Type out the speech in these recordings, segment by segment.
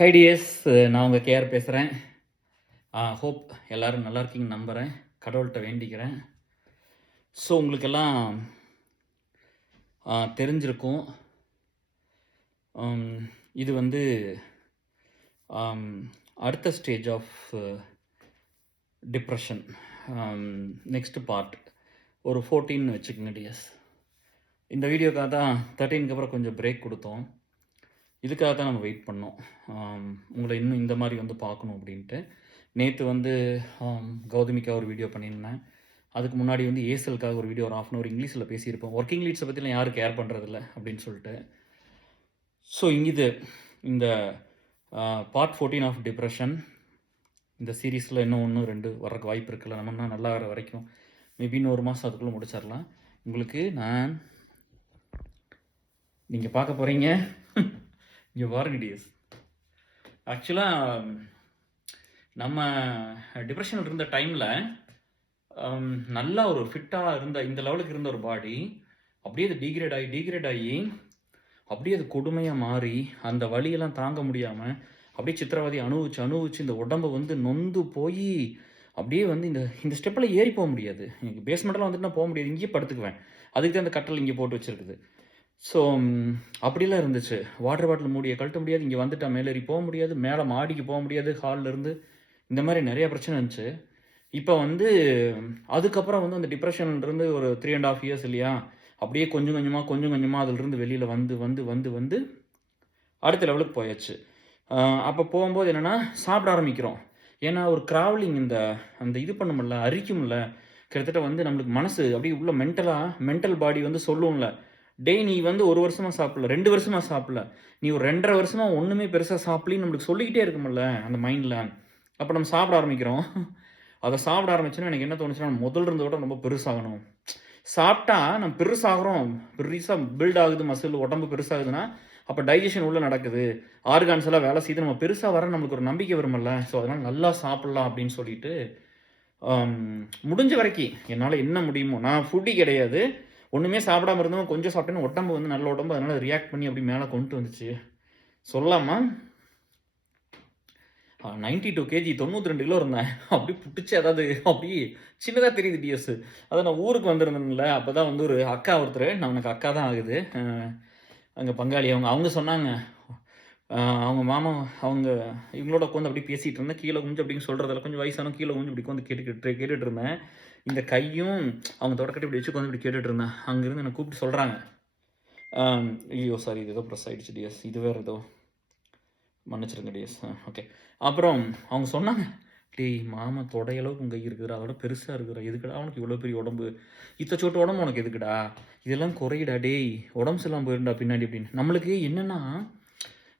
High tears, நான் உங்கள் KR பேசுகிறேன். ஹோப் எல்லோரும் நல்லா இருக்கீங்கன்னு நம்புகிறேன். கடவுள்கிட்ட வேண்டிக்கிறேன். ஸோ உங்களுக்கெல்லாம் தெரிஞ்சிருக்கும். இது வந்து அடுத்த stage of depression. Next part ஒரு 14 வச்சுக்கோங்க டியர்ஸ். இந்த வீடியோக்காக தான் 13க்கு அப்புறம் கொஞ்சம் பிரேக் கொடுத்தோம். இதுக்காக தான் நம்ம வெயிட் பண்ணோம், உங்களை இன்னும் இந்த மாதிரி வந்து பார்க்கணும் அப்படின்ட்டு. நேற்று வந்து கௌதமிக்காக ஒரு வீடியோ பண்ணியிருந்தேன். அதுக்கு முன்னாடி வந்து ஏசலுக்காக ஒரு வீடியோ ஒரு 1/2 hour இங்கிலீஷில் பேசியிருப்போம். ஒர்க்கிங் லீட்ஸை பற்றிலாம் யாரும் கேர் பண்ணுறதில்ல அப்படின்னு சொல்லிட்டு. ஸோ இந்த பார்ட் 14 ஆஃப் டிப்ரெஷன் இந்த சீரீஸில் இன்னும் 1-2 வர்றதுக்கு வாய்ப்பு இருக்குல்ல. நம்ம நல்லா வர வரைக்கும் மேபி இன்னும் 1 மாதம் அதுக்குள்ளே முடிச்சிடலாம். உங்களுக்கு நீங்கள் பார்க்க போகிறீங்க. இங்கே பாருங்க டியர்ஸ், ஆக்சுவலாக நம்ம டிப்ரெஷனில் இருந்த டைமில் நல்லா ஒரு ஃபிட்டாக இருந்த இந்த லெவலுக்கு இருந்த ஒரு பாடி அப்படியே அது டீக்ரேட் ஆகி அப்படியே அது கொடுமையாக மாறி அந்த வலியெல்லாம் தாங்க முடியாமல் அப்படியே சித்திரவதை அனுபவிச்சு இந்த உடம்பை வந்து நொந்து போய் அப்படியே வந்து இந்த ஸ்டெப்பில் ஏறி போக முடியாது. எனக்கு பேஸ்மெண்ட்டெல்லாம் வந்துட்டு நான் போக முடியாது, இங்கேயே படுத்துக்குவேன். அதுக்கு தான் அந்த கட்டல் இங்கே போட்டு வச்சுருக்குது. ஸோ அப்படிலாம் இருந்துச்சு. வாட்டர் பாட்டில் மூடியை கழட்ட முடியாது, இங்கே வந்துட்டா மேலேறி போக முடியாது, மேலே மாடிக்கு போக முடியாது, ஹாலிலேருந்து இந்த மாதிரி நிறையா பிரச்சனை இருந்துச்சு. இப்போ வந்து அதுக்கப்புறம் வந்து அந்த டிப்ரெஷன்லேருந்து ஒரு 3.5 years இல்லையா, அப்படியே கொஞ்சம் கொஞ்சமாக அதிலிருந்து வெளியில் வந்து அடுத்த லெவலுக்கு போயாச்சு. அப்போ போகும்போது என்னென்னா சாப்பிட ஆரம்பிக்கிறோம். ஏன்னா ஒரு ட்ராவலிங் அந்த இது பண்ணும்ல, அரிக்கும்ல, கிட்டத்தட்ட வந்து நம்மளுக்கு மனசு அப்படியே உள்ள மென்டல் பாடி வந்து சொல்லுவோம்ல, டேய் நீ வந்து 1 வருஷமாக சாப்பிடல, 2 வருஷமாக சாப்பிடல, நீ ஒரு 2.5 வருஷமாக ஒன்றுமே பெருசாக சாப்பிடலின்னு நம்மளுக்கு சொல்லிக்கிட்டே இருக்குமில்ல அந்த மைண்டில். அப்போ நம்ம சாப்பிட ஆரம்பிக்கிறோம். அதை சாப்பிட ஆரம்பிச்சோன்னா எனக்கு என்ன தோணுச்சுன்னா, முதல்ல இருந்தோட ரொம்ப பெருசாகணும். சாப்பிட்டா நம்ம பெருசாக பில்ட் ஆகுது, மசில் உடம்பு பெருசாகுதுன்னா அப்போ டைஜஷன் உள்ளே நடக்குது, ஆர்கான்ஸ் எல்லாம் வேலை செய்து, நம்ம பெருசாக வர நம்மளுக்கு ஒரு நம்பிக்கை வருமில்ல. ஸோ அதனால் நல்லா சாப்பிட்லாம் அப்படின்னு சொல்லிட்டு முடிஞ்ச வரைக்கும் என்னால் என்ன முடியுமோ, நான் ஃபுட்டி கிடையாது, ஒன்றுமே சாப்பிடாம இருந்தோம், கொஞ்சம் சாப்பிட்டேன்னு உடம்பு வந்து நல்ல உடம்பு, அதனால் ரியாக்ட் பண்ணி அப்படி மேலே கொண்டு வந்துச்சு. சொல்லாமா 92 kg 92 கிலோ இருந்தேன். அப்படி புட்டுச்சு, அதாவது அப்படி சின்னதாக தெரியுது டிஎஸ். அதை நான் ஊருக்கு வந்திருந்தேன்ல, அப்போ தான் வந்து ஒரு அக்கா ஒருத்தர், நான் எனக்கு அக்கா தான் ஆகுது, அங்கே பங்காளி, அவங்க சொன்னாங்க, அவங்க மாமா இவங்களோட உட்காந்து அப்படி பேசிகிட்டு இருந்தேன். கீழே குஞ்சு அப்படின்னு சொல்கிறதில்ல, கொஞ்சம் வயசான கீழே குஞ்சு இப்படி வந்து கேட்டுட்டு இருந்தேன். இந்த கையும் அவங்க தொடக்கட்டி இப்படி வச்சு வந்து இப்படி கேட்டுட்டு இருந்தேன். அங்கேருந்து என்னை கூப்பிட்டு சொல்கிறாங்க, ஐயோ சாரி, இது ஏதோ ப்ரெஸ் ஆகிடுச்சு டிஎஸ், இது வேறு ஏதோ மன்னிச்சிருங்க டிஎஸ். ஓகே. அப்புறம் அவங்க சொன்னாங்க, டேய் மாமா தொடையளவுக்கு உங்கள் கை இருக்குதுடா, அதோட பெருசாக இருக்குறா, எதுக்குடா அவனுக்கு இவ்வளோ பெரிய உடம்பு, இத்தச்சோட்டு உடம்பு உனக்கு எதுக்குடா, இதெல்லாம் குறையிடா டேய், உடம்பு செல்லாம் போயிருந்தா பின்னாடி அப்படின்னு. நம்மளுக்கு என்னென்னா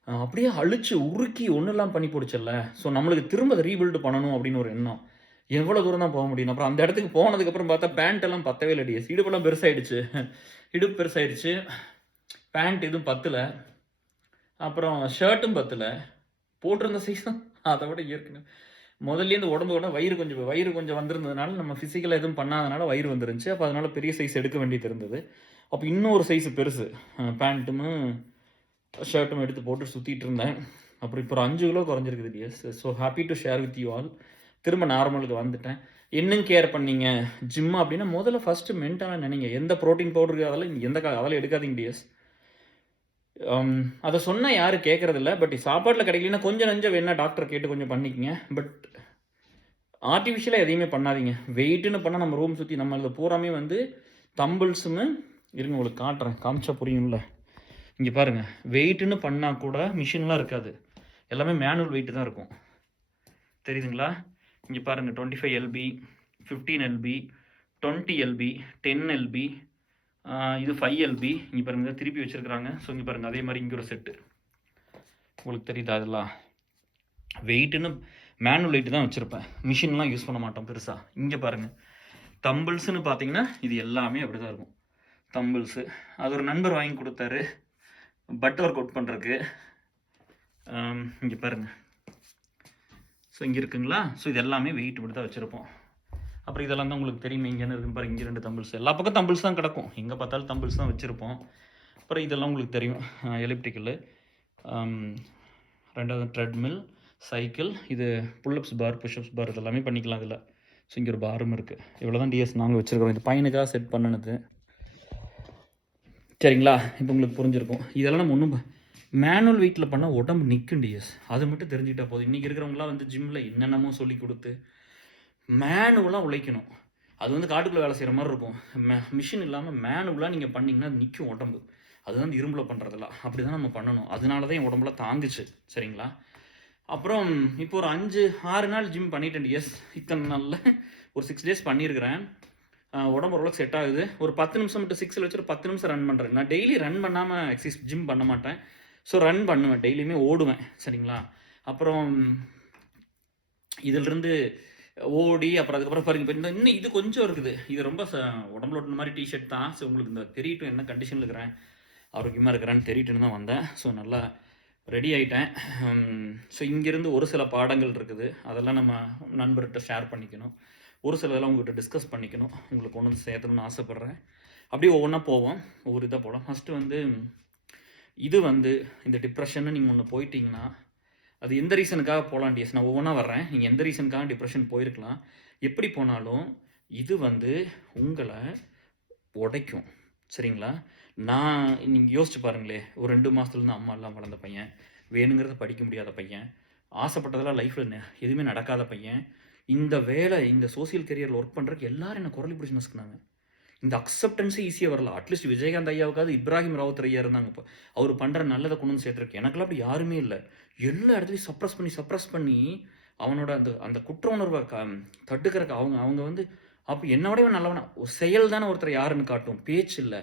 அப்படியே அழிச்சு உருக்கி ஒன்றுலாம் பண்ணி போடுச்சல்ல. ஸோ நம்மளுக்கு திரும்ப அதை ரீபில்டு பண்ணணும் அப்படின்னு ஒரு எண்ணம். எவ்வளோ தூரம் தான் போக முடியும். அப்புறம் அந்த இடத்துக்கு போனதுக்கப்புறம் பார்த்தா பேண்ட் எல்லாம் பத்தவே இல்லை டிஎஸ். இடுப்பெல்லாம் பெருசாயிடுச்சு, பேண்ட் எதுவும் பத்தலை, அப்புறம் ஷர்ட்டும் பத்தலை, போட்டிருந்த சைஸும் அதை விட ஏற்கனவே முதல்லேருந்து உடம்போட வயிறு கொஞ்சம் வந்திருந்ததுனால, நம்ம ஃபிசிக்கலாக எதுவும் பண்ணாதனால வயிறு வந்துருந்துச்சு. அப்போ அதனால் பெரிய சைஸ் எடுக்க வேண்டியது இருந்தது. அப்போ இன்னொரு சைஸு பெருசு பேண்ட்டும் ஷர்ட்டும் எடுத்து போட்டு சுற்றிட்டு இருந்தேன். அப்புறம் இப்போ ஒரு 5 கிலோ குறைஞ்சிருக்குது டிஎஸ். So happy to share with you all. திரும்ப நார்மலுக்கு வந்துட்டேன். என்னங்க கேர் பண்ணீங்க ஜிம் அப்படின்னா, முதல்ல ஃபஸ்ட்டு மென்டலாக நினைங்க, எந்த ப்ரோட்டீன் பவுடருக்கு அதெல்லாம் எடுக்காதீங்க டிஎஸ். அதை சொன்னால் யாரும் கேட்குறதில்ல. பட் சாப்பாட்டில் கிடைக்கலன்னா கொஞ்சம் நஞ்சம் வேணால் டாக்டர் கேட்டு கொஞ்சம் பண்ணிக்கங்க. பட் ஆர்டிஃபிஷியலாக எதையுமே பண்ணாதீங்க. வெயிட்டுன்னு பண்ணால் நம்ம ரூம் சுற்றி நம்ம இதில் பூராமே வந்து தம்பிள்ஸுன்னு இருங்க, உங்களுக்கு காமிச்சா புரியும்ல. இங்கே பாருங்கள், வெயிட்டுன்னு பண்ணால் கூட மிஷின்லாம் இருக்காது, எல்லாமே மேனுவல் வெயிட்டு தான் இருக்கும். தெரியுதுங்களா? இங்கே பாருங்கள், 25 lb, 15 lb, 20 lb, 10 lb, இது 5 lb. இங்கே பாருங்கள் திருப்பி வச்சுருக்குறாங்க. ஸோ இங்கே பாருங்கள், அதே மாதிரி இங்கே ஒரு செட்டு உங்களுக்கு தெரியுதா? அதெல்லாம் வெயிட்டுன்னு மேனுவல் வெயிட்டு தான் வச்சுருப்பேன், மிஷின்லாம் யூஸ் பண்ண மாட்டோம் பெருசாக. இங்கே பாருங்கள், தம்பிள்ஸுன்னு பார்த்தீங்கன்னா இது எல்லாமே அப்படி தான் இருக்கும். தம்பிள்ஸு அது ஒரு நண்பர் வாங்கி கொடுத்தாரு பட் ஒர்க் அவுட் பண்ணுறதுக்கு. இங்கே பாருங்கள், ஸோ இங்கே இருக்குங்களா? ஸோ இது எல்லாமே வெயிட் இப்படி தான் வச்சுருப்போம். அப்புறம் இதெல்லாம் தான் உங்களுக்கு தெரியுமே, இங்கே இருக்குன்னு பாருங்கள், இங்கே 2 தம்பிள்ஸ், எல்லா பக்கம் தம்பிள்ஸ் தான் கிடக்கும், எங்கே பார்த்தாலும் தம்பிள்ஸ் தான் வச்சுருப்போம். அப்புறம் இதெல்லாம் உங்களுக்கு தெரியும், எலிப்டிக்கல். 2வது ட்ரெட்மில், சைக்கிள், இது புல்லப்ஸ் பார், புஷ்அப்ஸ் பார் இதெல்லாமே பண்ணிக்கலாம் இதில். ஸோ இங்கே ஒரு பாரும் இருக்குது. இவ்வளோ தான் டிஎஸ் நாங்கள் வச்சுருக்கிறோம். இது பையனுக்காக செட் பண்ணினது. சரிங்களா? இப்போ உங்களுக்கு புரிஞ்சிருக்கும். இதெல்லாம் நம்ம ஒன்றும் மேனுவல் வெயிட்டில் பண்ணால் உடம்பு நிற்கும் டிஎஸ். அது மட்டும் தெரிஞ்சுக்கிட்டா போதும். இன்றைக்கி இருக்கிறவங்களாம் வந்து ஜிம்மில் என்னென்னமோ சொல்லி கொடுத்து மேனுவலாக உழைக்கணும். அது வந்து காட்டுக்குள்ளே வேலை செய்கிற மாதிரி இருக்கும். மிஷின் இல்லாமல் மேனுவலாக நீங்கள் பண்ணிங்கன்னா அது நிற்கும் உடம்பு. அதுதான் இந்த இரும்பில் பண்ணுறதெல்லாம். அப்படி தான் நம்ம பண்ணணும். அதனால தான் என் உடம்புல தாங்குச்சு. சரிங்களா? அப்புறம் இப்போ ஒரு 5-6 நாள் ஜிம் பண்ணிட்டேன் டிஎஸ். இத்தனை நாளில் ஒரு 6 டேஸ் பண்ணியிருக்கிறேன். உடம்பு ஓரளவுக்கு செட் ஆகுது. ஒரு 10 நிமிஷம் மட்டும் 6ல் வச்சு ஒரு 10 நிமிஷம் ரன் பண்ணுறேன். நான் டெய்லி ரன் பண்ணாமல் எக்ஸசைஸ் ஜிம் பண்ண மாட்டேன். ஸோ ரன் பண்ணுவேன், டெய்லியுமே ஓடுவேன். சரிங்களா? அப்புறம் இதிலிருந்து ஓடி அப்புறம் அதுக்கப்புறம் பாருங்க இப்போ இன்னும் இது கொஞ்சம் இருக்குது. இது ரொம்ப உடம்புல ஒட்டுன மாதிரி டிஷர்ட் தான். ஸோ உங்களுக்கு இந்த தெரியட்டும் என்ன கண்டிஷனில் இருக்கிறேன், ஆரோக்கியமாக இருக்கிறேன்னு தெரியட்டுன்னு தான் வந்தேன். ஸோ நல்லா ரெடி ஆகிட்டேன். ஸோ இங்கேருந்து ஒரு சில பாடங்கள் இருக்குது. அதெல்லாம் நம்ம நண்பர்கிட்ட ஷேர் பண்ணிக்கணும். ஒரு சிலதெல்லாம் உங்கள்கிட்ட டிஸ்கஸ் பண்ணிக்கணும். உங்களுக்கு கொண்டு வந்து சேர்த்தணும்னு ஆசைப்பட்றேன். அப்படியே ஒவ்வொன்றா போவோம், ஒவ்வொரு இதாக போகலாம். ஃபஸ்ட்டு வந்து இது வந்து இந்த டிப்ரெஷன்னு நீங்கள் ஒன்று போயிட்டீங்கன்னா அது எந்த ரீசனுக்காக போகலாம் டிஎஸ். நான் ஒவ்வொன்றா வர்றேன். நீங்கள் எந்த ரீசனுக்காக டிப்ரெஷன் போயிருக்கலாம். எப்படி போனாலும் இது வந்து உங்களை உடைக்கும். சரிங்களா? நான் நீங்கள் யோசிச்சு பாருங்களே, ஒரு 2 மாதத்துலேருந்து அம்மா எல்லாம் வளர்ந்த பையன், வேணுங்கிறத படிக்க முடியாத பையன், ஆசைப்பட்டதெல்லாம் லைஃப்பில் எதுவுமே நடக்காத பையன், இந்த வேலை இந்த சோசியல் கெரியரில் ஒர்க் பண்ணுறதுக்கு எல்லாரும் என்னை குரலி பிடிச்சி நசுக்குனாங்க. இந்த அக்செப்டன்ஸே ஈஸியாக வரல. அட்லீஸ்ட் விஜயகாந்த் ஐயாவுக்காவது இப்ராஹிம் ராவத் ஐயா இருந்தாங்க. இப்போ அவர் பண்ணுற நல்லதை கொண்டு வந்து சேர்த்துருக்கு. எனக்கெல்லாம் அப்படி யாருமே இல்லை. எல்லா இடத்துலையும் சப்ரஸ் பண்ணி அவனோட அந்த அந்த குற்ற உணர்வை தடுக்கிறக்கு அவங்க வந்து அப்போ என்னோடய நல்லவனா ஒரு செயல் தானே ஒருத்தர் யாருன்னு காட்டும், பேச்சு இல்லை.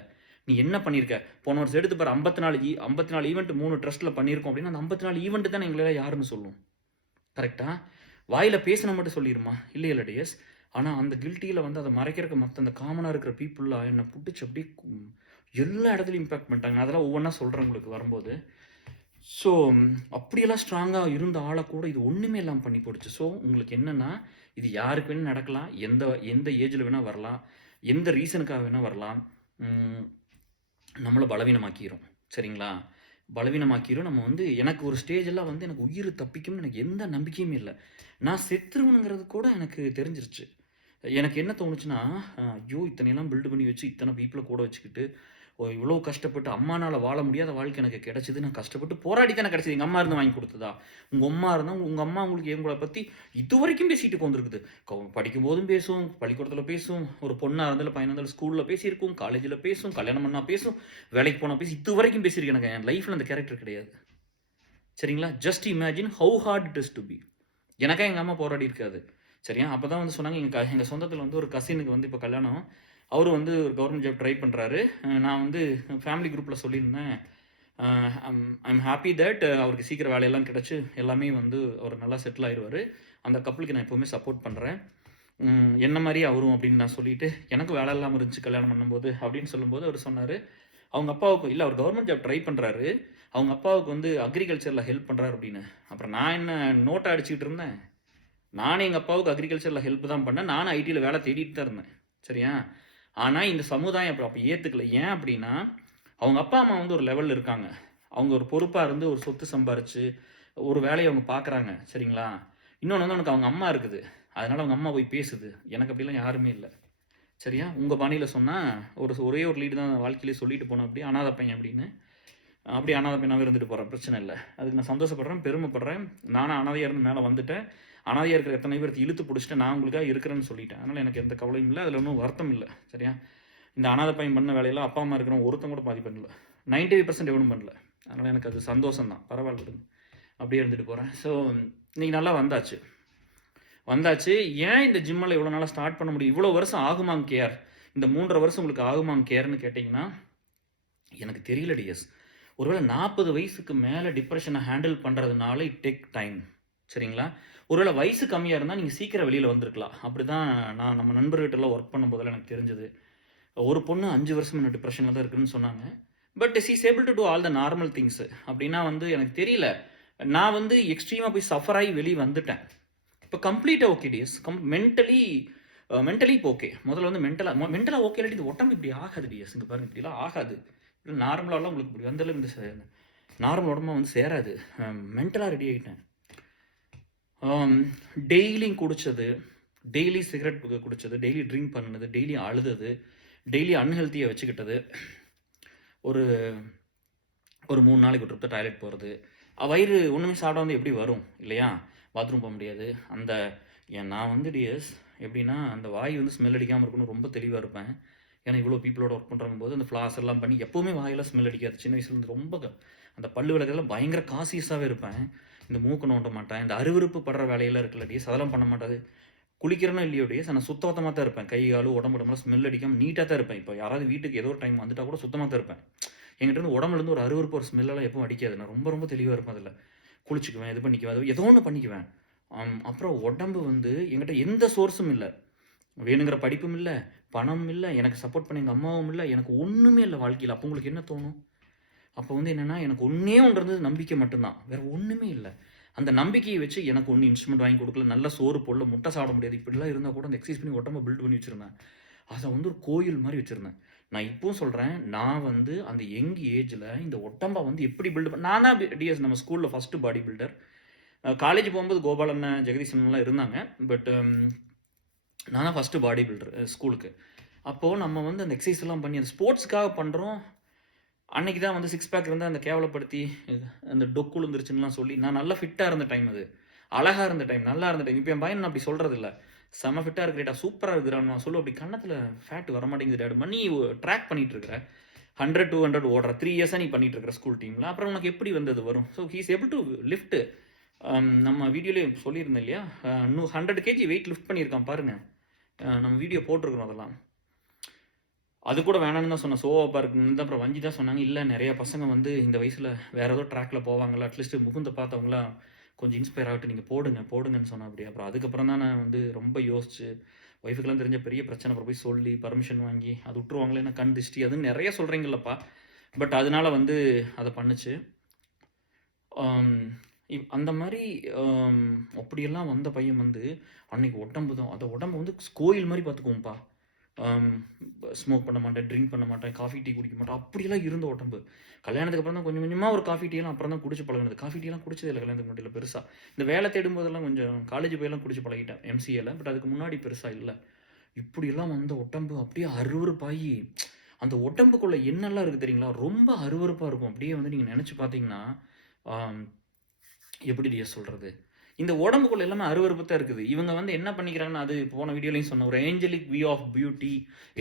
நீ என்ன பண்ணியிருக்க, போன வருஷம் எடுத்து பாரு 54 ஈவெண்ட் 3 ட்ரஸ்ட்டில் பண்ணியிருக்கோம் அப்படின்னா அந்த 54 ஈவெண்ட் தானே எங்களால் யாருன்னு சொல்லும். கரெக்டாக? வாயில் பேசின மட்டும் சொல்லிடுமா? இல்லை டிஎஸ். ஆனால் அந்த கில்ட்டியில் வந்து அதை மறைக்கிறதுக்கு மற்ற அந்த காமனாக இருக்கிற பீப்புளாக என்னை பிடிச்சி அப்படி எல்லா இடத்துலையும் இம்பேக்ட் பண்ணிட்டாங்க. அதெல்லாம் ஒவ்வொன்றா சொல்கிறேன் உங்களுக்கு வரும்போது. ஸோ அப்படியெல்லாம் ஸ்ட்ராங்காக இருந்த ஆளை கூட இது ஒன்றுமே இல்லாமல் பண்ணி போடுச்சு. ஸோ உங்களுக்கு என்னென்னா இது யாருக்கு வேணும் நடக்கலாம், எந்த ஏஜில் வேணால் வரலாம், எந்த ரீசனுக்காக வேணால் வரலாம். நம்மளை பலவீனமாக்கிரும். சரிங்களா? பலவீனமாக்கிரும். நம்ம வந்து எனக்கு ஒரு ஸ்டேஜெல்லாம் வந்து எனக்கு உயிர் தப்பிக்கும்னு எனக்கு எந்த நம்பிக்கையுமே இல்லை. நான் செத்துருவனுங்கிறது கூட எனக்கு தெரிஞ்சிருச்சு. எனக்கு என்ன தோணுச்சுன்னா, ஐயோ இத்தனையெல்லாம் பில்டு பண்ணி வச்சு இத்தனை பீப்புளை கூட வச்சுக்கிட்டு இவ்வளோ கஷ்டப்பட்டு அம்மானால் வாழ முடியாத வாழ்க்கை எனக்கு கிடச்சிது. நான் கஷ்டப்பட்டு போராடி தானே கிடச்சிது. எங்கள் அம்மா இருந்து வாங்கி கொடுத்ததா? உங்கள் அம்மா இருந்தால் உங்கள் அம்மா உங்களுக்கு எங்களை பற்றி இது வரைக்கும் பேசிட்டு வந்துருக்குது. படிக்கும்போதும் பேசும், பள்ளிக்கூடத்தில் பேசும், ஒரு பொண்ணாக இருந்தாலும் பையனாக இருந்தாலும் ஸ்கூலில் பேசியிருக்கும், காலேஜில் பேசும், கல்யாணம் பண்ணால் பேசும், வேலைக்கு போனால் பேசி இது வரைக்கும் பேசியிருக்கு. எனக்கு என் லைஃப்பில் அந்த கேரக்டர் கிடையாது. சரிங்களா? Just imagine how hard it is to be. எனக்கா எங்கள் அம்மா போராடி இருக்காது. சரியா? அப்போ தான் வந்து சொன்னாங்க, எங்கள் சொந்தத்தில் வந்து ஒரு கசினுக்கு வந்து இப்போ கல்யாணம். அவர் வந்து ஒரு கவர்மெண்ட் ஜாப் ட்ரை பண்ணுறாரு. நான் வந்து ஃபேமிலி குரூப்பில் சொல்லியிருந்தேன், ஐம் ஹாப்பி தட் அவருக்கு சீக்கிரம் வேலையெல்லாம் கிடச்சி எல்லாமே வந்து அவர் நல்லா செட்டில் ஆயிடுவார். அந்த கப்பலுக்கு நான் எப்போவுமே சப்போர்ட் பண்ணுறேன். என்ன மாதிரி அவரும் அப்படின்னு நான் சொல்லிவிட்டு, எனக்கு வேலை இல்லாமல் இருந்துச்சு கல்யாணம் பண்ணும்போது அப்படின்னு சொல்லும்போது அவர் சொன்னார், அவங்க அப்பாவுக்கு இல்லை அவர் கவர்மெண்ட் ஜாப் ட்ரை பண்ணுறாரு, அவங்க அப்பாவுக்கு வந்து அக்ரிகல்ச்சரில் ஹெல்ப் பண்ணுறாரு அப்படின்னு. அப்புறம் நான் என்ன நோட்டை அடிச்சுக்கிட்டு இருந்தேன். நானும் எங்கள் அப்பாவுக்கு அக்ரிகல்ச்சரில் ஹெல்ப் தான் பண்ணேன். நானும் ஐடியில் வேலை தேடிட்டு தான் இருந்தேன். சரியா? ஆனால் இந்த சமுதாயம் அப்போ ஏற்றுக்கல. ஏன் அப்படின்னா அவங்க அப்பா அம்மா வந்து ஒரு லெவலில் இருக்காங்க. அவங்க ஒரு பொறுப்பாக இருந்து ஒரு சொத்து சம்பாரித்து ஒரு வேலையை அவங்க பார்க்குறாங்க. சரிங்களா? இன்னொன்று வந்து அவனுக்கு அவங்க அம்மா இருக்குது. அதனால் அவங்க அம்மா போய் பேசுது. எனக்கு அப்படிலாம் யாருமே இல்லை. சரியா? உங்கள் பாணியில் சொன்னால் ஒரே ஒரு லீடு தான் வாழ்க்கையிலே சொல்லிட்டு போனோம், அப்படி அனாதை பையன் அப்படின்னு. அப்படி அனாதை பையனாகவே இருந்துட்டு போகிறேன், பிரச்சனை இல்லை. அதுக்கு நான் சந்தோஷப்படுறேன், பெருமைப்படுறேன். நானும் அனாதையாக இருந்து மேலே வந்துட்டேன். அனாதையாக இருக்கிற எத்தனை பேருக்கு இழுத்து பிடிச்சிட்டு நான் உங்களுக்காக இருக்கிறேன்னு சொல்லிட்டேன். அதனால் எனக்கு எந்த கவலையும் இல்லை, அதில் ஒன்றும் வருத்தம் இல்லை. சரியா? இந்த அனாதை பையன் பண்ண வேலையெல்லாம் அப்பா அம்மா இருக்கிறவங்க ஒருத்தங்க கூட பாதி பண்ணல, 95% எவனும் பண்ணல. அதனால் எனக்கு அது சந்தோஷம் தான். பரவாயில்ல விடுங்க, அப்படியே இருந்துட்டு போகிறேன். ஸோ இன்றைக்கி நல்லா வந்தாச்சு. ஏன் இந்த ஜிம்மில் இவ்வளோ நாளாக ஸ்டார்ட் பண்ண முடியும்? இவ்வளோ வருஷம் ஆகுமாங்க கேர்? இந்த 3.5 வருஷம் உங்களுக்கு ஆகுமாங்க கேர்னு கேட்டிங்கன்னா எனக்கு தெரியல டிஎஸ். ஒருவேளை 40 வயசுக்கு மேலே டிப்ரெஷனை ஹேண்டில் பண்ணுறதுனால இட் டேக் டைம். சரிங்களா? ஒருவேளை வயசு கம்மியாக இருந்தால் நீங்கள் சீக்கிரம் வெளியில் வந்திருக்கலாம். அப்படி தான் நான் நம்ம நண்பர்கிட்டலாம் ஒர்க் பண்ணும்போதெல்லாம் எனக்கு தெரிஞ்சது. ஒரு பொண்ணு 5 வருஷம் என்ன டிப்ரெஷனில் தான் இருக்குதுன்னு சொன்னாங்க. But she is able to do all the normal things. அப்படின்னா வந்து எனக்கு தெரியல, நான் வந்து எக்ஸ்ட்ரீமாக போய் சஃபர் ஆகி வெளியே வந்துட்டேன். இப்போ கம்ப்ளீட்டாக ஓகே டிஎஸ். மென்டலி இப்போ ஓகே. முதல்ல வந்து மென்டலாக ஓகே இல்லாட்டி இந்த உடம்பு இப்படி ஆகாது டிஎஸ். இங்கே பாருங்கள், இப்படிலாம் ஆகாது. நார்மலாலாம் உங்களுக்கு இப்படி வந்தாலும் இந்த நார்மல் உடம்பா வந்து சேராது. மென்டலாக ரெடி ஆகிட்டேன். டெய்லியும் குடித்தது, டெய்லி சிகரெட் குடித்தது, டெய்லி ட்ரிங்க் பண்ணது, டெய்லி அழுதது, டெய்லி அன்ஹெல்த்தியாக வச்சுக்கிட்டது, ஒரு ஒரு 3 நாளைக்கு ஒரு ட்ரிப் டாய்லெட் போகிறது, வயிறு ஒன்றுமே சாப்பிட வந்து எப்படி வரும் இல்லையா? பாத்ரூம் போக முடியாது. அந்த நான் வந்து டிஎஸ் எப்படின்னா, அந்த வாய் வந்து ஸ்மெல் அடிக்காமல் இருக்கணும் ரொம்ப தெளிவாக இருப்பேன். ஏன்னா இவ்வளோ பீப்புளோட ஒர்க் பண்ணுறாங்க போது அந்த ஃப்ளாஸ் எல்லாம் பண்ணி எப்போவுமே வாயெல்லாம் ஸ்மெல் அடிக்காது. சின்ன வயசுலேருந்து ரொம்ப அந்த பல்லு விளக்குறதுல பயங்கர காசியஸாகவே இருப்பேன். இந்த மூக்கு நோண்ட மாட்டேன். இந்த அருவருப்பு படுற வேலையெல்லாம் இருக்குல்ல டிஎஸ், அதெல்லாம் பண்ண மாட்டாது. குளிக்கிறேனோ இல்லையோ டிஎஸ், நான் சுத்தமாக தான் இருப்பேன். கை கால் உடம்புலாம் ஸ்மெல் அடிக்காமல் நீட்டாக தான் இருப்பேன். இப்போ யாராவது வீட்டுக்கு ஏதோ ஒரு டைம் வந்துட்டா கூட சுத்தமாக தான் இருப்பேன். என்கிட்ட இருந்து உடம்புலேருந்து ஒரு அருவருப்பு ஒரு ஸ்மெல்லாம் எப்பவும் அடிக்காது. நான் ரொம்ப ரொம்ப தெளிவாக இருப்பேன். அதில் குளிச்சுக்குவேன், இது பண்ணிக்குவேன், அது ஏதோ ஒன்று பண்ணிக்குவேன். அப்புறம் உடம்பு வந்து என்கிட்ட எந்த சோர்ஸும் இல்லை. வேணுங்கிற படிப்பும் இல்லை, பணமும் இல்லை, எனக்கு சப்போர்ட் பண்ண எங்கள் அம்மாவும் இல்லை, எனக்கு ஒன்றுமே இல்லை வாழ்க்கையில். அப்போ உங்களுக்கு என்ன தோணும்? அப்போ வந்து என்னென்னா, எனக்கு ஒன்றே ஒன்று இருந்தது, நம்பிக்கை மட்டும்தான். வேறு ஒன்றுமே இல்லை. அந்த நம்பிக்கையை வச்சு எனக்கு ஒன்றும் இன்ஸ்ட்ருமெண்ட் வாங்கி கொடுக்கல, நல்ல சோறு போடல, முட்டை சாப்பிட முடியாது, இப்படிலாம் இருந்தால் கூட அந்த எக்ஸசைஸ் பண்ணி உடம்பை பில்ட் பண்ணி வச்சுருந்தேன். அதை வந்து ஒரு கோயில் மாதிரி வச்சுருந்தேன். நான் இப்போவும் சொல்கிறேன், நான் வந்து அந்த யங் ஏஜில் இந்த உடம்பை வந்து எப்படி பில்டு பண்ண, நான் தான் டிஎஸ் நம்ம ஸ்கூலில் ஃபஸ்ட்டு பாடி பில்டர். காலேஜ் போகும்போது கோபாலன், ஜெகதீசன்லாம் இருந்தாங்க. பட் நான் தான் ஃபஸ்ட்டு பாடி பில்டர் ஸ்கூலுக்கு. அப்போது நம்ம வந்து அந்த எக்ஸசைஸ் எல்லாம் பண்ணி அந்த ஸ்போர்ட்ஸுக்காக பண்ணுறோம். அன்றைக்கி தான் வந்து 6 பேக் இருந்தால் அந்த கேவலப்படுத்தி அந்த டொக்கு விழுந்துருச்சுன்னுலாம் சொல்லி, நான் நல்லா ஃபிட்டாக இருந்த டைம் அது, அழகாக இருந்த டைம், நல்லா இருந்த டைம். இப்போ என் பையன் நான் அப்படி சொல்கிறது இல்லை, செம்ம ஃபிட்டாக இருக்கிறேடா, சூப்பராக இருக்கிறான் நான் சொல்லு, அப்படி கன்னத்தில் ஃபேட் வர மாட்டேங்குது டேட். நீ ட்ராக் பண்ணிகிட்டு இருக்கிற 100 200 ஓடுற 3 இயர்ஸாக நீ பண்ணிகிட்டு இருக்கிற ஸ்கூல் டீமில், அப்புறம் உனக்கு எப்படி வந்தது வரும்? So he's able to lift. நம்ம வீடியோலேயே சொல்லியிருந்தேன் இல்லையா, 100 kg வெயிட் லிஃப்ட் பண்ணியிருக்கான் பாருங்கள். நம்ம வீடியோ போட்டிருக்கிறோம். அதெல்லாம் அது கூட வேணான்னு தான் சொன்னேன், சோவாப்பாக இருக்குன்னு தான். அப்புறம் வஞ்சி தான் சொன்னாங்க, இல்லை நிறையா பசங்க வந்து இந்த வயசில் வேறு ஏதோ ட்ராக்கில் போவாங்கள்ல, அட்லீஸ்ட் முகுந்த பார்த்தவங்களாம் கொஞ்சம் இன்ஸ்பயர் ஆகிட்டு நீங்கள் போடுங்கன்னு சொன்னேன். அப்படி அப்புறம் அதுக்கப்புறம் தான் நான் வந்து ரொம்ப யோசிச்சு, ஒய்ஃபுக்கெல்லாம் தெரிஞ்ச பெரிய பிரச்சனை, அப்புறம் போய் சொல்லி பர்மிஷன் வாங்கி அது விட்டுருவாங்களே, என்ன கண் திருஷ்டி அதுன்னு நிறைய சொல்கிறீங்களப்பா. பட் அதனால் வந்து அதை பண்ணுச்சு. அந்த மாதிரி அப்படியெல்லாம் வந்த பையன் வந்து அன்றைக்கி உடம்பு தான், அந்த உடம்பு வந்து கோயில் மாதிரி பார்த்துக்குவோம்ப்பா. ஸ்மோக் பண்ண மாட்டேன், ட்ரிங்க் பண்ண மாட்டேன், காஃபி டீ குடிக்க மாட்டேன், அப்படியெல்லாம் இருந்த உடம்பு. கல்யாணத்துக்கு அப்புறம் தான் கொஞ்சம் கொஞ்சமாக ஒரு காஃபி டீலாம் அப்புறம் தான் குடிச்சு பழகினது. காஃபி டீலாம் குடிச்சது இல்லை கல்யாணத்துக்கு முன்னாடி பெருசாக. இந்த வேலை தேடும் போதெல்லாம் கொஞ்சம் காலேஜ் போயெல்லாம் குடிச்சு பழகிட்டேன் எம்சிஏல. பட் அதுக்கு முன்னாடி பெருசாக இல்லை. இப்படியெல்லாம் வந்த உடம்பு அப்படியே அருவருப்பாகி, அந்த உடம்புக்குள்ளே என்னெல்லாம் இருக்குது தெரியுங்களா, ரொம்ப அருவருப்பாக இருக்கும். அப்படியே வந்து நீங்கள் நினச்சி பார்த்தீங்கன்னா, எப்படி டிஎஸ் சொல்கிறது, இந்த உடம்புக்குள்ள எல்லாமே அருவருப்பு தான் இருக்குது. இவங்க வந்து என்ன பண்ணிக்கிறாங்கன்னா, அது போன வீடியோலையும் சொன்ன ஒரு ஏஞ்சலிக் வியூ ஆஃப் பியூட்டி,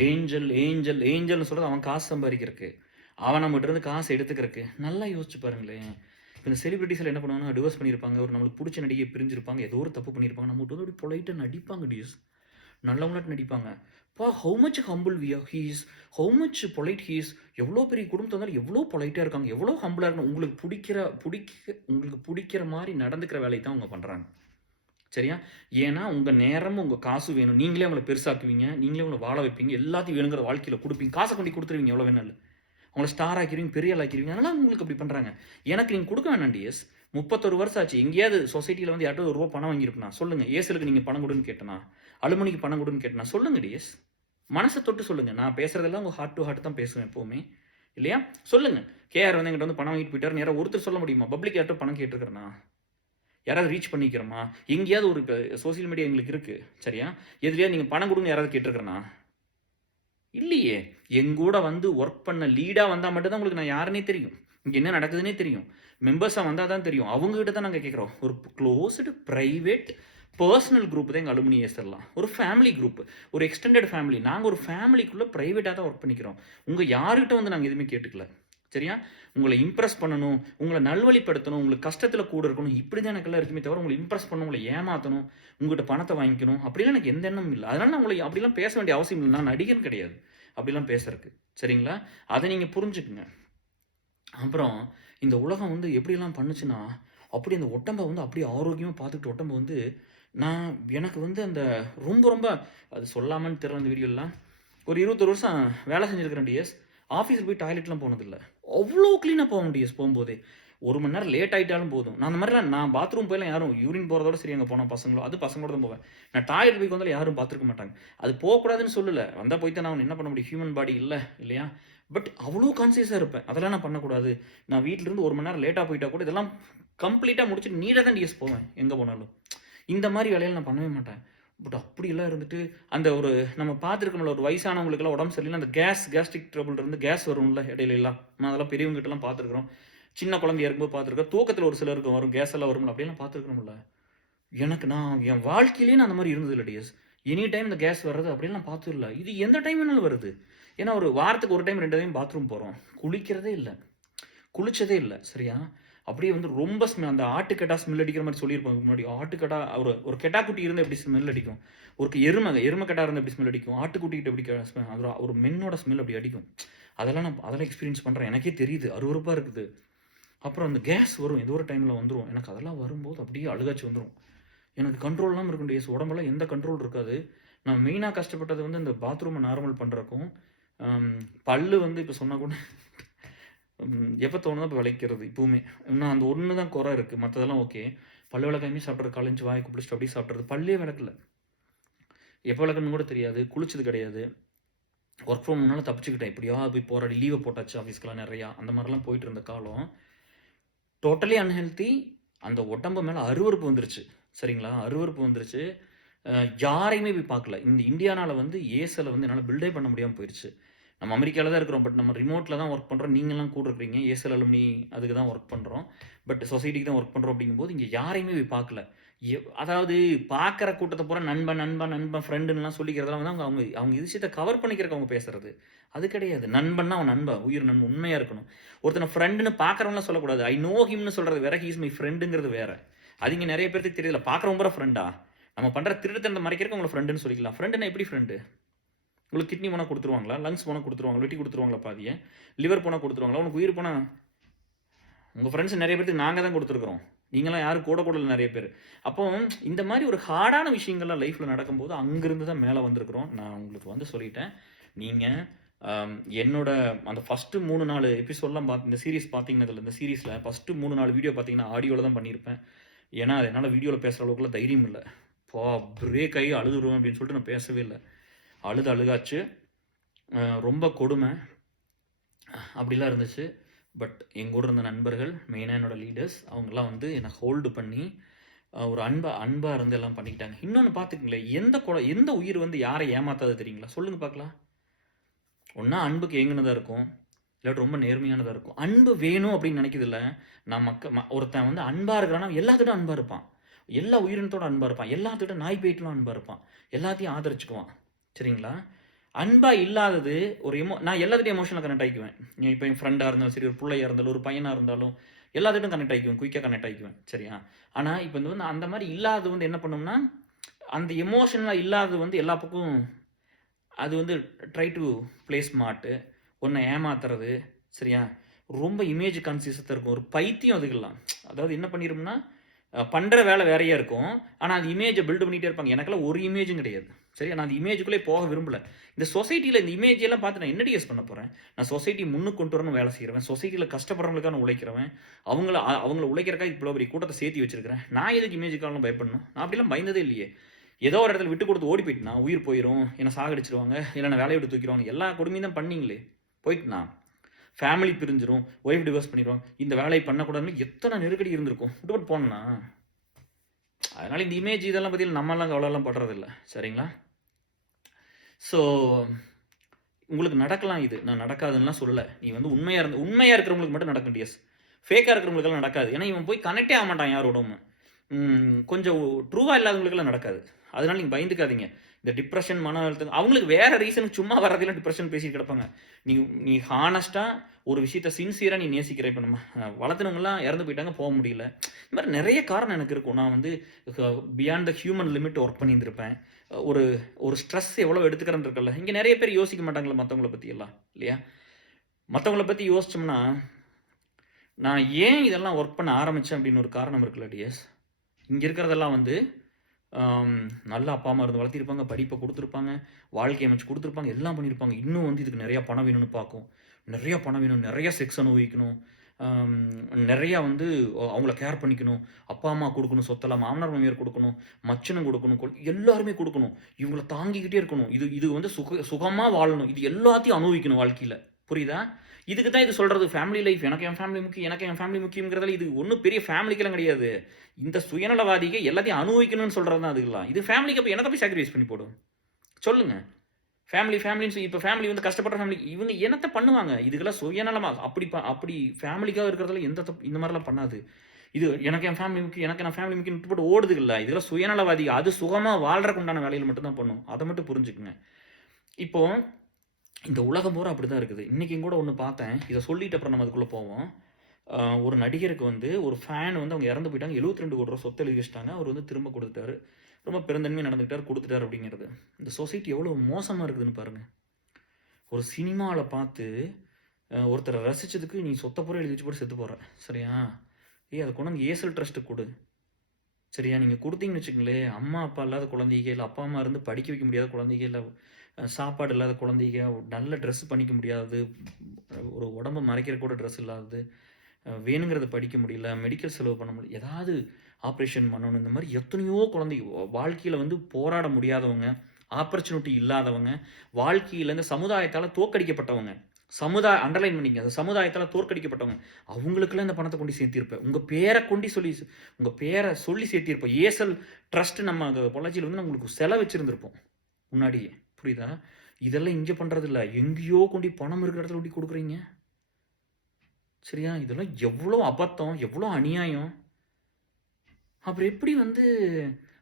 ஏஞ்சல்னு சொல்கிறது அவன் காசு சம்பாதிக்கிறதுக்கு, அவன் நம்மகிட்ட இருந்து காசு எடுத்துக்கிறதுக்கு. நல்லா யோசிச்சு பாருங்களேன். இந்த செலிபிரிட்டிஸில் என்ன பண்ணுவாங்கன்னா, டிவோர்ஸ் பண்ணியிருப்பாங்க, ஒரு நம்மளுக்கு பிடிச்ச நடிகை பிரிஞ்சிருப்பாங்க, ஏதோ ஒரு தப்பு பண்ணியிருப்பாங்க, நம்மகிட்ட வந்து அப்படி பொலைட்டாக நடிப்பாங்க டிஎஸ், நல்லவங்களாட்டு நடிப்பாங்க. How much humble he's, how much polite he's, எவ்வளோ பெரிய குடும்பத்தை வந்தாலும் எவ்வளோ பொலைட்டாக இருக்காங்க, எவ்வளோ ஹம்பிளாக இருக்கணும். உங்களுக்கு பிடிக்கிற மாதிரி நடந்துக்கிற வேலையை தான் அவங்க பண்ணுறாங்க. சரியா? ஏன்னா உங்கள் நேரமும் உங்கள் காசு வேணும், நீங்களே அவங்கள பெருசாக்குவீங்க, நீங்களே அவங்கள வாழ வைப்பீங்க, எல்லாத்தையும் வேணுங்கிற வாழ்க்கையில் கொடுப்பீங்க, காசை கொண்டு கொடுத்துருவீங்க, எவ்வளோ வேணும் இல்லை, அவங்கள ஸ்டார் ஆக்கிடுவீங்க, பெரிய ஆள் ஆக்கிடுவீங்க. அதனால் உங்களுக்கு அப்படி பண்ணுறாங்க. எனக்கு நீங்கள் கொடுக்க வேணாம் டிஎஸ். 31 வருஷம் ஆச்சு. எங்கேயாவது சொசைட்டியில் வந்து யார்ட்டோ ₹1 பணம் வாங்கியிருப்பேன் சொல்லுங்கள். ஏசலுக்கு நீங்கள் பணம் கொடுன்னு கேட்டேனா, அலுமணிக்கு பணம் கொடுன்னு கேட்டேனா, சொல்லுங்கள் டிஎஸ். மனசை தொட்டு சொல்லுங்கள். நான் பேசுகிறதெல்லாம் உங்கள் ஹார்ட் டு ஹார்ட் தான் பேசுவேன் எப்போவுமே, இல்லையா? சொல்லுங்கள். கேஆர் வந்து எங்கிட்ட வந்து பணம் வாங்கிட்டு போயிட்டார், நேராக ஒருத்தர் சொல்ல முடியுமா? பப்ளிக் யார்ட்டோ பணம் கேட்டுருக்கிறேன்னா, யாராவது ரீச் பண்ணிக்கிறோமா? எங்கேயாவது ஒரு சோசியல் மீடியா எங்களுக்கு இருக்குது, சரியா? எதுலையாவது நீங்கள் பணம் கொடுங்க யாராவது கேட்டுருக்கிறேன்னா? இல்லையே. எங்கூட வந்து ஒர்க் பண்ண லீடாக வந்தால் மட்டும்தான் உங்களுக்கு நான் யாருன்னே தெரியும், இங்கே என்ன நடக்குதுன்னே தெரியும். மெம்பர்ஸாக வந்தால் தான் தெரியும். அவங்ககிட்ட தான் நாங்கள் கேட்குறோம். ஒரு க்ளோஸ்டு ப்ரைவேட் பர்சனல் குரூப் தான் எங்கள் அலுமினி ஏசர்லாம். ஒரு ஃபேமிலி குரூப், ஒரு எக்ஸ்டெண்டட் ஃபேமிலி. நாங்கள் ஒரு ஃபேமிலிக்குள்ளே ப்ரைவேட்டாக தான் ஒர்க் பண்ணிக்கிறோம். உங்கள் யார்கிட்ட வந்து நாங்கள் எதுவுமே கேட்டுக்கல, சரியா? உங்களை இம்ப்ரெஸ் பண்ணணும், உங்களை நல்வழிப்படுத்தணும், உங்களுக்கு கஷ்டத்தில் கூட இருக்கணும், இப்படி தான் எனக்கெல்லாம் இருக்குமே தவிர உங்களை இம்ப்ரெஸ் பண்ணணும், உங்களை ஏமாற்றணும், உங்கள்கிட்ட பணத்தை வாங்கிக்கணும், அப்படிலாம் எனக்கு எந்த எண்ணமும் இல்லை. அதனால் நான் உங்களை அப்படிலாம் பேச வேண்டிய அவசியம் இல்லை. நான் நடிகன் கிடையாது அப்படிலாம் பேசுறதுக்கு, சரிங்களா? அதை நீங்கள் புரிஞ்சுக்குங்க. அப்புறம் இந்த உலகம் வந்து எப்படிலாம் பண்ணுச்சுன்னா, அப்படி அந்த உடம்பை வந்து அப்படியே ஆரோக்கியமாக பார்த்துக்கிட்டு உடம்பு வந்து எனக்கு வந்து அந்த ரொம்ப அது சொல்லாமன்னு தெரியல அந்த வீடியோலாம். ஒரு 21 வருஷம் வேலை செஞ்சுருக்கிறேன் டிஎஸ். ஆஃபீஸில் போய் டாய்லெட்லாம் போனதில்லை. அவ்வளோ க்ளீனாக போக டிஎஸ். போகும்போதே 1 மணி நேரம் லேட் ஆகிட்டாலும் போதும். நான் அந்த மாதிரிலாம் நான் பாத்ரூம் போயெல்லாம் யாரும் யூரின் போகிறதோட சரி அங்கே போனால் பசங்களோ, அது பசங்களோட தான் போவேன். நான் டாய்லெட் போய் வந்தாலும் யாரும் பார்த்துருக்க மாட்டாங்க. அது போகக்கூடாதுன்னு சொல்லலை, வந்தால் போய்த்தான் நான் என்ன பண்ண முடியும், ஹியூமன் பாடி இல்லை இல்லையா? பட் அவ்வளோ கான்சியஸாக இருப்பேன். அதெல்லாம் நான் பண்ணக்கூடாது. நான் வீட்டிலேருந்து 1 மணி நேரம் லேட்டா போயிட்டா கூட இதெல்லாம் கம்ப்ளீட்டா முடிச்சுட்டு நீட்டா தான் டிஎஸ் போவேன், எங்க போனாலும். இந்த மாரி வேலையெல்லாம் நான் பண்ணவே மாட்டேன். பட் அப்படியெல்லாம் இருந்துட்டு, அந்த ஒரு நம்ம பார்த்துருக்கோம்ல, ஒரு வயசானவங்களுக்கெல்லாம் உடம்பு சரியில்லைன்னா, அந்த கேஸ்ட்ரிக் ட்ரபிள் இருந்து கேஸ் வரும்ல இடையிலலாம். நம்ம அதெல்லாம் பெரியவங்ககிட்டலாம் பார்த்துருக்குறோம். சின்ன குழந்தையா இருக்கும்போது பார்த்துருக்கோம். தூக்கத்தில ஒரு சிலருக்கு வரும். கேஸ் எல்லாம் வரும்ல, அப்படியெல்லாம் பார்த்துருக்கிறோம்ல. நான் என் வாழ்க்கையிலேயே நான் அந்த மாரி இருந்தது இல்ல டிஎஸ். எனி டைம் இந்த கேஸ் வர்றது அப்படிலாம் நான் பார்த்தது இல்ல. இது எந்த டைம் வேணாலும் வருது. ஏன்னா ஒரு வாரத்துக்கு 1 டைம், 2 டைம் பாத்ரூம் போறோம். குளிக்கிறதே இல்ல. குளிச்சதே இல்ல. சரியா? அப்படியே வந்து ரொம்ப அந்த ஆட்டுக்கடா ஸ்மெல் அடிக்கிற மாரி சொல்லியிருப்பாங்க முன்னாடி. ஆட்டுக்கடா ஒரு ஒரு கெடாக்குட்டி இருந்தா எப்படி ஸ்மெல் அடிக்கும்? ஒரு எரும கெடா இருந்தா எப்படி ஸ்மெல் அடிக்கும்? ஆட்டுக்குட்டிகிட்ட எப்படி ஸ்மெல் அது ஒரு மென்னோட ஸ்மெல் அப்படி அடிக்கும். அதெல்லாம் எக்ஸ்பீரியன்ஸ் பண்றேன். எனக்கே தெரியுது. அருவருப்பா இருக்குது. அப்புறம் அந்த கேஸ் வரும். ஏதோ ஒரு டைம்ல வந்துரும். எனக்கு அதெல்லாம் வரும்போது அப்படியே அழுகாச்சி வந்துரும். எனக்கு கண்ட்ரோல் இல்லாம இருக்கும் டேஸ். உடம்பெல்லாம் எந்த கண்ட்ரோல் இருக்காது. நான் மெயினா கஷ்டப்பட்டது வந்து இந்த பாத்ரூம நார்மல் பண்றதுக்கும், பல்லு வந்து இப்ப சொன்னா கூட எப்ப தோணுதோ அப்ப விளக்கிறது இப்பவுமே. இன்னும் அந்த ஒண்ணு தான் குறை இருக்கு. மத்ததெல்லாம் ஓகே. பல்லு விளக்காமயே சாப்பிடுறது. காலைல எந்திச்சு வாய கொப்பளிச்சுட்டு அப்படியே சாப்பிடுறது. பல்லே விளக்கல. எப்ப விளக்கணும்னு கூட தெரியாது. குளிச்சது கிடையாது. வொர்க் ஃப்ரம் ஹோம்னால தப்பிச்சுக்கிட்டேன். எப்படியாவது போய் போராடி லீவ போட்டாச்சு ஆஃபீஸ்க்குலாம் நெறையா. அந்த மாரிலாம் போயிட்டு இருந்த காலம். Totally unhealthy. அந்த உடம்பு மேல அருவருப்பு வந்துருச்சு. சரிங்களா? அருவருப்பு வந்துருச்சு. யாரையுமே போய் பார்க்கல. இந்த இந்தியானால வந்து ஏஸ்ல வந்து என்னால பில்டே பண்ண முடியாம போயிருச்சு. நம்ம அமெரிக்கால தான் இருக்கிறோம். பட் நம்ம ரிமோட்ல தான் வொர்க் பண்றோம். நீங்கலாம் கூட இருக்கிறீங்க. ஏஸ்எல் அலுமினி அதுக்கு தான் வொர்க் பண்றோம். பட் சொசைட்டிக்கு தான் வொர்க் பண்றோம் அப்படிங்கும்போது, இங்க யாரையுமே போய் பார்க்கல. அதாவது பார்க்குற கூட்டத்த பூரா நண்பன், நண்பன், நண்பன், ஃப்ரெண்டுன்னுலாம் சொல்லிக்கிறதெல்லாம் வந்து அவங்க அவங்க அவங்க விஷயத்த கவர் பண்ணிக்கிறதுக்கு அவங்க பேசுறது. அது கிடையாது. நண்பன்னா அவன் நண்பன். உயிர் நண்பன். உண்மையா இருக்கணும். ஒருத்தன ஃப்ரெண்டுன்னு பார்க்குறவன்லாம் சொல்லக்கூடாது. ஐ நோ ஹிம்னு சொல்றது வேற. ஹி இஸ் மை ஃப்ரெண்டுங்கிறது வேற. அது இங்க நெறைய பேருக்கு தெரியல. பார்க்குறவன் பூரா ஃப்ரெண்டா? நம்ம பண்ற திருட்டுத்தனத்த மறைக்கிறதுக்கு உங்கள ஃப்ரெண்டுன்னு சொல்லிக்கலாம். ஃப்ரெண்டுன்னா எப்படி ஃப்ரெண்டு? உங்களுக்கு கிட்னி போனா குடுத்துருவாங்களா? லங்ஸ் போனா குடுத்துருவாங்களா? வெட்டி குடுத்துருவாங்களா பாதிய? லிவர் போனா குடுத்துருவாங்களா? உனக்கு உயிர் போனா உங்க ஃப்ரெண்ட்ஸ் நெறைய பேத்துக்கு நாங்க தான் குடுத்துருக்கிறோம். நீங்கலாம் யாரும் கூட இல்ல நெறைய பேரு. அப்போ இந்த மாரி ஒரு ஹார்டான விஷயங்கள்லாம் லைஃப்ல நடக்கும்போது, அங்கிருந்து தான் மேல வந்திருக்கிறோம். நான் உங்களுக்கு வந்து சொல்லிட்டேன். நீங்க என்னோட அந்த ஃபர்ஸ்ட்டு 3, 4 எபிசோட்லாம் இந்த சீரிஸ் பார்த்தீங்கன்னா, இந்த சீரிஸ்ல ஃபர்ஸ்ட்டு 3, 4 வீடியோ பார்த்தீங்கன்னா, ஆடியோல தான் பண்ணியிருப்பேன். ஏன்னா, என்னால வீடியோல பேசுற அளவுக்குலாம் தைரியம் இல்ல. பிரேக் ஆகி அழுதுருவேன் அப்படின்னு சொல்லிட்டு நான் பேசவே இல்ல. அழுகாச்சு. ரொம்ப கொடுமை. அப்படிலாம் இருந்துச்சு. பட் என் கூட இருந்த நண்பர்கள், மெயினா என்னோட லீடர்ஸ் அவங்கலாம் வந்து என்ன ஹோல்டு பண்ணி, ஒரு அன்பா இருந்து எல்லாம் பண்ணிக்கிட்டாங்க. இன்னொன்னு பார்த்துக்கங்களேன், எந்த உயிர் வந்து யார ஏமாத்தாது தெரியுங்களா? சொல்லுங்க பார்க்கலாம். ஒண்ணா அன்புக்கு ஏங்குனதா இருக்கும். இல்லாட்டி ரொம்ப நேர்மையானதா இருக்கும். அன்பு வேணும் அப்படின்னு நினைக்குதுல்ல, நான் ஒருத்தன் வந்து அன்பா இருக்கிறான்னா, எல்லாத்துட்டயும் அன்பா இருப்பான். எல்லா உயிரினத்தோட அன்பா இருப்பான். எல்லாத்துட்ட நாய் பேய்ட்டலாம் அன்பா இருப்பான். எல்லாத்தையும் ஆதரிச்சுக்குவான். சரிங்களா? அன்பா இல்லாதது நான் எல்லாத்துட்டயும் எமோஷனலா கனெக்ட் ஆயிக்குவேன். இப்ப என் ஃப்ரெண்டா இருந்தாலும் சரி, ஒரு புள்ளையா இருந்தாலும், ஒரு பையனா இருந்தாலும், எல்லாத்துட்டயும் கனெக்ட் ஆயிக்குவேன். குயிக்கா கனெக்ட் ஆயிக்குவேன். சரியா? ஆனா, இப்ப இந்த வந்து அந்த மாரி இல்லாதது வந்து என்ன பண்ணும்னா, அந்த எமோஷனலா இல்லாதது வந்து எல்லா பக்கம் அது வந்து ட்ரை டூ ப்ளே ஸ்மார்ட்டு. உன்ன ஏமாத்துறது. சரியா? ரொம்ப இமேஜ் கான்ஷியஸா இருக்கும். ஒரு பைத்தியம் அதுக்கெல்லாம். அதாவது என்ன பண்ணிரும்னா, பண்ற வேலை வேறையா இருக்கும். ஆனா, அந்த இமேஜ பில்ட் பண்ணிட்டே இருப்பாங்க. எனக்கெல்லாம் ஒரு இமேஜும் கிடையாது. சரியா? நான் அந்த இமேஜ்க்குள்ளே போக விரும்பல. இந்த சொசைட்டில இந்த இமேஜ் எல்லாம் பார்த்து நான் என்ன டிஎஸ் பண்ண போறேன்? நான் சொசைட்டி முன்னுக்கு கொண்டு வரணும்னு வேலை செய்றவன். சொசைட்டில கஷ்டப்படுறவங்களுக்காக நான் உழைக்கிறவன். அவங்கள உழைக்கிறதுக்காக இவ்வளோ பெரிய கூட்டத்த சேர்த்தி வச்சிருக்கிறேன். நான் எதுக்கு இமேஜுக்காக பயப்படணும்? நான் அப்படிலாம் பயந்ததே இல்லையே. ஏதோ ஒரு இடத்துல விட்டு கொடுத்து ஓடி போயிட்டேனா, உயிர் போயிரும், என்ன சாகடிச்சுருவாங்க, இல்ல என்ன வேலைய விட்டு தூக்கிருவாங்க. எல்லா கொடுமையும் தான் பண்ணீங்களே. போயிட்டேனா, ஃபேமிலி பிரிஞ்சிரும், ஒய்ஃப் டிவோர்ஸ் பண்ணிருவாங்க. இந்த வேலைய பண்ணக்கூடாதுன்னு எத்தனை நெருக்கடி இருந்திருக்கும். விட்டுப்புட்டு போனேனா. அதனால இந்த இமேஜ் இதெல்லாம் பத்தி நம்மலாம் கவலைலாம் படுறதில்ல. சரிங்களா? ஸோ உங்களுக்கு நடக்கலாம் இது. நான் நடக்காதுன்னுலாம் சொல்லல. நீ வந்து உண்மையா இருக்கிறவங்களுக்கு மட்டும் நடக்கும் டிஎஸ். ஃபேக்கா இருக்கிறவங்களுக்கெல்லாம் நடக்காது. ஏன்னா இவன் போய் கனெக்டே ஆக மாட்டான் யாரோடவும். கொஞ்சம் ட்ரூவா இல்லாதவங்களுக்கெல்லாம் நடக்காது. அதனால நீங்க பயந்துக்காதீங்க. இந்த டிப்ரஷன், மன அழுத்தம் அவங்களுக்கு வேற ரீசனுக்கு சும்மா வர்றதெல்லாம் டிப்ரஷன் பேசிட்டு கிடப்பாங்க. நீ நீ ஹானஸ்ட்டா ஒரு விஷயத்த சின்சியரா நீ நேசிக்கிற. இப்ப நம்ம வளர்த்துனவங்கலாம் இறந்து போயிட்டாங்க, போக முடியல. இந்த மாரி நெறைய காரணம் எனக்கு இருக்கும். நான் வந்து beyond the human limit work பண்ணியிருந்திருப்பேன். ஒரு ஒரு ஸ்ட்ரெஸ் எவ்வளோ எடுத்துக்கிறேன்னு இருக்குல்ல. இங்க நெறைய பேர் யோசிக்க மாட்டாங்கல்ல மத்தவங்கள பத்தி எல்லாம். இல்லையா? மத்தவங்கள பத்தி யோசிச்சோம்னா, நான் ஏன் இதெல்லாம் ஒர்க் பண்ண ஆரம்பிச்சேன் அப்படின்னு ஒரு காரணம் இருக்குல்ல டிஎஸ். இங்க இருக்கிறதெல்லாம் வந்து நல்ல அப்பா, அம்மா இருந்து வளர்த்திருப்பாங்க. படிப்ப குடுத்துருப்பாங்க. வாழ்க்கை அமைச்சு குடுத்துருப்பாங்க. எல்லாம் பண்ணியிருப்பாங்க. இன்னும் வந்து இதுக்கு நெறைய பணம் வேணும்னு பார்க்கும். நெறைய பணம் வேணும். நெறைய செக்ஸ் அனுபவிக்கணும். அம் நெறையா வந்து அவங்கள கேர் பண்ணிக்கணும். அப்பா, அம்மா குடுக்கணும் சொத்தெல்லாம். மாமனார், மாமியார் குடுக்கணும். மச்சினன் குடுக்கணும். எல்லாருமே குடுக்கணும். இவங்கள தாங்கிக்கிட்டே இருக்கணும். இது இது வந்து சுகமா வாழணும். இது எல்லாத்தையும் அனுபவிக்கணும் வாழ்க்கையில. புரியுதா? இதுக்கு தான் இது சொல்கிறது ஃபேமிலி லைஃப். எனக்கு என் ஃபேமிலி முக்கியம், எனக்கு என் ஃபேமிலி முக்கியங்கிறதுல இது ஒன்றும் பெரிய ஃபேமிலிக்கெல்லாம் கிடையாது. இந்த சுயநலவாதிகள் எல்லாத்தையும் அனுபவிக்கணும்னு சொல்கிறது தான் அதுக்கெல்லாம். இது ஃபேமிலிக்கு அப்போ என்னத்தை போய் சாக்ரிஃபைஸ் பண்ணி போடும் சொல்லுங்கள். ஃபேமிலின்னு இப்போ ஃபேமிலி வந்து கஷ்டப்படுற ஃபேமிலி இவங்க என்னத்தை பண்ணுவாங்க? இதுக்கெல்லாம் சுயநலமாக அப்படி ஃபேமிலிக்காக இருக்கிறதுல எந்த தப்பு இந்த மாதிரிலாம் பண்ணாது. இது எனக்கு என் ஃபேமிலி முக்கியம், எனக்கு நான் ஃபேமிலி முக்கியம் போட்டு ஓடுது இல்லை. இதெல்லாம் சுயநலவாதி. அது சுகமாக வாழ்றதுக்கு உண்டான வேலையில் மட்டும்தான் பண்ணும். அதை மட்டும் புரிஞ்சுக்குங்க. இப்போ இந்த உலகம் பூரா அப்படி தான் இருக்குது. இன்றைக்கும் கூட ஒன்று பார்த்தேன். இதை சொல்லிட்டு அப்புறம் நம்ம அதுக்குள்ளே போவோம். ஒரு நடிகருக்கு வந்து ஒரு ஃபேன் வந்து அவங்க இறந்து போயிட்டாங்க. 72 கோடி ரூபா சொத்தை எழுதி வச்சிட்டாங்க. அவர் வந்து திரும்ப கொடுத்துட்டாரு. ரொம்ப பெருந்தன்மையாக நடந்துக்கிட்டார், கொடுத்துட்டார் அப்படிங்கிறது. இந்த சொசைட்டி எவ்வளோ மோசமாக இருக்குதுன்னு பாருங்கள். ஒரு சினிமாவில் பார்த்து ஒருத்தரை ரசித்ததுக்கு நீ சொத்தை பூரா எழுதி வச்சு போட்டு செத்து போகிற. சரியா? அதை கொண்டு வந்து ஏசல் ட்ரஸ்ட்டு கொடு. சரியா? நீங்கள் கொடுத்தீங்கன்னு வச்சுக்கங்களேன், அம்மா அப்பா இல்லாத குழந்தைங்க, இல்லை அப்பா அம்மா இருந்து படிக்க வைக்க முடியாத குழந்தைங்க, இல்லை சாப்பாடு இல்லாத குழந்தைங்க, நல்ல ட்ரெஸ் பண்ணிக்க முடியாது, ஒரு உடம்பை மறைக்கிற கூட ட்ரெஸ் இல்லாதது, வேணுங்கிறத படிக்க முடியல, மெடிக்கல் செலவு பண்ண முடியல, ஏதாவது ஆப்ரேஷன் பண்ணணும், இந்த மாதிரி எத்தனையோ குழந்தை வாழ்க்கையில் வந்து போராட முடியாதவங்க, ஆப்பர்ச்சுனிட்டி இல்லாதவங்க, வாழ்க்கையில் இந்த சமுதாயத்தால் தோற்கடிக்கப்பட்டவங்க, அண்டர்லைன் பண்ணிங்க, அந்த சமுதாயத்தால் தோற்கடிக்கப்பட்டவங்க, அவங்களுக்குலாம் இந்த பணத்தை கொண்டு சேர்த்திருப்பேன். உங்கள் பேரை சொல்லி சேர்த்திருப்போம். ஏசல் ட்ரஸ்ட் நம்ம பொள்ளாச்சியில் வந்து உங்களுக்கு செலவு வச்சுருந்துருப்போம் முன்னாடியே. புரியுதா? இதெல்லாம் இங்கே பண்ணுறது இல்லை. எங்கேயோ கொண்டு பணம் இருக்கிற இடத்துல கொண்டு கொடுக்குறீங்க. சரியா? இதெல்லாம் எவ்வளோ அபத்தம், எவ்வளோ அநியாயம். அப்புறம் எப்படி வந்து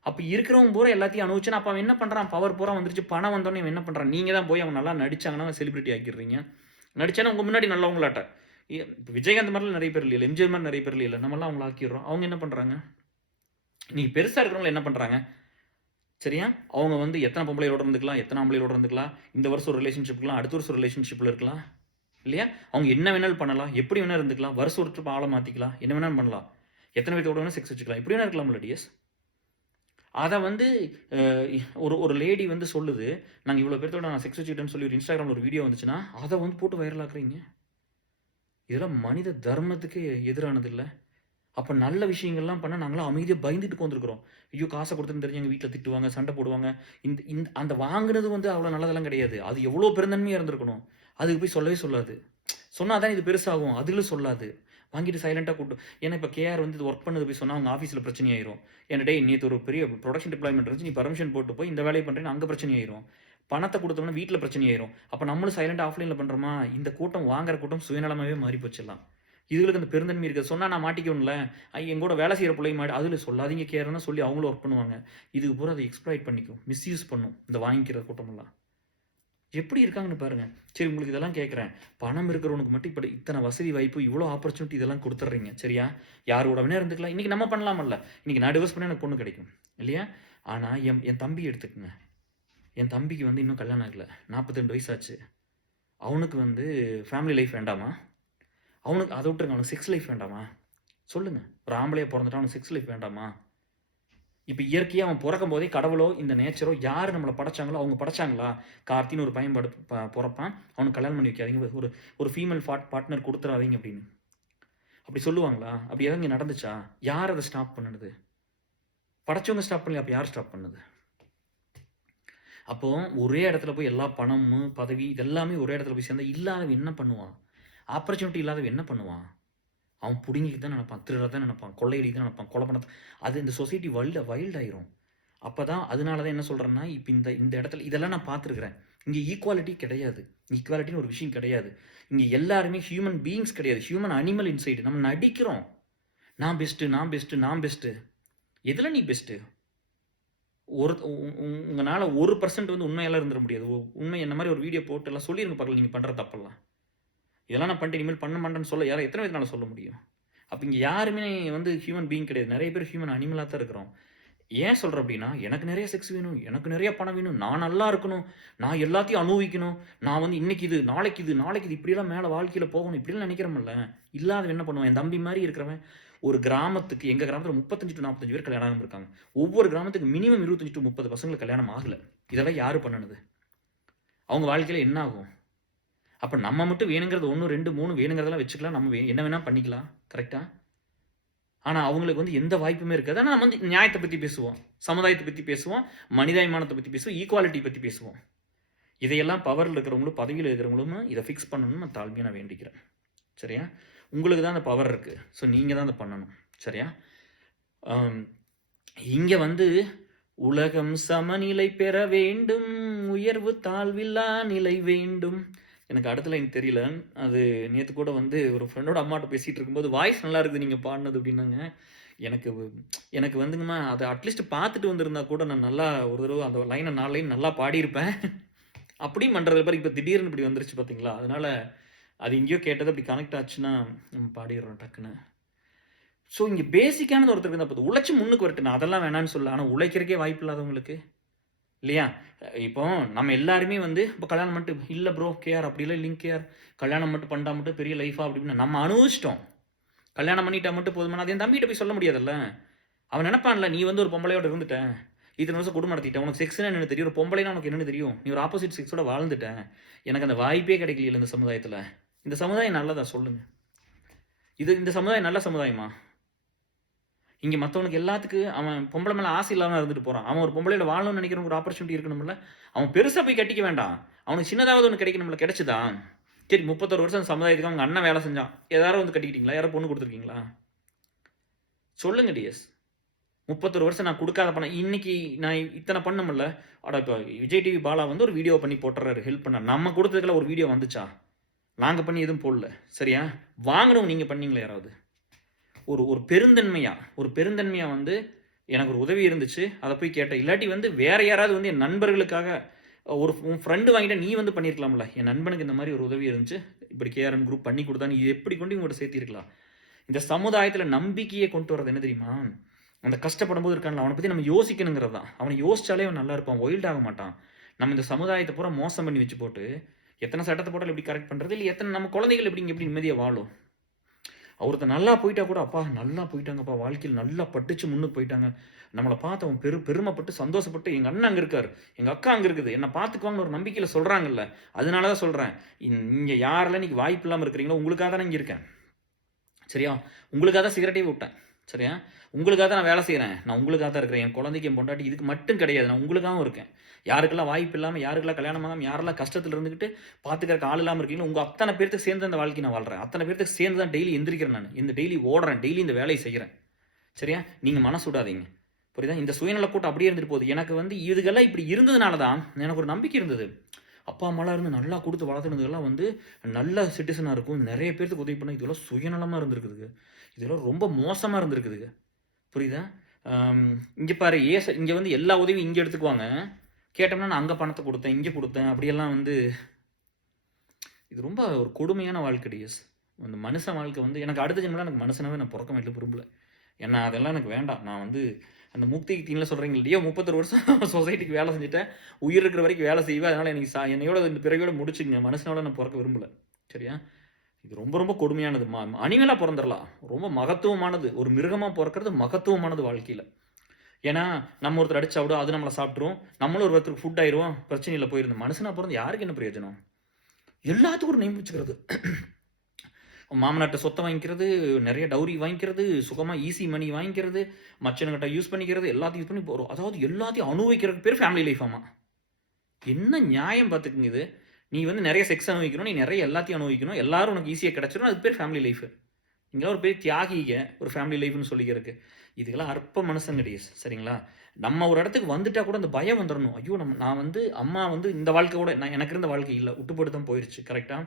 அப்போ இருக்கிறவங்க பூரா எல்லாத்தையும் அனுபவிச்சுன்னா அப்போ அவன் என்ன பண்ணுறான்? பவர் பூரா வந்துருச்சு, பணம் வந்தோடனே அவன் என்ன பண்ணுறான்? நீங்கள் தான் போய் அவங்க நல்லா நடிச்சாங்கன்னா செலிபிரிட்டி ஆக்கிடுறீங்க. நடிச்சானா உங்கள் முன்னாடி நல்லவங்களாட்ட. விஜயகாந்த் மாதிரிலாம் நிறைய பேர் இல்லை, எம்ஜிஆர் மாதிரி நிறைய பேர் இல்லை, நம்மளாம் அவங்கள ஆக்கிடுறோம். அவங்க என்ன பண்ணுறாங்க? நீங்கள் பெருசாக இருக்கிறவங்கள என்ன பண்ணுறாங்க? சரியா? அவங்க வந்து எத்தனை பொம்பளையோட இருந்துக்கலாம், எத்தனை ஆம்பளையோட இருந்துக்கலாம், இந்த வருஷம் ஒரு ரிலேஷன்ஷிப்லாம், அடுத்த வருஷம் ரிலேஷன்ஷிப்பில் இருக்கலாம் இல்லையா? அவங்க என்ன வேணாலும் பண்ணலாம், எப்படி வேணாலும் இருந்துக்கலாம், வருஷம் ஒரு ட்ரிப் ஆளை மாற்றிக்கலாம், என்ன வேணாலும் பண்ணலாம், எத்தனை பேர்த்தோட வேணால் செக்ஸ் வச்சுக்கலாம், இப்படி வேணா இருக்கலாம்ல டிஎஸ். அதை வந்து ஒரு லேடி வந்து சொல்லுது, நாங்கள் இவ்வளோ பேர்த்தோட நான் செக்ஸ் வச்சுக்கிட்டேன்னு சொல்லி ஒரு இன்ஸ்டாகிராமில் ஒரு வீடியோ வந்துச்சுன்னா அதை வந்து போட்டு வைரலாக்குறீங்க. இதெல்லாம் மனித தர்மத்துக்கு எதிரானது இல்லை. அப்போ நல்ல விஷயங்கள்லாம் பண்ணால் நாங்களாம் அமைதியாக பயந்துட்டு வந்துருக்குறோம். ஐயோ காசை கொடுத்துன்னு தெரிஞ்சு எங்கள் வீட்டில் திட்டுவாங்க, சண்டை போடுவாங்க. இந்த இந்த அந்த வாங்கினது வந்து அவ்வளோ நல்லதெல்லாம் கிடையாது. அது எவ்வளோ பெருந்தன்மையாக இருந்திருக்கணும். அதுக்கு போய் சொல்லவே சொல்லாது. சொன்னால் தான் இது பெருசாகும். அதுகளும் சொல்லாது. வாங்கிட்டு சைலண்ட்டாக கூப்பிட்டு. ஏன்னா இப்போ கேஆர் வந்து இது ஒர்க் பண்ணது போய் சொன்னால் அவங்க ஆஃபீஸில் பிரச்சனை ஆயிரும். ஏன்னா டே நேற்று ஒரு பெரிய ப்ரொடக்ஷன் டிப்ளாய்மெண்ட் இருந்துச்சு, நீ பர்மிஷன் போட்டு போய் இந்த வேலையை பண்ணுறேன்னு அங்கே பிரச்சனை ஆயிரும். பணத்தை கொடுத்தோம்னா வீட்டில் பிரச்சனை ஆயிரும். அப்போ நம்மளும் சைலண்டாக ஆஃப்லைனில் பண்ணுறோமா? இந்த கூட்டம் வாங்குற கூட்டம் சுயநலமாகவே மாறி போச்சிடலாம். இதுகளுக்கு அந்த பெருந்தன்மை இருக்குது. சொன்னால் நான் மாட்டிக்கணும்ல, எங்கூட வேலை செய்கிற பிள்ளைங்க மாட்டி அதில் சொல்லாதீங்க கேர்னா சொல்லி அவங்களும் ஒர்க் பண்ணுவாங்க. இதுக்கு பூரா அதை எக்ஸ்ப்ளாய்ட் பண்ணிக்கும், மிஸ்யூஸ் பண்ணும் இந்த வாங்கிக்கிற கூட்டமெல்லாம். எப்படி இருக்காங்கன்னு பாருங்கள். சரி, உங்களுக்கு இதெல்லாம் கேட்குறேன். பணம் இருக்கிறவனுக்கு மட்டும் இப்போ இத்தனை வசதி வாய்ப்பு, இவ்வளோ ஆப்பர்ச்சுனிட்டி இதெல்லாம் கொடுத்துட்றீங்க. சரியா? யாரோட வேணா இருந்துக்கலாம். இன்றைக்கி நம்ம பண்ணலாமல்ல. இன்றைக்கி நான் டிவோர்ஸ் பண்ணால் எனக்கு பொண்ணு கிடைக்கும் இல்லையா? ஆனால் என் தம்பி எடுத்துக்கங்க. என் தம்பிக்கு வந்து இன்னும் கல்யாணம் ஆகலை, 42 வயசாச்சு. அவனுக்கு வந்து ஃபேமிலி லைஃப் வேண்டாமா? அவனுக்கு அதை விட்டுருங்க, அவனுக்கு செக்ஸ் லைஃப் வேண்டாமா? சொல்லுங்கள். ஒரு ஆம்பளையாக பிறந்துட்டா அவனுக்கு செக்ஸ் லைஃப் வேண்டாமா? இப்போ இயற்கையாக அவன் பிறக்கும் போதே கடவுளோ இந்த நேச்சரோ யார் நம்மளை படைச்சாங்களோ அவங்க படைச்சாங்களா? கார்த்தின்னு ஒரு பையன் பிறப்பான், அவனுக்கு கல்யாணம் பண்ணி வைக்காதீங்க, ஒரு ஃபீமேல் பார்ட்னர் கொடுத்துறாதீங்க அப்படின்னு அப்படி சொல்லுவாங்களா? அப்படி எதாவது இங்கே நடந்துச்சா? யார் அதை ஸ்டாப் பண்ணுது? படைச்சவங்க ஸ்டாப் பண்ணல, அப்போ யார் ஸ்டாப் பண்ணுது? அப்போ ஒரே இடத்துல போய் எல்லா பணமும் பதவி இதெல்லாமே ஒரே இடத்துல போய் சேர்ந்தா இல்லாதவன் என்ன பண்ணுவான்? ஆப்பர்ச்சுனிட்டி இல்லாதவன் என்ன பண்ணுவான்? அவன் பிடுங்கிக்கு தான் நினைப்பான், திருட தான் நினைப்பான், கொள்ளையடி தான் நினைப்பான், கொலை பண்ண. அது இந்த சொசைட்டி வைல்ட் ஆயிரும். அப்போ தான் அதனால தான் என்ன சொல்கிறேன்னா, இப்போ இந்த இடத்துல இதெல்லாம் நான் பார்த்துருக்குறேன். இங்கே ஈக்குவாலிட்டி கிடையாது. ஈக்குவாலிட்டின்னு ஒரு விஷயம் கிடையாது. இங்கே எல்லாருமே ஹியூமன் பீயிங்ஸ் கிடையாது, ஹியூமன் அனிமல் இன்சைடு. நம்ம நடிக்கிறோம். நான் பெஸ்ட்டு. எதில் நீ பெஸ்ட்டு? உங்களால் 1% வந்து உண்மையெல்லாம் இருந்துட முடியாது. உண்மை என்ன மாதிரி ஒரு வீடியோ போட்டு எல்லாம் சொல்லிடுங்க பார்க்கல, நீங்கள் பண்ணுற தப்பெல்லாம். இதெல்லாம் நான் பண்ணிட்டு இனிமேல் பண்ண மாட்டேன்னு சொல்ல எத்தனை பேர் சொல்ல முடியும்? அப்போ இங்கே யாருமே வந்து ஹியூமன் பீயிங் கிடையாது. நிறைய பேர் ஹியூமன் அனிமலாக தான் இருக்கிறோம். ஏன் சொல்கிறேன் அப்படின்னா, எனக்கு நிறைய செக்ஸ் வேணும், எனக்கு நிறைய பணம் வேணும், நான் நல்லா இருக்கணும், நான் எல்லாத்தையும் அனுபவிக்கணும், நான் வந்து இன்னைக்கு இது நாளைக்கு இது இப்படியெல்லாம் மேலே வாழ்க்கையில் போகணும், இப்படிலாம் நினைக்கிறோம்ல. இல்லாத என்ன பண்ணுவேன்? என் தம்பி மாதிரி இருக்கிறவன் ஒரு கிராமத்துக்கு, எங்கள் கிராமத்தில் 35 to 45 பேர் கல்யாணம் இருக்காங்க. ஒவ்வொரு கிராமத்துக்கு மினிமம் 25 to 30 பசங்களுக்கு கல்யாணம் ஆகலை. இதெல்லாம் யார் பண்ணுனது? அவங்க வாழ்க்கையில் என்ன ஆகும்? அப்போ நம்ம மட்டும் வேணுங்கிறது 1, 2, 3 வேணுங்கிறதெல்லாம் வச்சுக்கலாம், நம்ம என்ன வேணால் பண்ணிக்கலாம். கரெக்டாக? ஆனால் அவங்களுக்கு வந்து எந்த வாய்ப்புமே இருக்காது. ஆனால் நம்ம வந்து நியாயத்தை பற்றி பேசுவோம், சமுதாயத்தை பற்றி பேசுவோம், மனிதாபிமானத்தை பற்றி பேசுவோம், ஈக்குவாலிட்டி பற்றி பேசுவோம். இதையெல்லாம் பவரில் இருக்கிறவங்களும் பதவியில் இருக்கிறவங்களும் இதை ஃபிக்ஸ் பண்ணணும்னு நான் தாழ்மையாக நான் வேண்டிக்கிறேன். சரியா? உங்களுக்கு தான் அந்த பவர் இருக்குது. ஸோ நீங்கள் தான் அதை பண்ணணும். சரியா? இங்கே வந்து உலகம் சமநிலை பெற வேண்டும், உயர்வு தாழ்வில்லா நிலை வேண்டும். எனக்கு அடுத்த லைன் தெரியல. அது நேற்று கூட வந்து ஒரு ஃப்ரெண்டோட அம்மாட்ட பேசிகிட்டு இருக்கும்போது வாய்ஸ் நல்லா இருக்குது நீங்கள் பாடினது அப்படின்னாங்க. எனக்கு எனக்கு வந்துங்கம்மா அதை அட்லீஸ்ட் பார்த்துட்டு வந்திருந்தா கூட நான் நல்லா ஒரு தடவை அந்த லைனை 4 லைன் நல்லா பாடியிருப்பேன். அப்படியும் பண்ணுறது பாரு, இப்போ திடீர்னு இப்படி வந்துருச்சு பார்த்தீங்களா? அதனால் அது எங்கேயோ கேட்டது அப்படி கனெக்ட் ஆச்சுன்னா நம்ம பாடிடுறோம் டக்குன்னு. ஸோ இங்கே பேசிக்கானது ஒருத்தருக்கு தான் போதும். உழைச்சி முன்னுக்கு வரட்டு, நான் அதெல்லாம் வேணான்னு சொல்ல. ஆனால் உழைக்கிறக்கே வாய்ப்பு இல்லாதவங்களுக்கு இல்லையா? இப்போ நம்ம எல்லாருமே வந்து இப்போ கல்யாணம் பண்ணிட்டு இல்லை ப்ரோ கேஆர் அப்படிலாம் இல்லைங்க கேஆர், கல்யாணம் மட்டும் பண்ணிட்டா மட்டும் பெரிய லைஃபா அப்படின்னு நம்ம அனுபவிச்சிட்டோம். கல்யாணம் பண்ணிட்டா மட்டும் போதுமான அது என் தம்பிகிட்ட போய் சொல்ல முடியாதுல்ல. அவன் நினைப்பான்ல, நீ வந்து ஒரு பொம்பளையோட இருந்துட்ட, இத்தனை வருஷம் குடும்பம் நடத்திட்ட, உனக்கு செக்ஸ்னா என்னன்னு தெரியும், ஒரு பொம்பளைனா உனக்கு என்னன்னு தெரியும், நீ ஒரு ஆப்போசிட் செக்ஸோட வாழ்ந்துட்டேன், எனக்கு அந்த வாய்ப்பே கிடைக்கல இந்த சமுதாயத்தில். இந்த சமுதாயம் நல்லதா சொல்லுங்க? இந்த சமுதாயம் நல்ல சமுதாயமா? இங்கே மற்றவனுக்கு எல்லாத்துக்கு அவன் பொம்பளை மேலே ஆசை இல்லாமல் இருந்துட்டு போகிறான். அவன் ஒரு பொம்பளையோட வாழணும்னு நினைக்கிற ஒரு ஆப்பர்ச்சுனிட்டி இருக்கணும்ல. அவன் பெருசாக போய் கட்டிக்க வேண்டாம், அவனுக்கு சின்னதாவது ஒன்று கிடைக்கணும்ல. கிடைச்சுதா? சரி, 31 வருஷம் சமுதாயத்துக்கு அவங்க அண்ணன் வேலை செஞ்சான், ஏதாவது வந்து கட்டிக்கிட்டீங்களா? யாரோ பொண்ணு கொடுத்துருக்கீங்களா? சொல்லுங்க டிஎஸ். 31 வருஷம் நான் கொடுக்காத பணம் இன்னைக்கு நான் இத்தனை பண்ணமில்ல. அட இப்போ விஜய் டிவி பாலா வந்து ஒரு வீடியோ பண்ணி போட்டுறாரு, ஹெல்ப் பண்ண. நம்ம கொடுத்ததுக்குள்ள ஒரு வீடியோ வந்துச்சா? நாங்கள் பண்ணி எதுவும் போடல. சரியா? வாங்கணும் நீங்கள் பண்ணீங்களா யாராவது? ஒரு பெருந்தன்மையாக வந்து எனக்கு ஒரு உதவி இருந்துச்சு, அதை போய் கேட்டேன். இல்லாட்டி வந்து வேற யாராவது வந்து என் நண்பர்களுக்காக உன் ஃப்ரெண்டு வாங்கிட்ட நீ வந்து பண்ணியிருக்கலாம்ல. என் நண்பனுக்கு இந்த மாதிரி ஒரு உதவி இருந்துச்சு, இப்படி கேஆர்என் குரூப் பண்ணி கொடுத்தான்னு இது எப்படி கொண்டு இவங்கள்ட்ட சேர்த்திருக்கலாம். இந்த சமுதாயத்தில் நம்பிக்கையை கொண்டு வரது என்ன தெரியுமா? அந்த கஷ்டப்படும் போது இருக்கான்ல, அவனை பற்றி நம்ம யோசிக்கணுங்கிறது தான். அவனை யோசிச்சாலே அவன் நல்லா இருப்பான், ஒயில்ட் ஆக மாட்டான். நம்ம இந்த சமுதாயத்தை பூரா மோசம் பண்ணி வச்சு போட்டு எத்தனை சட்டத்தை போட்டாலும் எப்படி கரெக்ட் பண்ணுறது, இல்லை எத்தனை நம்ம குழந்தைகள் எப்படி நிம்மதியாக வாழும்? ஒருத்தர் நல்லா போயிட்டா கூட, அப்பா நல்லா போயிட்டாங்கப்பா, வாழ்க்கையில் நல்லா பட்டுச்சு முன்னுக்கு போயிட்டாங்க, நம்மளை பார்த்து அவன் பெருமைப்பட்டு சந்தோஷப்பட்டு எங்கள் அண்ணன் அங்கே இருக்கார், எங்கள் அக்கா அங்கே இருக்குது, என்னை பார்த்துக்குவாங்கன்னு ஒரு நம்பிக்கையில் சொல்கிறாங்கல்ல. அதனால தான் சொல்கிறேன், இங்கே யாரெல்லாம் இன்றைக்கி வாய்ப்பு இல்லாமல் இருக்கிறீங்களோ உங்களுக்காக தான் இங்கே இருக்கேன். சரியா? உங்களுக்காக தான் சிகரெட்டே விட்டேன். சரியா? உங்களுக்காக தான் நான் வேலை செய்கிறேன். நான் உங்களுக்காக தான் இருக்கிறேன். என் குழந்தைக்கு என் பொண்டாட்டி இதுக்கு மட்டும் கிடையாது, நான் உங்களுக்காகவும் இருக்கேன். யாருக்கெல்லாம் வாய்ப்பு இல்லாமல், யாருக்கெல்லாம் கல்யாணம் ஆகாமல், யாரெல்லாம் கஷ்டத்தில் இருந்துக்கிட்டு பார்த்துக்கிறக்கு ஆள் இல்லாமல் இருக்கீங்களோ உங்கள் அத்தனை பேருக்கு சேர்ந்து அந்த வாழ்க்கை நான் வாழ்கிறேன். அத்தனை பேருக்கு சேர்ந்து தான் டெய்லி எந்திரிக்கிறேன். நான் இந்த டெய்லி ஓடுறேன், டெய்லி இந்த வேலையை செய்கிறேன். சரியா? நீங்கள் மனசு விடாதீங்க. புரியுதா? இந்த சுயநல கூட்டம் அப்படியே இருந்துட்டு போகுது. எனக்கு வந்து இதுக்கெல்லாம் இப்படி இருந்ததுனால தான் எனக்கு ஒரு நம்பிக்கை இருந்தது. அப்பா அம்மாலாம் இருந்து நல்லா கொடுத்து வளர்த்துனதுக்கெல்லாம் வந்து நல்ல சிட்டிசனாக இருக்கும், நிறைய பேருக்கு உதவி பண்ண, இதெல்லாம் சுயநலமாக இருந்திருக்குதுங்க, இதெல்லாம் ரொம்ப மோசமாக இருந்திருக்குதுங்க. புரியுதா? இங்கே பாரு, இங்கே வந்து எல்லா உதவியும் இங்கே எடுத்துக்குவாங்க. கேட்டோம்னா நான் அங்கே பணத்தை கொடுத்தேன், இங்கே கொடுத்தேன், அப்படியெல்லாம் வந்து இது ரொம்ப ஒரு கொடுமையான வாழ்க்கை டிஎஸ். அந்த மனுஷன் வாழ்க்கை வந்து எனக்கு அடுத்த ஜென்மலாம் எனக்கு மனுஷனாவே நான் பிறக்க மாட்டேன் விரும்பல. ஏன்னா அதெல்லாம் எனக்கு வேண்டாம். நான் வந்து அந்த முக்தி தீனில் சொல்கிறீங்க இல்லையோ, 31 வருஷம் சொசைட்டிக்கு வேலை செஞ்சுட்டேன், உயிர் இருக்கிற வரைக்கும் வேலை செய்வேன், அதனால் எனக்கு என்னையோட இந்த பிறவியோட முடிச்சுங்க, மனுஷனோட நான் பிறக்க விரும்பலை. சரியா? இது ரொம்ப ரொம்ப கொடுமையானது. அனிமலாக பிறந்துடலாம், ரொம்ப மகத்துவமானது. ஒரு மிருகமாக பிறக்கிறது மகத்துவமானது வாழ்க்கையில். ஏன்னா நம்ம ஒருத்தர் அடிச்சா விட அது நம்மளை சாப்பிட்ருவோம், நம்மளும் ஒருத்தருக்கு ஃபுட் ஆயிடுவோம், பிரச்சனையில் போயிருந்தோம். மனுஷனாக பிறந்து யாருக்கு என்ன பிரயோஜனம்? எல்லாத்துக்கும் ஒரு நேம் வச்சுக்கிறது, மாமனாட்ட சொத்தை வாங்கிக்கிறது, நிறைய டவுரி வாங்கிக்கிறது, சுகமாக ஈஸி மணி வாங்கிக்கிறது, மச்சனுக்கிட்ட யூஸ் பண்ணிக்கிறது, எல்லாத்தையும் யூஸ் பண்ணி போகிறோம். அதாவது எல்லாத்தையும் அனுபவிக்கிறதுக்கு பேர் ஃபேமிலி லைஃப். ஆமாம், என்ன நியாயம் பார்த்துக்குங்க இது? நீ வந்து நிறைய செக்ஸ் அனுபவிக்கணும், நீ நிறைய எல்லாத்தையும் அனுபவிக்கணும், எல்லாரும் உனக்கு ஈஸியாக கிடச்சிடும், அது பேர் ஃபேமிலி லைஃப். இங்கே ஒரு பெரிய தியாகிங்க ஒரு ஃபேமிலி லைஃப்னு சொல்லிக்கிறதுக்கு. இதுக்கெல்லாம் அற்ப மனுஷங்க டேஸ். சரிங்களா? நம்ம ஒரு இடத்துக்கு வந்துட்டா கூட அந்த பயம் வந்துடணும். ஐயோ நான் வந்து அம்மா வந்து இந்த வாழ்க்கை கூட எனக்கு இருந்த வாழ்க்கை இல்லை, விட்டுப்பட்டு தான் போயிடுச்சு. கரெக்டாக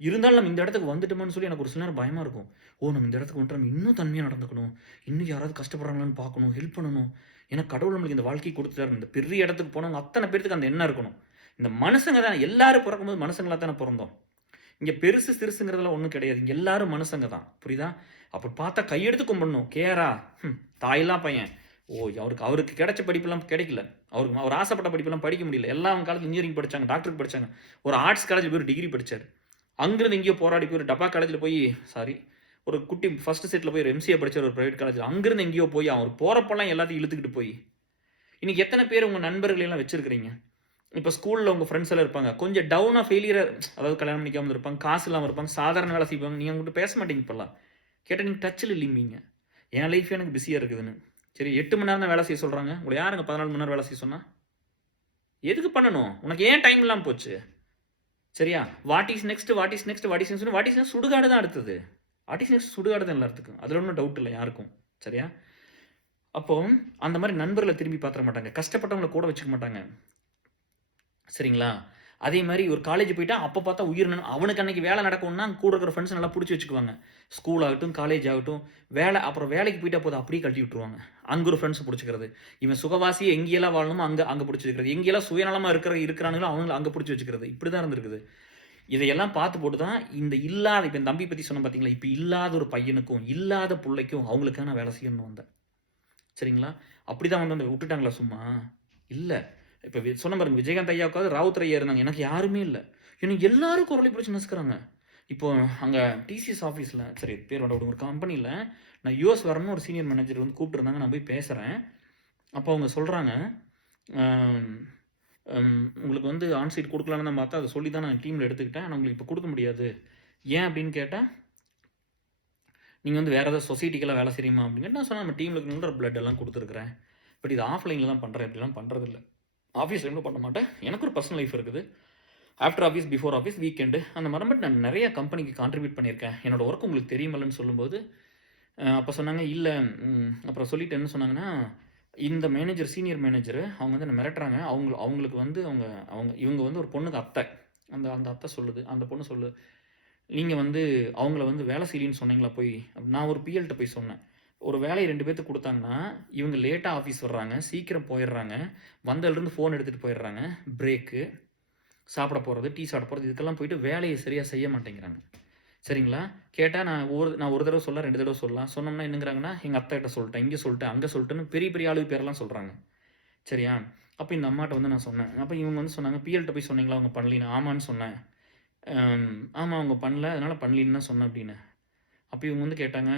இருந்தாலும் நம்ம இந்த இடத்துக்கு வந்துட்டோம்னு சொல்லி எனக்கு ஒரு சில நேரம் பயமாக இருக்கும். நம்ம இந்த இடத்துக்கு வந்துட்டு நம்ம இன்னும் தன்மையாக நடந்துக்கணும், இன்னும் யாராவது கஷ்டப்படுறாங்களான்னு பார்க்கணும், ஹெல்ப் பண்ணணும். ஏன்னா கடவுள் நம்மளுக்கு இந்த வாழ்க்கையை கொடுத்துட்டாரு. இந்த பெரிய இடத்துக்கு போனவங்க அத்தனை பேருக்கு அந்த எண்ணம் இருக்கணும். இந்த மனுஷங்க தான் எல்லாரும் பிறக்கும்போது மனுஷங்களாக தானே பிறந்தோம். இங்கே பெருசு சிறுசுங்கிறதுலாம் ஒன்றும் கிடையாது, இங்கே எல்லாரும் மனுஷங்க தான். புரியுதா? அப்படி பார்த்தா கையெடுத்து கும்பிடணும். கேரா தாயெல்லாம் பையன், அவருக்கு கிடைச்ச படிப்பெல்லாம் கிடைக்கல, அவர் ஆசைப்பட்ட படிப்பெல்லாம் படிக்க முடியல. எல்லாம் அவங்க காலேஜ் இன்ஜினியரிங் படித்தாங்க, டாக்டருக்கு படித்தாங்க, ஒரு ஆர்ட்ஸ் காலேஜில் போய் ஒரு டிகிரி படித்தார். அங்கேருந்து எங்கேயோ போராடி போய் ஒரு டப்பா காலேஜில் போய் ஒரு குட்டி ஃபஸ்ட்டு செட்டில் போய் ஒரு எம்சிஏ படித்தார் ஒரு ப்ரைவேட் காலேஜில். அங்கேருந்து எங்கேயோ போய் அவர் போகிறப்பெல்லாம் எல்லாத்தையும் இழுத்துக்கிட்டு போய் இன்றைக்கி எத்தனை பேர் உங்கள் நண்பர்களெல்லாம் வச்சுருக்கிறீங்க? இப்போ ஸ்கூலில் உங்கள் ஃப்ரெண்ட்ஸ் எல்லாம் இருப்பாங்க, கொஞ்சம் டவுனாக ஃபெயிலியர், அதாவது கல்யாணம் பண்ணிக்காமல் இருப்பாங்க, காசு இல்லாமல் இருப்பாங்க, சாதாரண வேலை செய்வாங்க. நீங்கள் அவங்ககிட்ட பேச மாட்டீங்க. இப்போல்லாம் கேட்டால் நீங்கள் டச்சில் இல்லைம்பீங்க. என் லைஃப் எனக்கு பிஸியாக இருக்குதுன்னு. சரி, 8 மணி நேரம் தான் வேலை செய்ய சொல்கிறாங்க, உங்களை யாருங்க 14 மணி நேரம் வேலை செய்ய சொன்னால்? எதுக்கு பண்ணணும்? உனக்கு ஏன் டைம் இல்லாமல் போச்சு? சரியா? What is next what is next what is next what is next சுடுகாடு தான் அடுத்தது. வாட் இஸ் நெக்ஸ்ட் சுடுகாடு தான் எல்லாத்துக்கும். அதில் ஒன்றும் டவுட் இல்லை யாருக்கும். சரியா? அப்போ அந்த மாதிரி நண்பர்களை திரும்பி பார்த்துட மாட்டாங்க. கஷ்டப்பட்டவங்களை கூட வச்சுக்க மாட்டாங்க. சரிங்களா? அதே மாதிரி ஒரு காலேஜ் போயிட்டா அப்போ பார்த்தா அவனுக்கு அன்னைக்கு வேலை நடக்கும்னா கூட இருக்கிற ஃப்ரெண்ட்ஸ் நல்லா பிடிச்சி வச்சுக்குவாங்க. ஸ்கூல் ஆகட்டும் காலேஜ் ஆகட்டும் அப்புறம் வேலைக்கு போயிட்டா போதும் அப்படியே கழட்டி விட்டுருவாங்க. அங்கே ஒரு ஃப்ரெண்ட்ஸ் பிடிச்சிக்கிறது. இவன் சுகவாசியை எங்கேயெல்லாம் வாழணுமோ அங்கே பிடிச்சி வச்சுக்கிறது. எங்கேயெல்லாம் சுயநலமாக இருக்கிறானுங்களோ அவங்கள அங்கே பிடிச்சி வச்சுக்கிறது. இப்படி தான் இருந்திருக்குது. இதையெல்லாம் பார்த்து போட்டு தான் இப்போ என் தம்பி பற்றி சொன்ன பார்த்தீங்களா, இப்போ இல்லாத ஒரு பையனுக்கும் இல்லாத பிள்ளைக்கும் அவங்களுக்காக நான் வேலை செய்யணும்னு வந்தேன். சரிங்களா? அப்படி தான் வந்து விட்டுட்டாங்களா சும்மா? இல்லை. இப்போ சொன்ன பாருங்க, விஜயகாந்த் ஐயாவுக்காவது ராவுத்தர் ஐயா இருந்தாங்க. எனக்கு யாருமே இல்லை. எனக்கு எல்லாரும் குரலை பிடிச்சி நசுக்கிறாங்க. இப்போ அங்கே டிசிஎஸ் ஆஃபீஸில் சரி பேர் விட ஒரு கம்பெனியில் நான் யூஎஸ் வரணும்னு ஒரு சீனியர் மேனேஜர் வந்து கூப்பிட்டுருந்தாங்க. நான் போய் பேசுகிறேன். அப்போ அவங்க சொல்கிறாங்க, உங்களுக்கு வந்து ஆன்சைட் கொடுக்கலான்னு தான் பார்த்தா அதை சொல்லி தான் நான் டீமில் எடுத்துக்கிட்டேன். ஆனால் உங்களுக்கு இப்போ கொடுக்க முடியாது. ஏன் அப்படின்னு கேட்டால், நீங்கள் வந்து வேறு ஏதாவது சொசைட்டிக்கெல்லாம் வேலை செய்யுமா அப்படின்னு நான் சொன்னேன், நம்ம டீமில் இருக்கிற பிளட் எல்லாம் கொடுத்துருக்குறேன். பட் இது ஆஃப்லைனில் தான் பண்ணுறேன். இப்படிலாம் பண்ணுறதில்ல. ஆஃபீஸ் டைமில் பண்ண மாட்டேன். எனக்கு ஒரு பர்சனல் லைஃப் இருக்குது. After office before office weekend அந்த மாதிரி. பட் நான் நிறைய கம்பெனிக்கு கான்ட்ரிபியூட் பண்ணியிருக்கேன். என்னோடய ஒர்க் உங்களுக்கு தெரியுமில்லன்னு சொல்லும்போது அப்போ சொன்னாங்க இல்லை. அப்புறம் சொல்லிட்டு என்ன சொன்னாங்கன்னா, இந்த மேனேஜர் சீனியர் மேனேஜரு அவங்க வந்து என்ன மிரட்டுறாங்க. அவங்களுக்கு வந்து இவங்க வந்து ஒரு பொண்ணுக்கு அத்தை. அந்த அத்தை சொல்லுது, அந்த பொண்ணு சொல்லுது, நீங்கள் வந்து அவங்கள வந்து வேலை செய்யலின்னு சொன்னீங்களா போய். நான் ஒரு பிஎல்கிட்ட போய் சொன்னேன். ஒரு வேலையை 2 பேர்த்துக்கு கொடுத்தாங்கன்னா இவங்க லேட்டாக ஆஃபீஸ் வர்றாங்க, சீக்கிரம் போயிடுறாங்க, வந்ததுலேருந்து ஃபோன் எடுத்துகிட்டு போயிடுறாங்க, பிரேக்கு சாப்பிட போகிறது, டீ சாப்பிட போகிறது, இதுக்கெல்லாம் போயிட்டு வேலையை சரியாக செய்ய மாட்டேங்கிறாங்க. சரிங்களா? கேட்டால் நான் ஒரு தடவை சொல்ல 2 தடவை சொல்லலாம். சொன்னோம்னா என்னங்கிறாங்கன்னா, எங்கள் அத்தை கிட்ட சொல்லிட்டேன், இங்கே சொல்லிட்டேன், அங்கே சொல்லிட்டேன்னு பெரிய பெரிய ஆளு பேரெல்லாம் சொல்கிறாங்க. சரியா? அப்போ இந்த அம்மாட்ட வந்து நான் சொன்னேன். அப்போ இவங்க வந்து சொன்னாங்க, பிஎல்கிட்ட போய் சொன்னீங்களா அவங்க பண்ணலின்னு. ஆமான்னு சொன்னேன். ஆமாம் அவங்க பண்ணல, அதனால் பண்ணலின்னு தான் சொன்னேன் அப்படின்னு. அப்போ இவங்க வந்து கேட்டாங்க,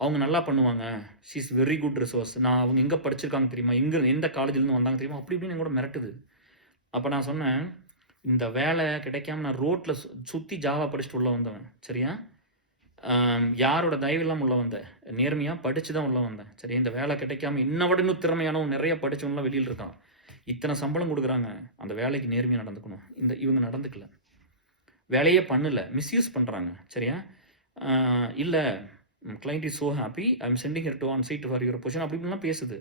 அவங்க நல்லா பண்ணுவாங்க, she is very good resource, நான் அவங்க எங்கே படிச்சிருக்காங்க தெரியுமா, எந்த காலேஜ்லேருந்து வந்தாங்க தெரியுமா, அப்படி இப்படின்னு கூட மிரட்டுது. அப்போ நான் சொன்னேன், இந்த வேலை கிடைக்காம நான் ரோட்டில் சுற்றி ஜாவா படிச்சுட்டு உள்ளே வந்தவன். சரியா? யாரோட தயவு இல்லாமல் உள்ளே வந்தேன், நேர்மையாக படித்து தான் உள்ளே வந்தேன். சரி, இந்த வேலை கிடைக்காம இன்னும் திறமையானவன் நிறைய படித்தவங்களாம் வெளியில் இருக்கான். இத்தனை சம்பளம் கொடுக்குறாங்க, அந்த வேலைக்கு நேர்மையாக நடந்துக்கணும். இவங்க நடந்துக்கல, வேலையே பண்ணலை, மிஸ்யூஸ் பண்ணுறாங்க. சரியா? இல்லை, client is so happy, I am sending her to on site for your position அப்படி இப்படிலாம் பேசுது.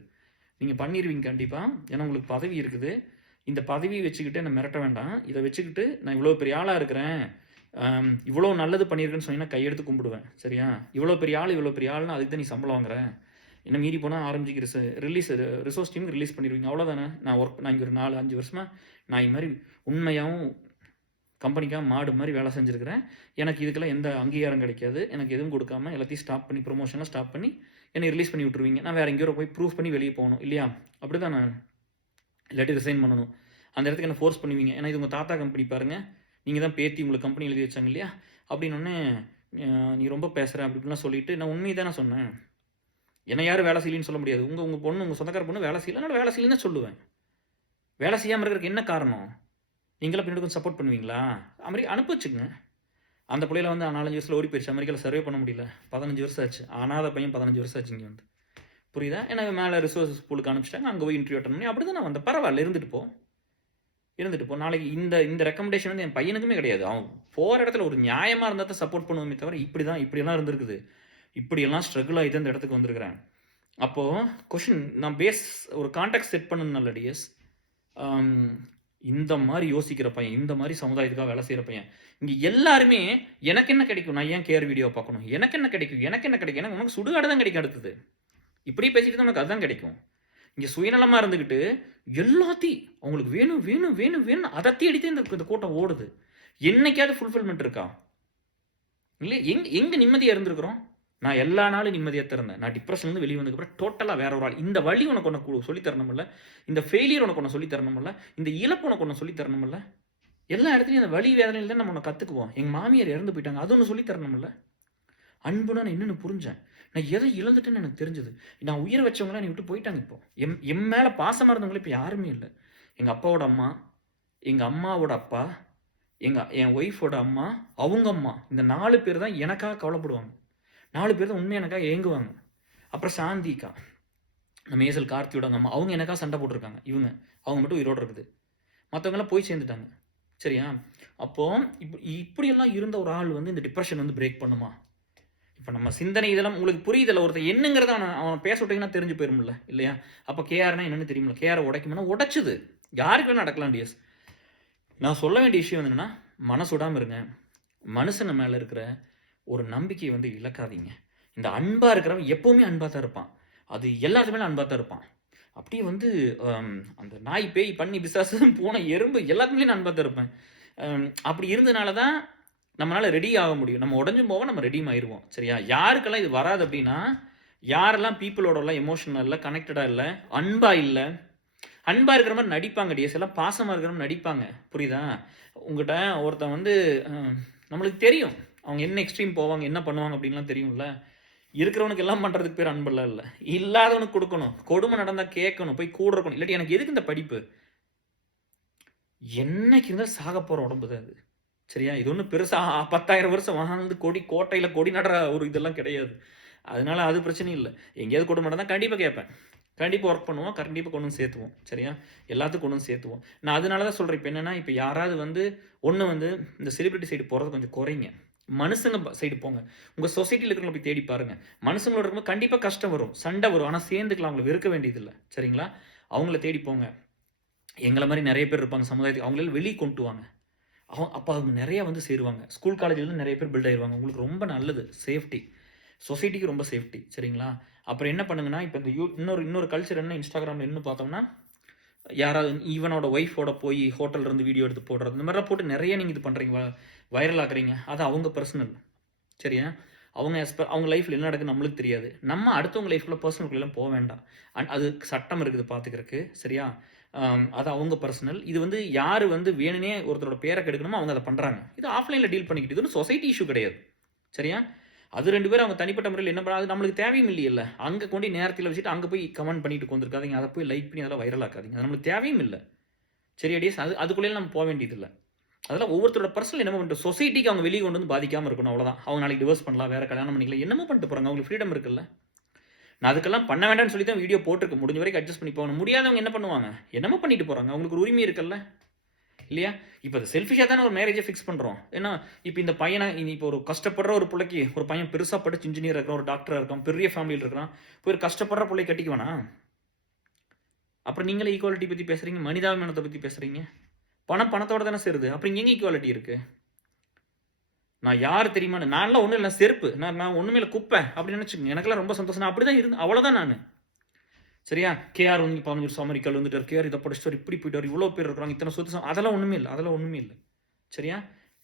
நீங்கள் பண்ணிடுவீங்க கண்டிப்பாக, ஏன்னா உங்களுக்கு பதவி இருக்குது. இந்த பதவியை வச்சுக்கிட்டு என்ன மிரட்ட வேண்டாம். இதை வச்சுக்கிட்டு நான் இவ்வளோ பெரிய ஆளாக இருக்கிறேன், இவ்வளோ நல்லது பண்ணியிருக்குன்னு சொன்னீங்கன்னா கையெடுத்து கும்பிடுவேன். சரியா? இவ்வளோ பெரிய ஆள்னா அதுக்கு தான் நீ சம்பளம் வாங்குறேன். என்ன மீறி போனால் ஆரம்பிக்கு ரிசோர்ஸ் டீமுக்கு ரிலீஸ் பண்ணிடுவீங்க, அவ்வளோதானே. நான் இங்கே ஒரு 4-5 வருஷமாக நான் இது மாதிரி உண்மையாகவும் கம்பெனிக்காக மாடு மாதிரி வேலை செஞ்சுருக்கிறேன். எனக்கு இதுக்கெல்லாம் எந்த அங்கீகாரம் கிடைக்காது. எனக்கு எதுவும் கொடுக்காம எல்லாத்தையும் ஸ்டாப் பண்ணி, ப்ரொமோஷன்லாம் ஸ்டாப் பண்ணி என்னை ரிலீஸ் பண்ணி விட்டுருவீங்க. நான் வேறு எங்கேயோ போய் ப்ரூஃப் பண்ணி வெளியே போகணும் இல்லையா? அப்படி தான் நான் இல்லாட்டி ரிசைன் பண்ணணும். அந்த இடத்துக்கு என்ன ஃபோர்ஸ் பண்ணுவீங்க. ஏன்னா இது உங்கள் தாத்தா கம்பெனி பாருங்கள், நீங்கள் தான் பேத்தி உங்களுக்கு கம்பெனி எழுதி வச்சாங்க இல்லையா? அப்படின்னொன்னே நீ ரொம்ப பேசுகிற அப்படி இப்படிலாம் சொல்லிவிட்டு, நான் உண்மையை தானே சொன்னேன். என்னை யாரும் வேலை செய்யலின்னு சொல்ல முடியாது. உங்கள் பொண்ணு, உங்கள் சொந்தக்கார பொண்ணு வேலை செய்யலை, நான் வேலை செய்யலன்னு தான் சொல்லுவேன். வேலை செய்யாமல் இருக்கிறதுக்கு என்ன காரணம்? நீங்களாம் பின்னாடி கொஞ்சம் சப்போர்ட் பண்ணுவீங்களா? அமெரிக்கா அனுப்பி வச்சுக்கங்க. அந்த பிள்ளையில வந்து 4-5 வருஷத்தில் ஓடி போயிடுச்சு. அமெரிக்காவில் சர்வே பண்ண முடியல. 15 வருஷம் ஆச்சு. ஆனாத பையன் 15 வருஷம் ஆச்சு இங்கே வந்து. புரியுதா? எனக்கு மேலே ரிசோர்ஸஸ் ஸ்கூலுக்கு அனுப்பிச்சிட்டாங்க. அங்கே போய் இன்டர்வியூ அட்டன் பண்ணி அப்படி தான் நான் வந்தேன். பரவாயில்ல, இருந்துட்டு போ. நாளைக்கு இந்த ரெக்கமெண்டேஷன் வந்து என் பையனுக்குமே கிடையாது. அவன் போகிற இடத்துல ஒரு நியாயமாக இருந்தால் தான் சப்போர்ட் பண்ணுவோமே தவிர இப்படியெல்லாம் இருந்திருக்குது. இப்படியெல்லாம் ஸ்ட்ரகிள் ஆகி தான் இந்த இடத்துக்கு வந்திருக்கிறேன். அப்போது கொஷின் நான் ஒரு கான்டாக்ட் செட் பண்ணணும்ல டிஎஸ். இந்த மாதிரி யோசிக்கிற பையன், இந்த மாதிரி சமுதாயத்துக்காக வேலை செய்கிற பையன், இங்கே எல்லாருமே எனக்கு என்ன கிடைக்கும், நான் ஏன் கேர் வீடியோ பார்க்கணும், எனக்கு என்ன கிடைக்கும், எனக்கு உனக்கு சுடுகாடு தான் கிடைக்கும். அடுத்தது இப்படி பேசிட்டு தான் உனக்கு அதுதான் கிடைக்கும். இங்கே சுயநலமாக இருந்துக்கிட்டு எல்லாத்தையும் அவங்களுக்கு வேணும் வேணும் வேணும் வேணும் அதை தேடித்தே இந்த கூட்டம் ஓடுது. என்னைக்காவது ஃபுல்ஃபில்மெண்ட் இருக்கா? இல்லை, எங்கே நிம்மதியாக இருந்திருக்கிறோம்? நான் எல்லா நாளும் நிம்மதியாக இருந்தேன். நான் டிப்ரெஷன்லேருந்து வெளியே வந்ததுக்கப்புறம் டோட்டலாக வேற ஒரு ஆள். இந்த வழி உனக்கு ஒன்று சொல்லித்தரணுமில்ல, இந்த ஃபெயிலியர் உனக்கு ஒன்று சொல்லித்தரணுமில்ல, இந்த இழப்பு உனக்கு ஒன்று சொல்லித்தரணுமில்ல. எல்லா இடத்துலையும் அந்த வழி வேதனையில் தான் நம்ம ஒன்று கற்றுக்குவோம். எங்கள் மாமியார் இறந்து போயிட்டாங்க, அது ஒன்று சொல்லித்தரணுமில்ல. அன்புனா நான் என்னென்னு புரிஞ்சேன். நான் எதை இழந்துட்டேன்னு எனக்கு தெரிஞ்சது. நான் உயிரை வச்சவங்களாம் நீ விட்டு போயிட்டாங்க. இப்போ என் மேலே பாசமாக இருந்தவங்களே இப்போ யாருமே இல்லை. எங்கள் அப்பாவோட அம்மா, எங்கள் அம்மாவோட அப்பா, என் ஒய்ஃபோட அம்மா, அவங்க அம்மா, இந்த 4 பேர் தான் எனக்காக கவலைப்படுவாங்க. 4 பேர் தான் உண்மையாக எனக்காக ஏங்குவாங்க. அப்புறம் சாந்திக்கா, நம்ம ஏசல் கார்த்தியோட அம்மா, அவங்க எனக்காக சண்டை போட்டிருக்காங்க. அவங்க மட்டும் உயிரோடு இருக்குது. மற்றவங்களாம் போய் சேர்ந்துட்டாங்க. சரியா? அப்போ இப்படியெல்லாம் இருந்த ஒரு ஆள் வந்து இந்த டிப்ரெஷன் வந்து பிரேக் பண்ணுமா? இப்போ நம்ம சிந்தனை இதெல்லாம் உங்களுக்கு புரியுதில்ல. ஒருத்தன் என்னங்கிறத அவன் பேச விட்டீங்கன்னா தெரிஞ்சு போயிரும்ல, இல்லையா? அப்போ கேஆர்னா என்னன்னு தெரியுமில்ல. கேஆரை உடைக்கும்னா உடைச்சுது. யாருக்கு வேணா நடக்கலாம் டிஎஸ். நான் சொல்ல வேண்டிய விஷயம் என்னன்னா, மனசு விடாம இருங்க. மனுஷங்க மேல இருக்கிற ஒரு நம்பிக்கையை வந்து இழக்காதீங்க. இந்த அன்பா இருக்கிறவன் எப்பவுமே அன்பா தான் இருப்பான். அது எல்லாத்து மேல அன்பா தான் இருப்பான். அப்படியே வந்து அந்த நாய், பேய், பன்னி, பிசாசு, பூனை, எறும்பு எல்லாத்துலயும் நான் அன்பா தான் இருப்பேன். அப்படி இருந்தனால தான் நம்மளால ரெடி ஆக முடியும். நம்ம உடைஞ்சும் போவோம், நம்ம ரெடியும் ஆயிருவோம். சரியா? யாருக்கெல்லாம் இது வராது அப்படின்னா, யாரெல்லாம் பீப்பிளோடலாம் எமோஷனல் இல்ல, கனெக்டடா இல்ல, அன்பா இல்ல, அன்பா இருக்கிற மாதிரி நடிப்பாங்க டிஎஸ். எல்லாம் பாசமா இருக்கிற மாதிரி நடிப்பாங்க. புரியுதா? உங்ககிட்ட ஒருத்தன் வந்து நம்மளுக்கு தெரியும். அவங்க என்ன எக்ஸ்ட்ரீம் போவாங்க, என்ன பண்ணுவாங்க அப்படின்லாம் தெரியும்ல. இருக்கிறவனுக்கு எல்லாம் பண்றதுக்கு பேர் அன்பெல்லாம் இல்ல. இல்லாதவனுக்கு கொடுக்கணும். கொடுமை நடந்தா கேட்கணும். போய் கூட இருக்கணும். இல்லாட்டி எனக்கு எதுக்கு இந்த படிப்பு? என்னைக்கு இருந்தாலும் சாக போற உடம்பு தான் அது. சரியா? இது ஒன்றும் பெருசா 10,000 வருஷம் வாழ்ந்து கோட்டையில கொடி நடுற ஒரு இதெல்லாம் கிடையாது. அதனால அது பிரச்சனை இல்லை. எங்கேயாவது கொடுமை நடந்தா கண்டிப்பா கேட்பேன். கண்டிப்பா ஒர்க் பண்ணுவோம். கண்டிப்பா கொண்டு வந்து சேர்த்துவோம். சரியா? எல்லாத்துக்கும் கொண்டு வந்து சேர்த்துவோம். நான் அதனால தான் சொல்றேன். இப்போ என்னன்னா, இப்போ யாராவது வந்து வந்து இந்த செலிபிரிட்டி சைடு போறது கொஞ்சம் குறைங்க. மனுஷங்க சைடு போங்க. உங்க சொசைட்டில இருக்கிறவங்கள போய் தேடி பாருங்க. மனுஷங்களோட இருக்கும்போது கண்டிப்பா கஷ்டம் வரும், சண்டை வரும். ஆனா சேர்ந்துக்கலாம். அவங்கள வெறுக்க வேண்டியதில்ல. சரிங்களா? அவங்கள தேடி போங்க. எங்கள மாரி நிறைய பேர் இருப்பாங்க சமுதாயத்துக்கு. அவங்கள வெளிய கொண்டு வாங்க. அப்போ அவங்க நிறைய வந்து சேருவாங்க. ஸ்கூல் காலேஜ்லேருந்து நிறைய பேர் பில்ட் ஆயிருவாங்க. உங்களுக்கு ரொம்ப நல்லது. சேஃப்டி. சொசைட்டிக்கு ரொம்ப சேஃப்டி. சரிங்களா? அப்புறம் என்ன பண்ணுங்கன்னா, இப்போ இந்த இன்னொரு கல்ச்சர் என்ன இன்ஸ்டாகிராமில் என்ன பார்த்தோம்னா, யாராவது ஈவனோட ஒய்ஃபோட போய் ஹோட்டல்ல இருந்து வீடியோ எடுத்து போடுறது, இந்த மாதிரிலாம் போட்டு நிறைய நீங்கள் இது பண்ணுறீங்க, வைரல் ஆக்குறீங்க. அது அவங்க பர்சனல். சரியா? அவங்க அவங்க லைஃப்பில் என்ன நடக்குது நம்மளுக்கு தெரியாது. நம்ம அடுத்தவங்க லைஃப்பில் பர்சனலுக்குள்ளெல்லாம் போக வேண்டாம். அது சட்டம் இருக்குது பார்த்துக்கிறதுக்கு. சரியா? அது அவங்க பர்சனல். இது வந்து யார் வந்து வேணுனே ஒருத்தரோட பேரை கெடுக்கணுமோ அவங்க அதை பண்ணுறாங்க. இது ஆஃப்லைனில் டீல் பண்ணிக்கிட்டு இது ஒன்றும் சொசைட்டி இஷ்யூ கிடையாது. சரியா? அது 2 பேரும் அவங்க தனிப்பட்ட முறையில் என்ன பண்ணாது நம்மளுக்கு தேவையும் இல்லையில்ல. அங்கே கொண்டு நேரத்தில் வச்சுட்டு அங்கே போய் கமெண்ட் பண்ணிட்டு உட்காந்துருக்காதீங்க. அதை போய் லைக் பண்ணி அதெல்லாம் வைரல் ஆக்காதீங்க. அது நம்மளுக்கு தேவையும் இல்லை. சரியா டேஸ்? அதுக்குள்ளே நம்ம போக வேண்டியதில்லை. அதெல்லாம் ஒவ்வொருத்தரோட பர்சனல் என்னமோ பண்ணிட்டு சொசைட்டிக்கு அவங்க வெளியே கொண்டு வந்து பாதிக்காமல் இருக்கணும். அவ்வளோதான். அவங்க நாளைக்கு டிவோர்ஸ் பண்ணலாம், வேறு கல்யாணம் பண்ணிக்கலாம், என்னமோ பண்ணிட்டு போகிறாங்க. அவங்களுக்கு ஃப்ரீடம் இருக்குல்ல. நான் அதுக்கெல்லாம் பண்ண வேண்டாம்னு சொல்லி தான் வீடியோ போட்டிருக்கேன். முடிஞ்ச வரைக்கும் அட்ஜஸ்ட் பண்ணி போகணும். முடியாதவங்க என்ன பண்ணுவாங்க? என்னமோ பண்ணிட்டு போகிறாங்க. அவங்களுக்கு ஒரு உரிமை இருக்குல்ல, இல்லையா? இப்போ அது செல்ஃபிஷாக தானே ஒரு மேரேஜை ஃபிக்ஸ் பண்ணுறோம். ஏன்னா இப்போ இந்த பையனை இப்போ ஒரு கஷ்டப்படுற ஒரு பிள்ளைக்கு ஒரு பையன் பெருசாக படிச்சு இன்ஜினியர் இருக்கிறான், ஒரு டாக்டராக இருக்கான், பெரிய ஃபேமிலியில் இருக்கிறான், போய் ஒரு கஷ்டப்படுற பிள்ளை கட்டிக்குவானா? அப்புறம் நீங்களே ஈக்குவாலிட்டி பற்றி பேசுகிறீங்க, மனிதாபிமானத்தை பற்றி பேசுகிறீங்க. பணத்தோட தானே சேருது. அப்புறம் எங்கே ஈக்குவாலிட்டி இருக்குது? நான் யார் தெரியுமா? நான்லாம் ஒன்றும் இல்லை, செருப்பு. நான் ஒன்றுமே இல்லை, குப்பை அப்படின்னு நினச்சிக்கோங்க. எனக்கெல்லாம் ரொம்ப சந்தோஷம். நான் அப்படி தான் இருந்தேன். அவ்வளோதான் நான். சரியா? கேஆர் வந்து 15 வருஷம் அமெரிக்காவில் வந்துட்டார். கேஆர் இதை படிச்சுட்டு இப்படி போயிட்டார். இவ்வளோ பேர் இருக்கிறாங்க, இத்தனை சொத்து. அதெல்லாம் ஒன்றுமே இல்லை. அதெல்லாம் ஒன்றுமே இல்லை. சரியா?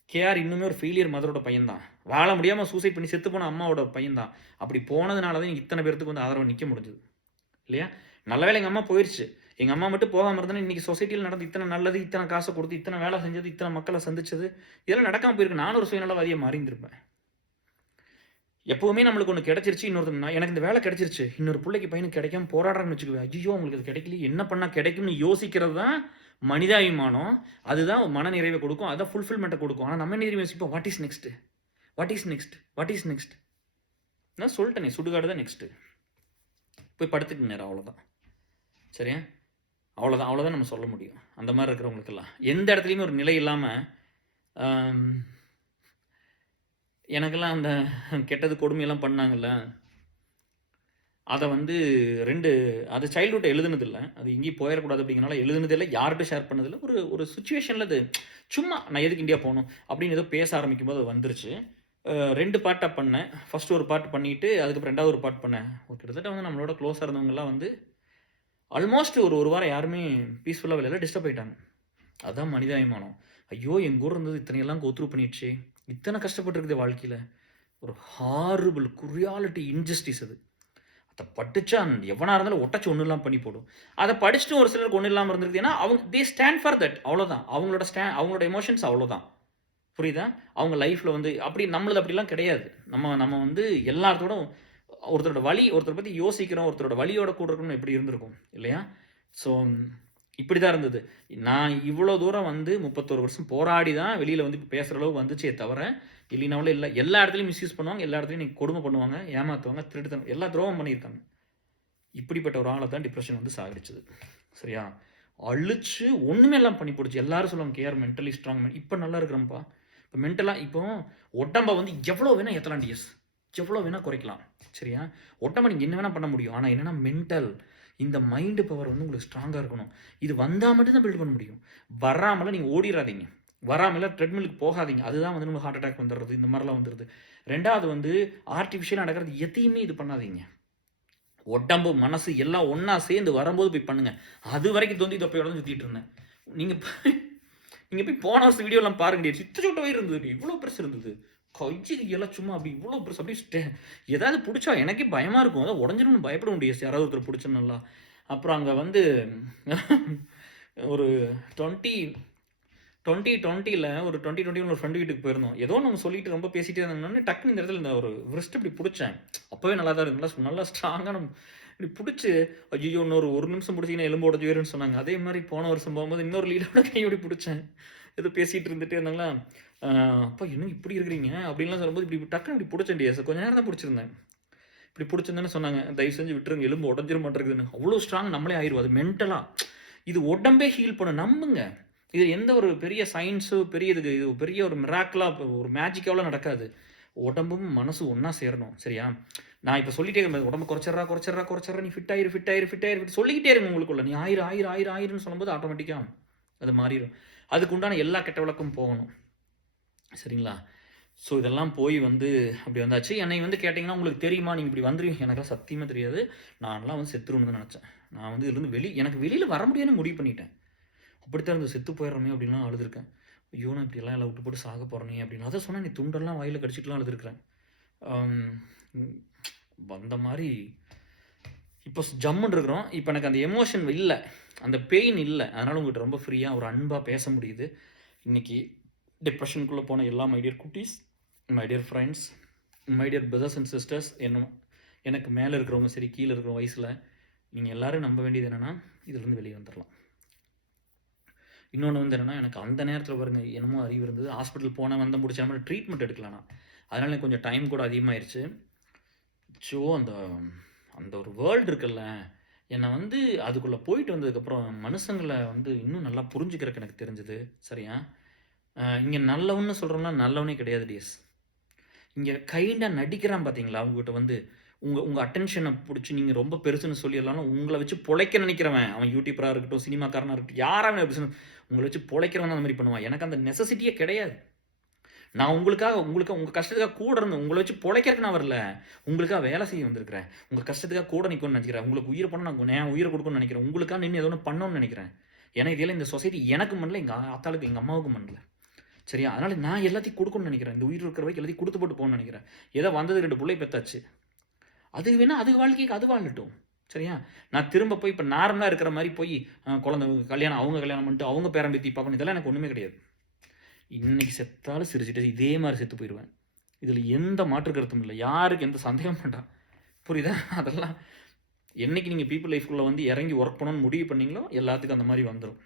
கேஆர் இன்னுமே ஒரு ஃபெயிலியர் மதரோட பையன் தான். வாழ முடியாமல் சூசைட் பண்ணி செத்து போன அம்மாவோட பையன் தான். அப்படி போனதுனால தான் இத்தனை பேருக்கு வந்து ஆதரவு நிற்க முடிஞ்சது, இல்லையா? நல்ல வேலை எங்கள் அம்மா போயிடுச்சு. எங்கள் அம்மா மட்டும் போகாமல் இருந்தாலும் இன்றைக்கி சொசைட்டியில் நடந்து இத்தனை நல்லது, இத்தனை காசை கொடுத்து, இத்தனை வேலை செஞ்சது, இத்தனை மக்களை சந்திச்சது, இதெல்லாம் நடக்காமல் போயிருக்கு. நானும் ஒரு சுயநலவாதியாக மாறிந்திருப்பேன். எப்போவுமே நம்மளுக்கு ஒன்று கிடைச்சிருச்சு, இன்னொருத்தர் எனக்கு இந்த வேலை கிடைச்சிருச்சு, இன்னொரு பிள்ளைக்கு பையனுக்கு கிடைக்காம போராடுறான்னு வச்சுக்குவேன். ஐயோ உங்களுக்கு அது கிடைக்கல, என்ன பண்ணால் கிடைக்கும்னு யோசிக்கிறது தான் மனிதாபிமானம். அதுதான் மன நிறைவை கொடுக்கும், அதுதான் ஃபுல்ஃபில்மெண்ட்டை கொடுக்கும். ஆனால் நம்ம என்ன தெரியும் யோசிப்போம்? What is next, what is next, what is next? நான் சொல்லிட்டேனே, சுடுகாடு தான் நெக்ஸ்ட்டு. போய் படுத்துக்குங்க நேரம், அவ்வளோதான். சரியா? அவ்வளோதான் நம்ம சொல்ல முடியும். அந்த மாதிரி இருக்கிறவங்களுக்கெல்லாம் எந்த இடத்துலையுமே ஒரு நிலை இல்லாமல், எனக்கெல்லாம் அந்த கெட்டது கொடுமையெல்லாம் பண்ணாங்கல்ல, அதை வந்து அது சைல்டுஹுட்டை எழுதுனதில்லை. அது எங்கேயும் போயிடக்கூடாது அப்படிங்கிறனால எழுதுனதில்லை, யார்கிட்ட ஷேர் பண்ணதில்லை. ஒரு சுச்சுவேஷனில் அது சும்மா நான் எதுக்கு இந்தியா போகணும் அப்படின்னு ஏதோ பேச ஆரம்பிக்கும் போது அது வந்துருச்சு. 2 பார்ட்டாக பண்ணேன். ஃபஸ்ட்டு ஒரு பார்ட் பண்ணிவிட்டு அதுக்கப்புறம் 2வது ஒரு பார்ட் பண்ணேன். கிட்டத்தட்ட வந்து நம்மளோட க்ளோஸாக இருந்தவங்கலாம் வந்து ஆல்மோஸ்ட் ஒரு வாரம் யாருமே பீஸ்ஃபுல்லாக வெளியில் டிஸ்டர்ப் ஆகிட்டாங்க. அதுதான் மனிதாபிமானம். ஐயோ எங்கள் ஊர் இருந்தது இத்தனையெல்லாம் கோத்ரூ பண்ணிடுச்சு, இத்தனை கஷ்டப்பட்டுருக்குது வாழ்க்கையில். ஒரு ஹாரிபிள் குரியாலிட்டி இன்ஜஸ்டிஸ் அது. அதை படித்தா எவனாக இருந்தாலும் ஒட்டச்சு ஒன்றும் இல்லாமல் பண்ணி போடும். அதை படிச்சுட்டு ஒரு சிலருக்கு ஒன்றும் இல்லாமல் இருந்திருக்கு. ஏன்னா தே ஸ்டாண்ட் ஃபார் தட். அவ்வளோதான் அவங்களோட எமோஷன்ஸ் அவ்வளோதான். புரியுதா? அவங்க லைஃப்பில் வந்து நம்மளது அப்படிலாம் கிடையாது. நம்ம வந்து எல்லாத்தோட ஒருத்தரோட ஒருத்தரை பற்றி யோசிக்கிறோம், ஒருத்தரோட வழியோட கூட இருக்கணும்னு எப்படி இருந்திருக்கும், இல்லையா? ஸோ இப்படி தான் இருந்தது. நான் இவ்வளோ தூரம் வந்து 31 வருஷம் போராடி தான் வெளியில் வந்து இப்போ பேசுகிற அளவு வந்துச்சே தவிர, இல்லைனாலும் இல்லை. எல்லா இடத்துலையும் மிஸ்யூஸ் பண்ணுவாங்க, எல்லா இடத்துலையும் நீங்கள் கொடுமை பண்ணுவாங்க, ஏமாற்றுவாங்க, திருட்டுத்தனம், எல்லா துரோகம் பண்ணியிருக்காங்க. இப்படிப்பட்ட ஒரு ஆளை தான் டிப்ரெஷன் வந்து சாகடிச்சது. சரியா? அழிச்சு ஒன்றுமே எல்லாம் பண்ணி போடுச்சு. எல்லாரும் சொல்லுவாங்க கேஆர் மென்டலி ஸ்ட்ராங். இப்போ நல்லா இருக்கிறோம்ப்பா. இப்போ மென்டலாக இப்போ உடம்ப வந்து எவ்வளோ வேணால் ஏற்றலாம் டிஎஸ், எவ்வளோ வேணால் குறைக்கலாம். சரியா? உடம்ப நீங்கள் என்ன வேணால் பண்ண முடியும். ஆனால் என்னென்னா மென்டல், இந்த மைண்டு பவர் வந்து உங்களுக்கு ஸ்ட்ராங்காக இருக்கணும். இது வந்தால் மட்டும் தான் பில்ட் பண்ண முடியும். வராமலாம் நீங்கள் ஓடிடாதீங்க. வராமல் ட்ரெட்மிலுக்கு போகாதீங்க. அதுதான் வந்து நம்ம ஹார்ட் அட்டாக் வந்துடுறது, இந்த மாதிரிலாம் வந்துடுது. ரெண்டாவது வந்து ஆர்டிஃபிஷியலாக நடக்கிறது எதையுமே இது பண்ணாதீங்க. உடம்பு மனசு எல்லாம் ஒன்றா சேர்ந்து வரும்போது போய் பண்ணுங்க. அது வரைக்கும் தொந்தி தொப்பையோட சுற்றிட்டு இருந்தேன். நீங்கள் போய் போன வருஷம் வீடியோலாம் பாருங்க, சித்த சொட்ட வயிறு இருந்தது, இவ்வளோ பெருசு இருந்தது. கையெல்லாம் சும்மா அப்படி இவ்வளோ பெருசு அப்படியே ஏதாவது பிடிச்சா எனக்கே பயமாக இருக்கும். அதான் உடஞ்சிடும்னு பயப்பட முடியாது யாராவது ஒருத்தர் பிடிச்சோம் நல்லா. அப்புறம் அங்கே வந்து ஒரு 2020ல் ஒரு 2021 ஒரு ஃப்ரெண்டு வீட்டுக்கு போயிருந்தோம். ஏதோ நம்ம சொல்லிட்டு ரொம்ப பேசிகிட்டே இருந்தோம்னு டக்குன்னு இந்த இடத்துல இந்த ஒரு விரிஸ்ட் இப்படி பிடிச்சேன். அப்போவே நல்லா தான் இருக்கு, நல்லா ஸ்ட்ராங்காக இப்படி பிடிச்சி ஐயோ இன்னொரு 1 நிமிஷம் பிடிச்சிங்கன்னா எலும்பு உடஞ்சி போயிருன்னு சொன்னாங்க. அதே மாதிரி போன வருஷம் போகும்போது இன்னொரு லீடோட கையோடி பிடிச்சேன். ஏதோ பேசிகிட்டு இருந்துகிட்டே இருந்தாங்களா, அப்பா இன்னும் இப்படி இருக்கிறீங்க அப்படின்லாம் சொல்லும்போது இப்படி டக்குன்னு இப்படி பிடிச்சேன் டிஎஸ். கொஞ்சம் நேரம் தான் பிடிச்சிருந்தேன். இப்படி பிடிச்சிருந்தேன்னு சொன்னாங்க, தயவு செஞ்சு விட்டுருங்க, எலும்பு உடஞ்சிட மாட்டேங்குதுன்னு. அவ்வளோ ஸ்ட்ராங் நம்மளே ஆயிடுவோம். அது மென்டலாக இது உடம்பே ஹீல் பண்ண நம்புங்க. இது எந்த ஒரு பெரிய சயின்ஸோ பெரிய இது பெரிய ஒரு மிராக்கிளாக ஒரு மேஜிக்காவெலாம் நடக்காது. உடம்பும் மனசும் ஒன்றா சேரணும். சரியா? நான் இப்போ சொல்லிட்டே இருக்கேன், உடம்பு குறைச்சிட்றா நீ ஃபிட் ஆயிரு சொல்லிக்கிட்டே இருங்க உங்களுக்குள்ள. நீ ஆயிரம்னு சொல்லும்போது ஆட்டோமேட்டிக்காக அது மாறிடும். அதுக்கு உண்டான எல்லா கெட்ட வழக்கம் போகணும். சரிங்களா? ஸோ இதெல்லாம் போய் வந்து அப்படி வந்தாச்சு. என்னை வந்து கேட்டிங்கன்னா உங்களுக்கு தெரியுமா, நீங்கள் இப்படி வந்துடுவீங்க? எனக்குலாம் சத்தியமாக தெரியாது. நான்லாம் வந்து செத்துருன்னு தான் நினச்சேன். நான் வந்து இதுலேருந்து எனக்கு வெளியில் வர முடியாதுன்னு முடிவு பண்ணிட்டேன். அப்படித்தான் இருந்து செத்து போயிடுறோமே அப்படின்லாம் அழுதுருக்கேன். ஐயோ நான் இப்படிலாம் எல்லாம் விட்டு போட்டு சாக போகிறேனே அப்படின்னு. அதை சொன்னால் நீ துண்டெல்லாம் வாயில் கடிச்சிட்டுலாம் அழுதுருக்கிறேன். அந்த மாதிரி இப்போ ஜம்முன்னு இருக்கிறோம். இப்போ எனக்கு அந்த எமோஷன் இல்லை, அந்த பெயின் இல்லை. அதனால் உங்கள்கிட்ட ரொம்ப ஃப்ரீயாக ஒரு அன்பாக பேச முடியுது. இன்றைக்கி டிப்ரெஷனுக்குள்ளே போன எல்லா மை டியர் குட்டீஸ், my dear friends, my dear brothers and sisters, எனக்கு மேலே இருக்கிறவங்க சரி கீழே இருக்கிற வயசில் நீங்கள் எல்லோரும் நம்ப வேண்டியது என்னென்னா இதுலேருந்து வெளியே வந்துடலாம். இன்னொன்று வந்து என்னென்னா, எனக்கு அந்த நேரத்தில் பாருங்க என்னமோ அறிவு இருந்தது. ஹாஸ்பிட்டல் போனால் வந்த முடிச்ச மாதிரி ட்ரீட்மெண்ட் எடுக்கலாம்னா, அதனால் எனக்கு கொஞ்சம் டைம் கூட அதிகமாகிடுச்சு. ஸோ அந்த அந்த ஒரு வேர்ல்டு இருக்குல்ல, என்னை வந்து அதுக்குள்ளே போயிட்டு வந்ததுக்கப்புறம் மனுஷங்களை வந்து இன்னும் நல்லா புரிஞ்சுக்கிறதுக்கு எனக்கு தெரிஞ்சுது. சரியா? இங்கே நல்லவன்னு சொல்கிறோம்னா நல்லவனே கிடையாது டிஎஸ். இங்கே கைண்டாக நடிக்கிறான் பார்த்தீங்களா, அவங்ககிட்ட வந்து உங்கள் அட்டென்ஷனை பிடிச்சி நீங்கள் ரொம்ப பெருசுன்னு சொல்லிடலாம். உங்களை வச்சு பொழைக்க நினைக்கிறவன், அவன் யூடியூபராக இருக்கட்டும், சினிமாக்காரனாக இருக்கட்டும், யாராக பிஸ்னஸ் உங்களை வச்சு பொழைக்கிறவன் அந்த மாதிரி பண்ணுவான். எனக்கு அந்த நெசசிட்டியே கிடையாது. நான் உங்களுக்காக உங்கள் கஷ்டத்துக்காக கூட இருந்து உங்களை வச்சு பொழைக்கிறதுக்கு நான் வரல, உங்களுக்காக வேலை செய்ய வந்திருக்கிறேன். உங்கள் கஷ்டத்துக்காக கூட நிற்கணும்னு நினைக்கிறேன். உங்களுக்கு உயிரை பண்ண நான் உயிரை கொடுக்கணும்னு நினைக்கிறேன். உங்களுக்காக நின்று ஏதோ ஒன்று பண்ணணும்னு நினைக்கிறேன். ஏன்னா இதெல்லாம் இந்த சொசைட்டி எனக்கு பண்ணல, எங்கள் ஆத்தாளுக்கு எங்கள் அம்மாவுக்கும் பண்ணல. சரியா? அதனால் நான் எல்லாத்தையும் கொடுக்கணும்னு நினைக்கிறேன். இந்த உயிர் இருக்கிற வரைக்கும் எல்லாத்தையும் கொடுத்து போட்டு போகணும்னு நினைக்கிறேன். ஏதோ வந்தது 2 பிள்ளை பெற்றாச்சு, அது வேணால் அது வாழ்க்கைக்கு அது வாழட்டும். சரியா? நான் திரும்ப போய் இப்போ நார்மலாக இருக்கிற மாதிரி போய் குழந்தை கல்யாணம் அவங்க கல்யாணம் பண்ணிட்டு அவங்க பேரம்பேத்தி பார்க்கணும், இதெல்லாம் எனக்கு ஒன்றுமே கிடையாது. இன்றைக்கி செத்தாலும் சிரிச்சுட்டு இதே மாதிரி செத்து போயிடுவேன். இதில் எந்த மாற்று கருத்தும் இல்லை. யாருக்கு எந்த சந்தேகம் வேண்டாம். புரியுதா? அதெல்லாம் என்றைக்கு நீங்கள் பீப்புள் லைஃப்குள்ளே வந்து இறங்கி ஒர்க் பண்ணணும்னு முடிவு பண்ணிங்களோ எல்லாத்துக்கும் அந்த மாதிரி வந்துடும்.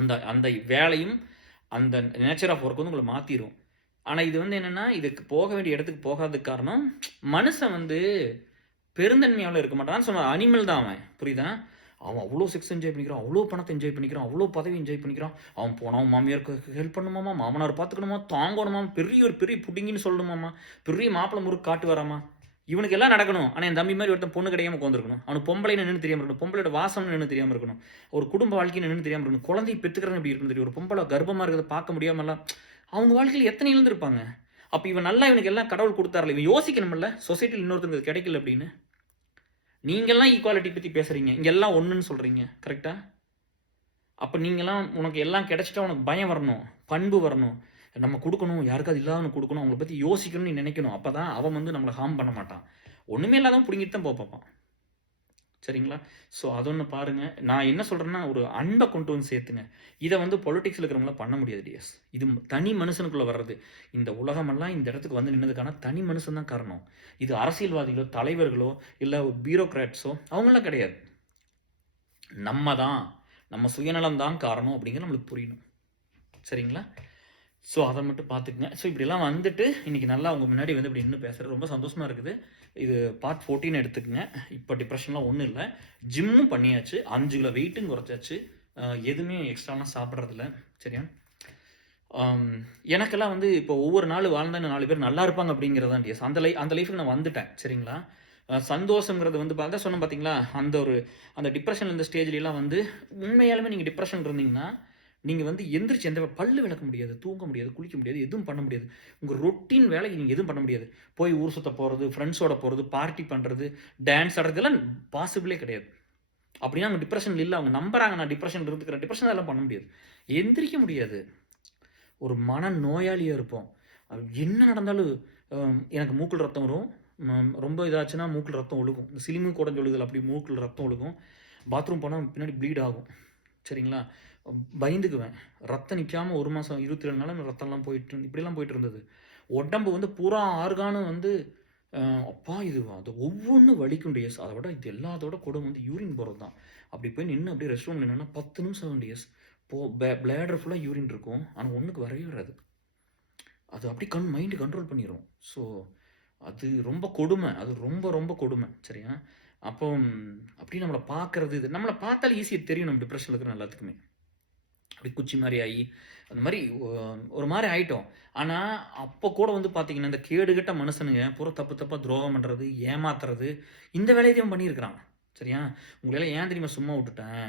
அந்த அந்த வேலையும் அந்த நேச்சர் ஆஃப் ஒர்க் வந்து உங்களை மாற்றிடும். ஆனால் இது வந்து என்னென்னா, இதுக்கு போக வேண்டிய இடத்துக்கு போகாததுக்கு காரணம் மனுஷன் வந்து பெருந்தன்மையால் இருக்க மாட்டான்னு சொன்னான். அனிமல் தான் அவன். புரியுதா? அவன் அவ்வளோ செக்ஸ் என்ஜாய் பண்ணிக்கிறான், அவ்வளோ பணத்தை என்ஜாய் பண்ணிக்கிறான், அவ்வளோ பதவி என்ஜாய் பண்ணிக்கிறான். அவன் போனான் மாமியாருக்கு ஹெல்ப் பண்ணணுமாமா, மாமனார் பார்த்துக்கணுமா, தாங்கணுமா, பெரிய புட்டிங்கின்னு சொல்லணுமாமா, பெரிய மாப்பிள்ளை முறுக்கு காட்டு வராமா, இவனுக்கு எல்லாம் நடக்கணும். ஆனால் என் தம்பி மாதிரி ஒருத்தன் பொண்ணு கிடையாமல் உட்காந்துருக்கணும். அவனுக்கு பொம்பளைன்னு என்னன்னு தெரியாமல் இருக்கணும், பொம்பளோட வாசம் என்னன்னு தெரியாமல் இருக்கணும், ஒரு குடும்ப வாழ்க்கைன்னு என்னன்னு தெரியாமல் இருக்கணும், குழந்தை பெற்றுக்கிறன்னு எப்படி இருக்கணும் தெரியும், ஒரு பொம்பளை கர்ப்பமாக இருக்கிறத பார்க்க முடியாமலாம் அவங்க வாழ்க்கையில் எத்தனை இழந்திருப்பாங்க. அப்போ இவன் நல்லா இவனுக்கு எல்லாம் கடவுள் கொடுத்தாருல, இவன் யோசிக்கணும்ல சொசைட்டியில் இன்னொருத்தருக்கு கிடைக்கல அப்படின்னு. நீங்கள்லாம் ஈக்குவாலிட்டி பற்றி பேசுகிறீங்க, இங்கே எல்லாம் ஒன்றுன்னு சொல்கிறீங்க, கரெக்டாக? அப்போ நீங்களாம் உனக்கு எல்லாம் கிடைச்சிட்டா உனக்கு பயம் வரணும், பண்பு வரணும், நம்ம கொடுக்கணும், யாருக்காவது இல்லாதவனு கொடுக்கணும், அவங்கள பற்றி யோசிக்கணும்னு நீ நினைக்கணும். அப்போ தான் அவன் வந்து நம்மளை ஹார்ம் பண்ண மாட்டான். ஒன்றுமே இல்லாதவன் பிடிங்கிட்டு தான் பார்ப்பான். சரிங்களா? ஸோ அது ஒன்று பாருங்கள். நான் என்ன சொல்கிறேன்னா, ஒரு அன்பை கொண்டு வந்து சேர்த்துங்க. இதை வந்து பொலிட்டிக்ஸில் இருக்கிறவங்களாம் பண்ண முடியாது டிஎஸ். இது தனி மனுஷனுக்குள்ளே வர்றது. இந்த உலகமெல்லாம் இந்த இடத்துக்கு வந்து நின்னதுக்கான தனி மனுஷன் தான் காரணம். இது அரசியல்வாதிகளோ தலைவர்களோ இல்லை பியூரோக்ராட்ஸோ அவங்களாம் கிடையாது. நம்ம சுயநலம் தான் காரணம் அப்படிங்கிற நம்மளுக்கு புரியணும். சரிங்களா? ஸோ அதை மட்டும் பார்த்துக்குங்க. ஸோ இப்படிலாம் வந்துட்டு இன்றைக்கி நல்லா அவங்க முன்னாடி வந்து இப்படி இன்னும் பேசுகிறது ரொம்ப சந்தோஷமாக இருக்குது. இது பார்ட் 14 எடுத்துக்கங்க. இப்போ டிப்ரெஷன்லாம் ஒன்றும் இல்லை. ஜிம்மும் பண்ணியாச்சு, 5 கிலோ வெயிட்டும் குறைச்சாச்சு, எதுவுமே எக்ஸ்ட்ராலாம் சாப்பிட்றதில்ல. சரியா? எனக்கெல்லாம் வந்து இப்போ ஒவ்வொரு நாள் வாழ்ந்தா இந்த 4 பேர் நல்லா இருப்பாங்க அப்படிங்கிறது தான் டிஎஸ். அந்த லைஃப்க்கு நான் வந்துட்டேன். சரிங்களா? சந்தோஷம்ங்கிறது வந்து அதான் சொன்னேன் பார்த்தீங்களா? அந்த டிப்ரஷன் இந்த ஸ்டேஜ்லலாம் வந்து உண்மையாலுமே நீங்க டிப்ரஷன்ல இருந்தீங்கன்னா, நீங்க வந்து எந்திரிச்சு எந்த பல்லு விளக்க முடியாது, தூங்க முடியாது, குளிக்க முடியாது, எதுவும் பண்ண முடியாது. உங்க ரொட்டீன் வேலைய நீங்க எதுவும் பண்ண முடியாது. போய் ஊர் சுத்த போறது, ஃப்ரெண்ட்ஸோட போறது, பார்ட்டி பண்றது, டான்ஸ் ஆடுறது இதெல்லாம் பாசிபிளே கிடையாது. அப்படின்னா அவங்க டிப்ரஷன்ல இல்ல. அவங்க நம்புறாங்க நான் டிப்ரஷன்ல இருக்கிறேன். டிப்ரஷன் அதெல்லாம் பண்ண முடியாது. எந்திரிக்க முடியாது. ஒரு மனநோயாளியா இருப்போம். என்ன நடந்தாலும் எனக்கு மூக்குல ரத்தம் வரும். ரொம்ப இதாச்சுன்னா மூக்குல ரத்தம் ஒழுகும். இந்த சிலிமு குடஞ்சு ஒழுகுதுல அப்படி மூக்குல ரத்தம் ஒழுகும். பாத்ரூம் போனா பின்னாடி ப்ளீட் ஆகும். சரிங்களா? பயந்துக்குவேன். ரத்தம் நிக்காம 1 மாசம் 27 நாளா ரத்தம்லாம் இப்படிலாம் போயிட்டு இருந்தது. உடம்பு வந்து பூரா ஆர்கானும் வந்து அ அப்பா இது அது ஒவ்வொன்னும் வலிக்கும் டிஎஸ். அத விட இது எல்லாத்தோட கொடும வந்து யூரின் போறது தான். அப்படி போய் நின்னு அப்படியே ரெஸ்ட் ரூம்ல நின்னேன்னா 10 நிமிஷம் ஆகும் டிஎஸ். பிளாடர் ஃபுல்லா யூரின் இருக்கும். ஆனா ஒண்ணுக்கு வரவே வராது. அது அப்படியே மைண்ட் கண்ட்ரோல் பண்ணிரும். ஸோ அது ரொம்ப கொடுமை. அது ரொம்ப ரொம்ப கொடுமை. சரியா? அப்போ அப்படியே நம்மள பார்க்கறது இது நம்மள பார்த்தாலே ஈஸியா தெரியும் நம்ம டிப்ரஷன்ல இருக்கிற எல்லாத்துக்குமே. அப்படி குச்சி மாரி ஆயி, அந்த மாரி ஒரு மாரி ஆயிட்டோம். ஆனா, அப்போ கூட வந்து பார்த்தீங்கன்னா, இந்த கேடுகெட்ட மனுஷனுங்க பூரா தப்பு தப்பா துரோகம் பண்றது, ஏமாத்துறது, இந்த வேலையத்தையும் பண்ணியிருக்கிறான். சரியா? உங்களயெல்லாம் ஏன் தெரியுமா சும்மா விட்டுட்டேன்?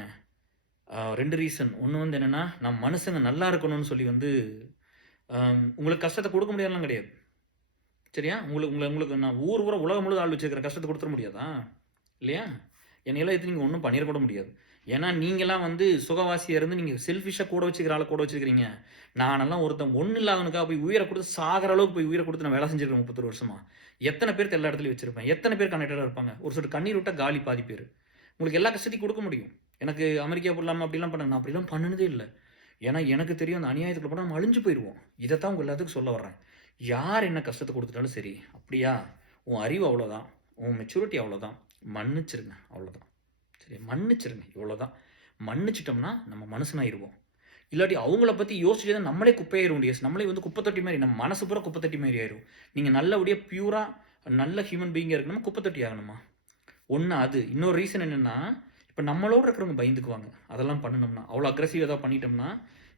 2 ரீசன். ஒண்ணு வந்து என்னன்னா, நான் மனுஷங்க நல்லா இருக்கணும்னு சொல்லி வந்து உங்களுக்கு கஷ்டத்த குடுக்க முடியாதுலாம் கிடையாது. சரியா? உங்களுக்கு நான் ஊர் பூரா உலகம் முழுவதும் ஆள் வச்சிருக்கிறேன். கஷ்டத்த குடுத்துற முடியாதா? இல்லையா? என்னையெல்லாம் எடுத்து நீங்க ஒண்ணும் பண்ணிற கூட முடியாது. ஏன்னா, நீங்கலாம் வந்து சுகவாசியா இருந்து நீங்க செல்ஃபிஷா கூட வச்சுக்கிற ஆள கூட வச்சிருக்கிறீங்க. நானெல்லாம் ஒருத்தன் ஒண்ணும் இல்லாதவனுக்காக போய் உயிர குடுத்து சாகுற அளவுக்கு போய் உயிர குடுத்து நான் வேலை செஞ்சிருக்கேன் 31 வருஷமா. எத்தன பேர்த்த எல்லா இடத்துலயும் வச்சிருப்பேன். எத்தன பேர் கனெக்டடா இருப்பாங்க. ஒரு சொட்டு கண்ணீர் விட்டா காலி பாதி பேரு. உங்களுக்கு எல்லா கஷ்டத்தையும் குடுக்க முடியும். எனக்கு அமெரிக்கா போலாமா அப்படிலாம் பண்ணேன். நான் அப்படிலாம் பண்ணுனதே இல்ல. ஏன்னா, எனக்கு தெரியும் அந்த அநியாயத்துக்குள்ள போனா நம்ம அழிஞ்சு போயிருவோம். இதத்தான் உங்க எல்லாத்துக்கும் சொல்ல வர்றேன். யார் என்ன கஷ்டத்த குடுத்துட்டாலும் சரி, அப்படியா? உன் அறிவு அவ்வளோதான். உன் மெச்சூரிட்டி அவ்வளோதான். மன்னிச்சிருங்க. அவ்வளோதான். சரி மன்னிச்சிருங்க. இவ்வளோதான். மன்னிச்சுட்டோம்னா நம்ம மனுஷனாயிருவோம். இல்லாட்டி அவங்கள பத்தி யோசிச்சுட்டு தான் நம்மளே குப்பையாயிருவோம் டியர்ஸ். நம்மளே வந்து குப்பை தொட்டி மாரி நம்ம மனசு பூரா குப்பை தொட்டி மாரி ஆயிரும். நீங்க நல்லபடியா பியூரா நல்ல ஹியூமன் பீயிங்கா இருக்கணுமா, குப்பை தொட்டி ஆகணுமா? ஒண்ணு அது. இன்னொரு ரீசன் என்னன்னா, இப்ப நம்மளோட இருக்கிறவங்க பயந்துக்குவாங்க. அதெல்லாம் பண்ணுனோம்னா. அவ்வளோ அக்ரெசிவ் ஏதாவது பண்ணிட்டோம்னா,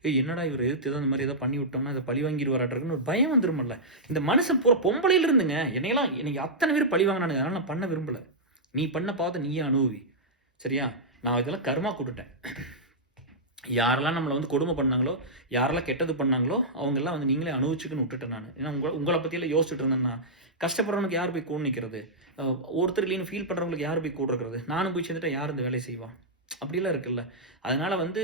ஏய் என்னடா இவரு எதிர்த்து ஏதோ இந்த மாரி ஏதோ பண்ணி விட்டோம்னா, இத பழி வாங்கிருவாராட்டுருக்குன்னு ஒரு பயம் வந்துரும்ல. இந்த மனுஷன் பூரா பொம்பளையில இருந்துங்க. என்னைய அத்தன பேர் பழி வாங்குனானுங்க. அதனால நான் பண்ண விரும்பல. நீ பண்ண பாவத்த நீயே அனுபவி. சரியா? நான் இதெல்லாம் கர்மா குடுத்துட்டேன். யாரெல்லாம் நம்மள வந்து கொடுமை பண்ணாங்களோ, யாரெல்லாம் கெட்டது பண்ணாங்களோ, அவங்கெல்லாம் வந்து நீங்களே அனுபவிச்சுக்குன்னு விட்டுட்டேன் நானு. ஏன்னா உங்கள பத்தியெல்லாம் யோசிச்சுட்டு இருந்தேன்னா, கஷ்டப்படுறவனுக்கு யார் போய் கூட நிக்கிறது? ஒருத்தர் இல்லைன்னு ஃபீல் பண்றவங்களுக்கு யார் போய் கூட இருக்கிறது? நானும் போய் சேர்ந்துட்டா யார் இந்த வேலைய செய்வா? அப்படிலாம் இருக்குல்ல. அதனால வந்து